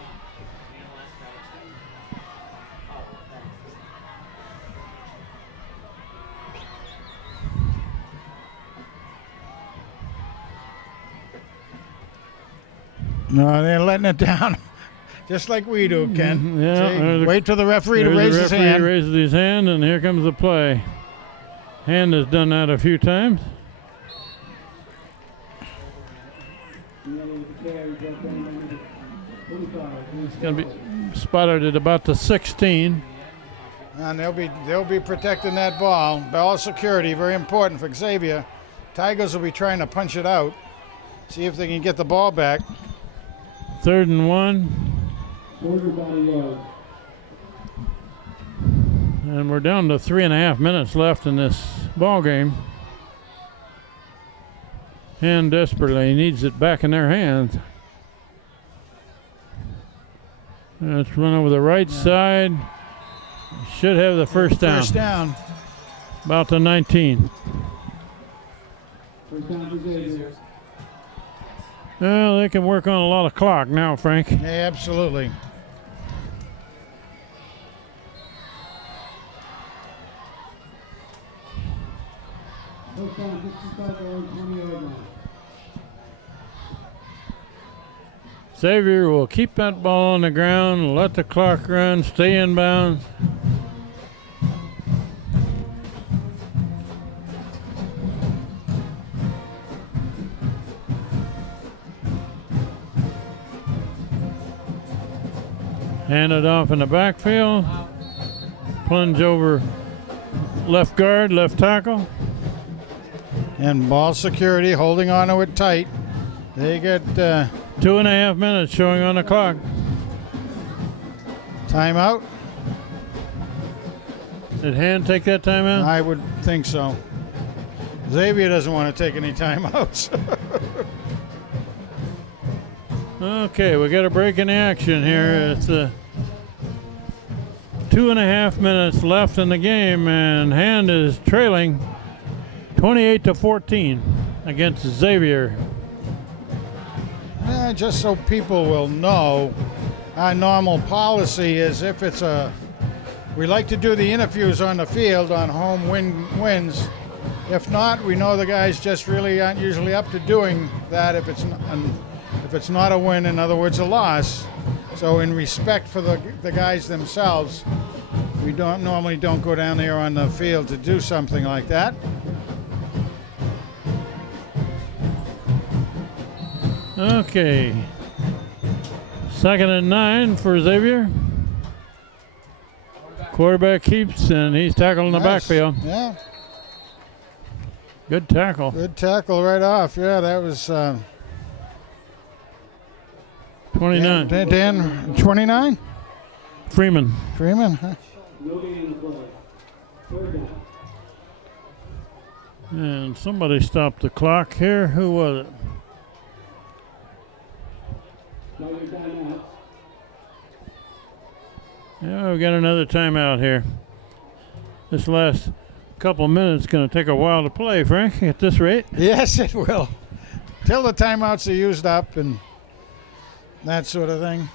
No, they're letting it down, just like we do, Ken. Yeah. See, wait till the referee to raise his hand. The referee raises his hand, and here comes the play. Hand has done that a few times. It's going to be spotted at about the 16. And they'll be protecting that ball. Ball security, very important for Xavier. Tigers will be trying to punch it out. See if they can get the ball back. 3rd and 1. And we're down to 3.5 minutes left in this ball game. Hand desperately needs it back in their hands. Let's run over the right side. Should have the first down. First down. About the 19. Well, they can work on a lot of clock now, Frank. Yeah, absolutely. First down, 65 yards, 20-yard line. Xavier will keep that ball on the ground, let the clock run, stay in bounds. Hand it off in the backfield. Plunge over left guard, left tackle. And ball security, holding on to it tight. They get 2.5 minutes showing on the clock. timeout. Did Hand take that timeout? I would think so. Xavier doesn't want to take any timeouts. Okay, we got a break in the action here. It's 2.5 minutes left in the game, and Hand is trailing 28-14 against Xavier. Just so people will know, our normal policy is if it's we like to do the interviews on the field on home wins. If not, we know the guys just really aren't usually up to doing that if it's not a win, in other words, a loss. So in respect for the guys themselves, we normally don't go down there on the field to do something like that. Okay. 2nd and 9 for Xavier. Quarterback keeps, and he's tackled in the Nice. backfield. Yeah, Good tackle. good tackle right off. Yeah, that was 29. Dan 29? Freeman. Freeman, huh? No gain in the play. Third down. And somebody stopped the clock here. Who was it? Now your timeout. Yeah, we got another timeout here. This last couple minutes going to take a while to play, Frank, at this rate. Yes, it will. Till the timeouts are used up and that sort of thing.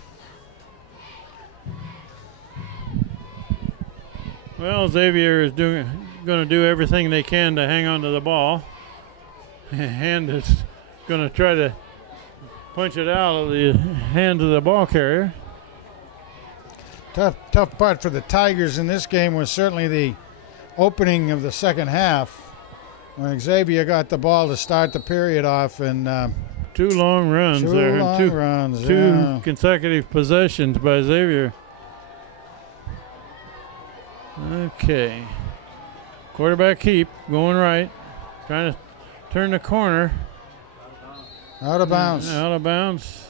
Well, Xavier is going to do everything they can to hang on to the ball. Hand is going to try to punch it out of the hands of the ball carrier. Tough part for the Tigers in this game was certainly the opening of the second half when Xavier got the ball to start the period off, and 2 long runs two there. long runs. Two Yeah. consecutive possessions by Xavier. Okay. Quarterback keep, going right. Trying to turn the corner. Out of bounds. Out of bounds.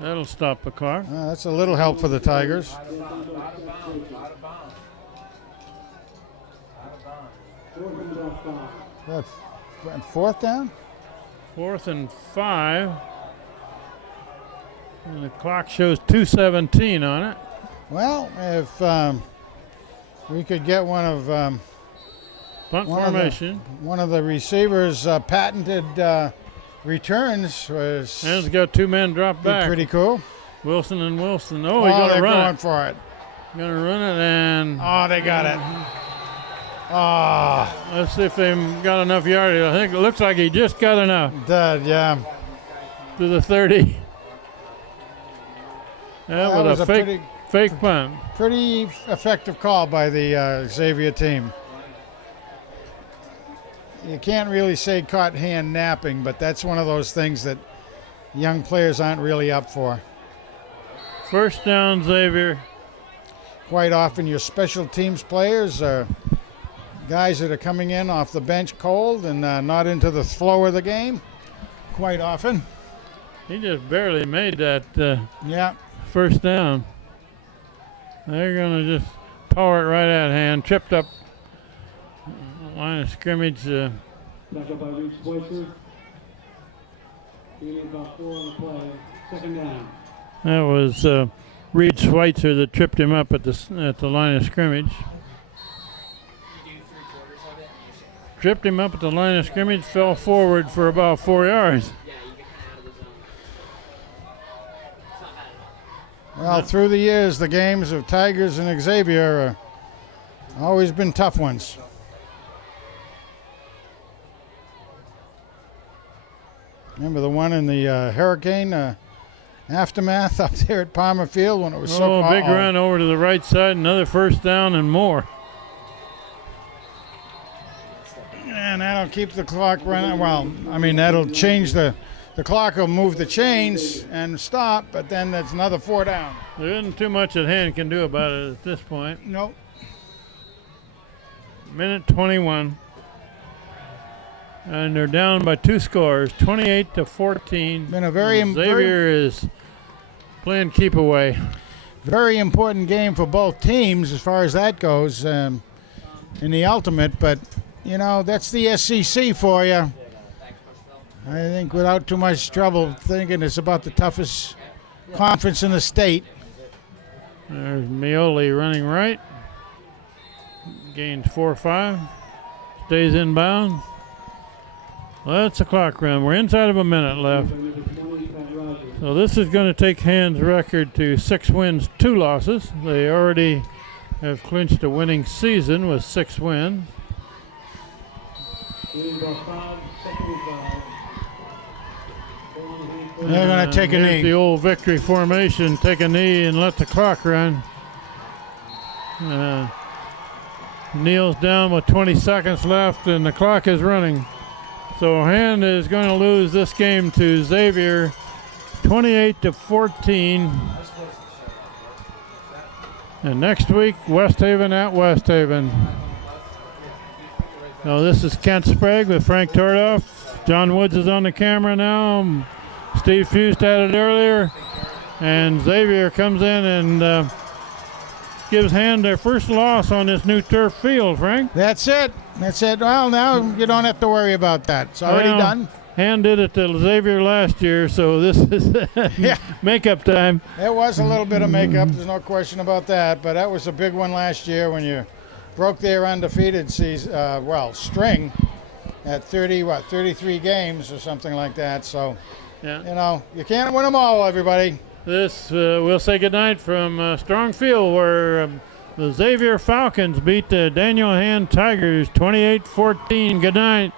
That'll stop the clock. That's a little help for the Tigers. Out of bounds. Out of bounds. Out of bounds. Out of bounds. 4th and about 5. That's fourth down? 4th and 5. And the clock shows 2:17 on it. Well, if we could get one of Punt One of formation. one of the receivers' patented returns was And it's got 2 men drop back. pretty cool. Wilson and Wilson. Oh, he's Oh, going to they're run going it. for it. Going to run it, and Oh, they got it. Oh, let's see if they got enough yardage. I think it looks like he just got enough dead, yeah. to the 30. That That was was a a fake punt. pretty effective call by the Xavier team. You can't really say caught hand napping, but that's one of those things that young players aren't really up for. First down, Xavier. Quite often your special teams players are guys that are coming in off the bench cold and not into the flow of the game. Quite often. He just barely made that Yeah. first down. They're going to just power it right at Hand. Tripped up line of scrimmage. Back up by Reed Schweitzer. Gaining about 4 on the play. 2nd down. That was Reed Schweitzer that tripped him up at the line of scrimmage. Tripped him up at the line of scrimmage, fell forward for about 4 yards. Well, through the years, the games of Tigers and Xavier have always been tough ones. Remember the one in the hurricane aftermath up there at Palmer Field when it was so big run over to the right side, another first down and more. And that'll keep the clock running. Well, I mean, that'll change the clock will move the chains and stop, but then that's another 4 down. There isn't too much that hand can do about it at this point. Nope. Minute 21. And they're down by 2 scores, 28-14. Been a very Xavier is playing keep away. Very important game for both teams as far as that goes in the ultimate, but you know, that's the SEC for you. I think without too much trouble thinking it's about the toughest conference in the state. There's Mioli running right. Gains 4-5. Stays inbound. Well, that's a clock run. We're inside of a minute left. So this is going to take Hand's record to 6 wins, 2 losses. They already have clinched a winning season with 6 wins. They're going to take a knee. The old victory formation, take a knee and let the clock run. Kneels down with 20 seconds left and the clock is running. So Hand is going to lose this game to Xavier 28-14. And next week, West Haven at West Haven. Now this is Kent Sprague with Frank Tordoff. John Woods is on the camera now. Steve Fust had it earlier. And Xavier comes in and gives Hand their first loss on this new turf field, Frank. That's it. That's it. Well, now you don't have to worry about that. It's already done. Hand did it to Xavier last year, so this is makeup time. It was a little bit of makeup. There's no question about that. But that was a big one last year when you broke their undefeated string at 33 games or something like that. So, you know, you can't win them all, everybody. This, we'll say goodnight from Strong Field, where the Xavier Falcons beat the Daniel Hand Tigers 28-14. Good night.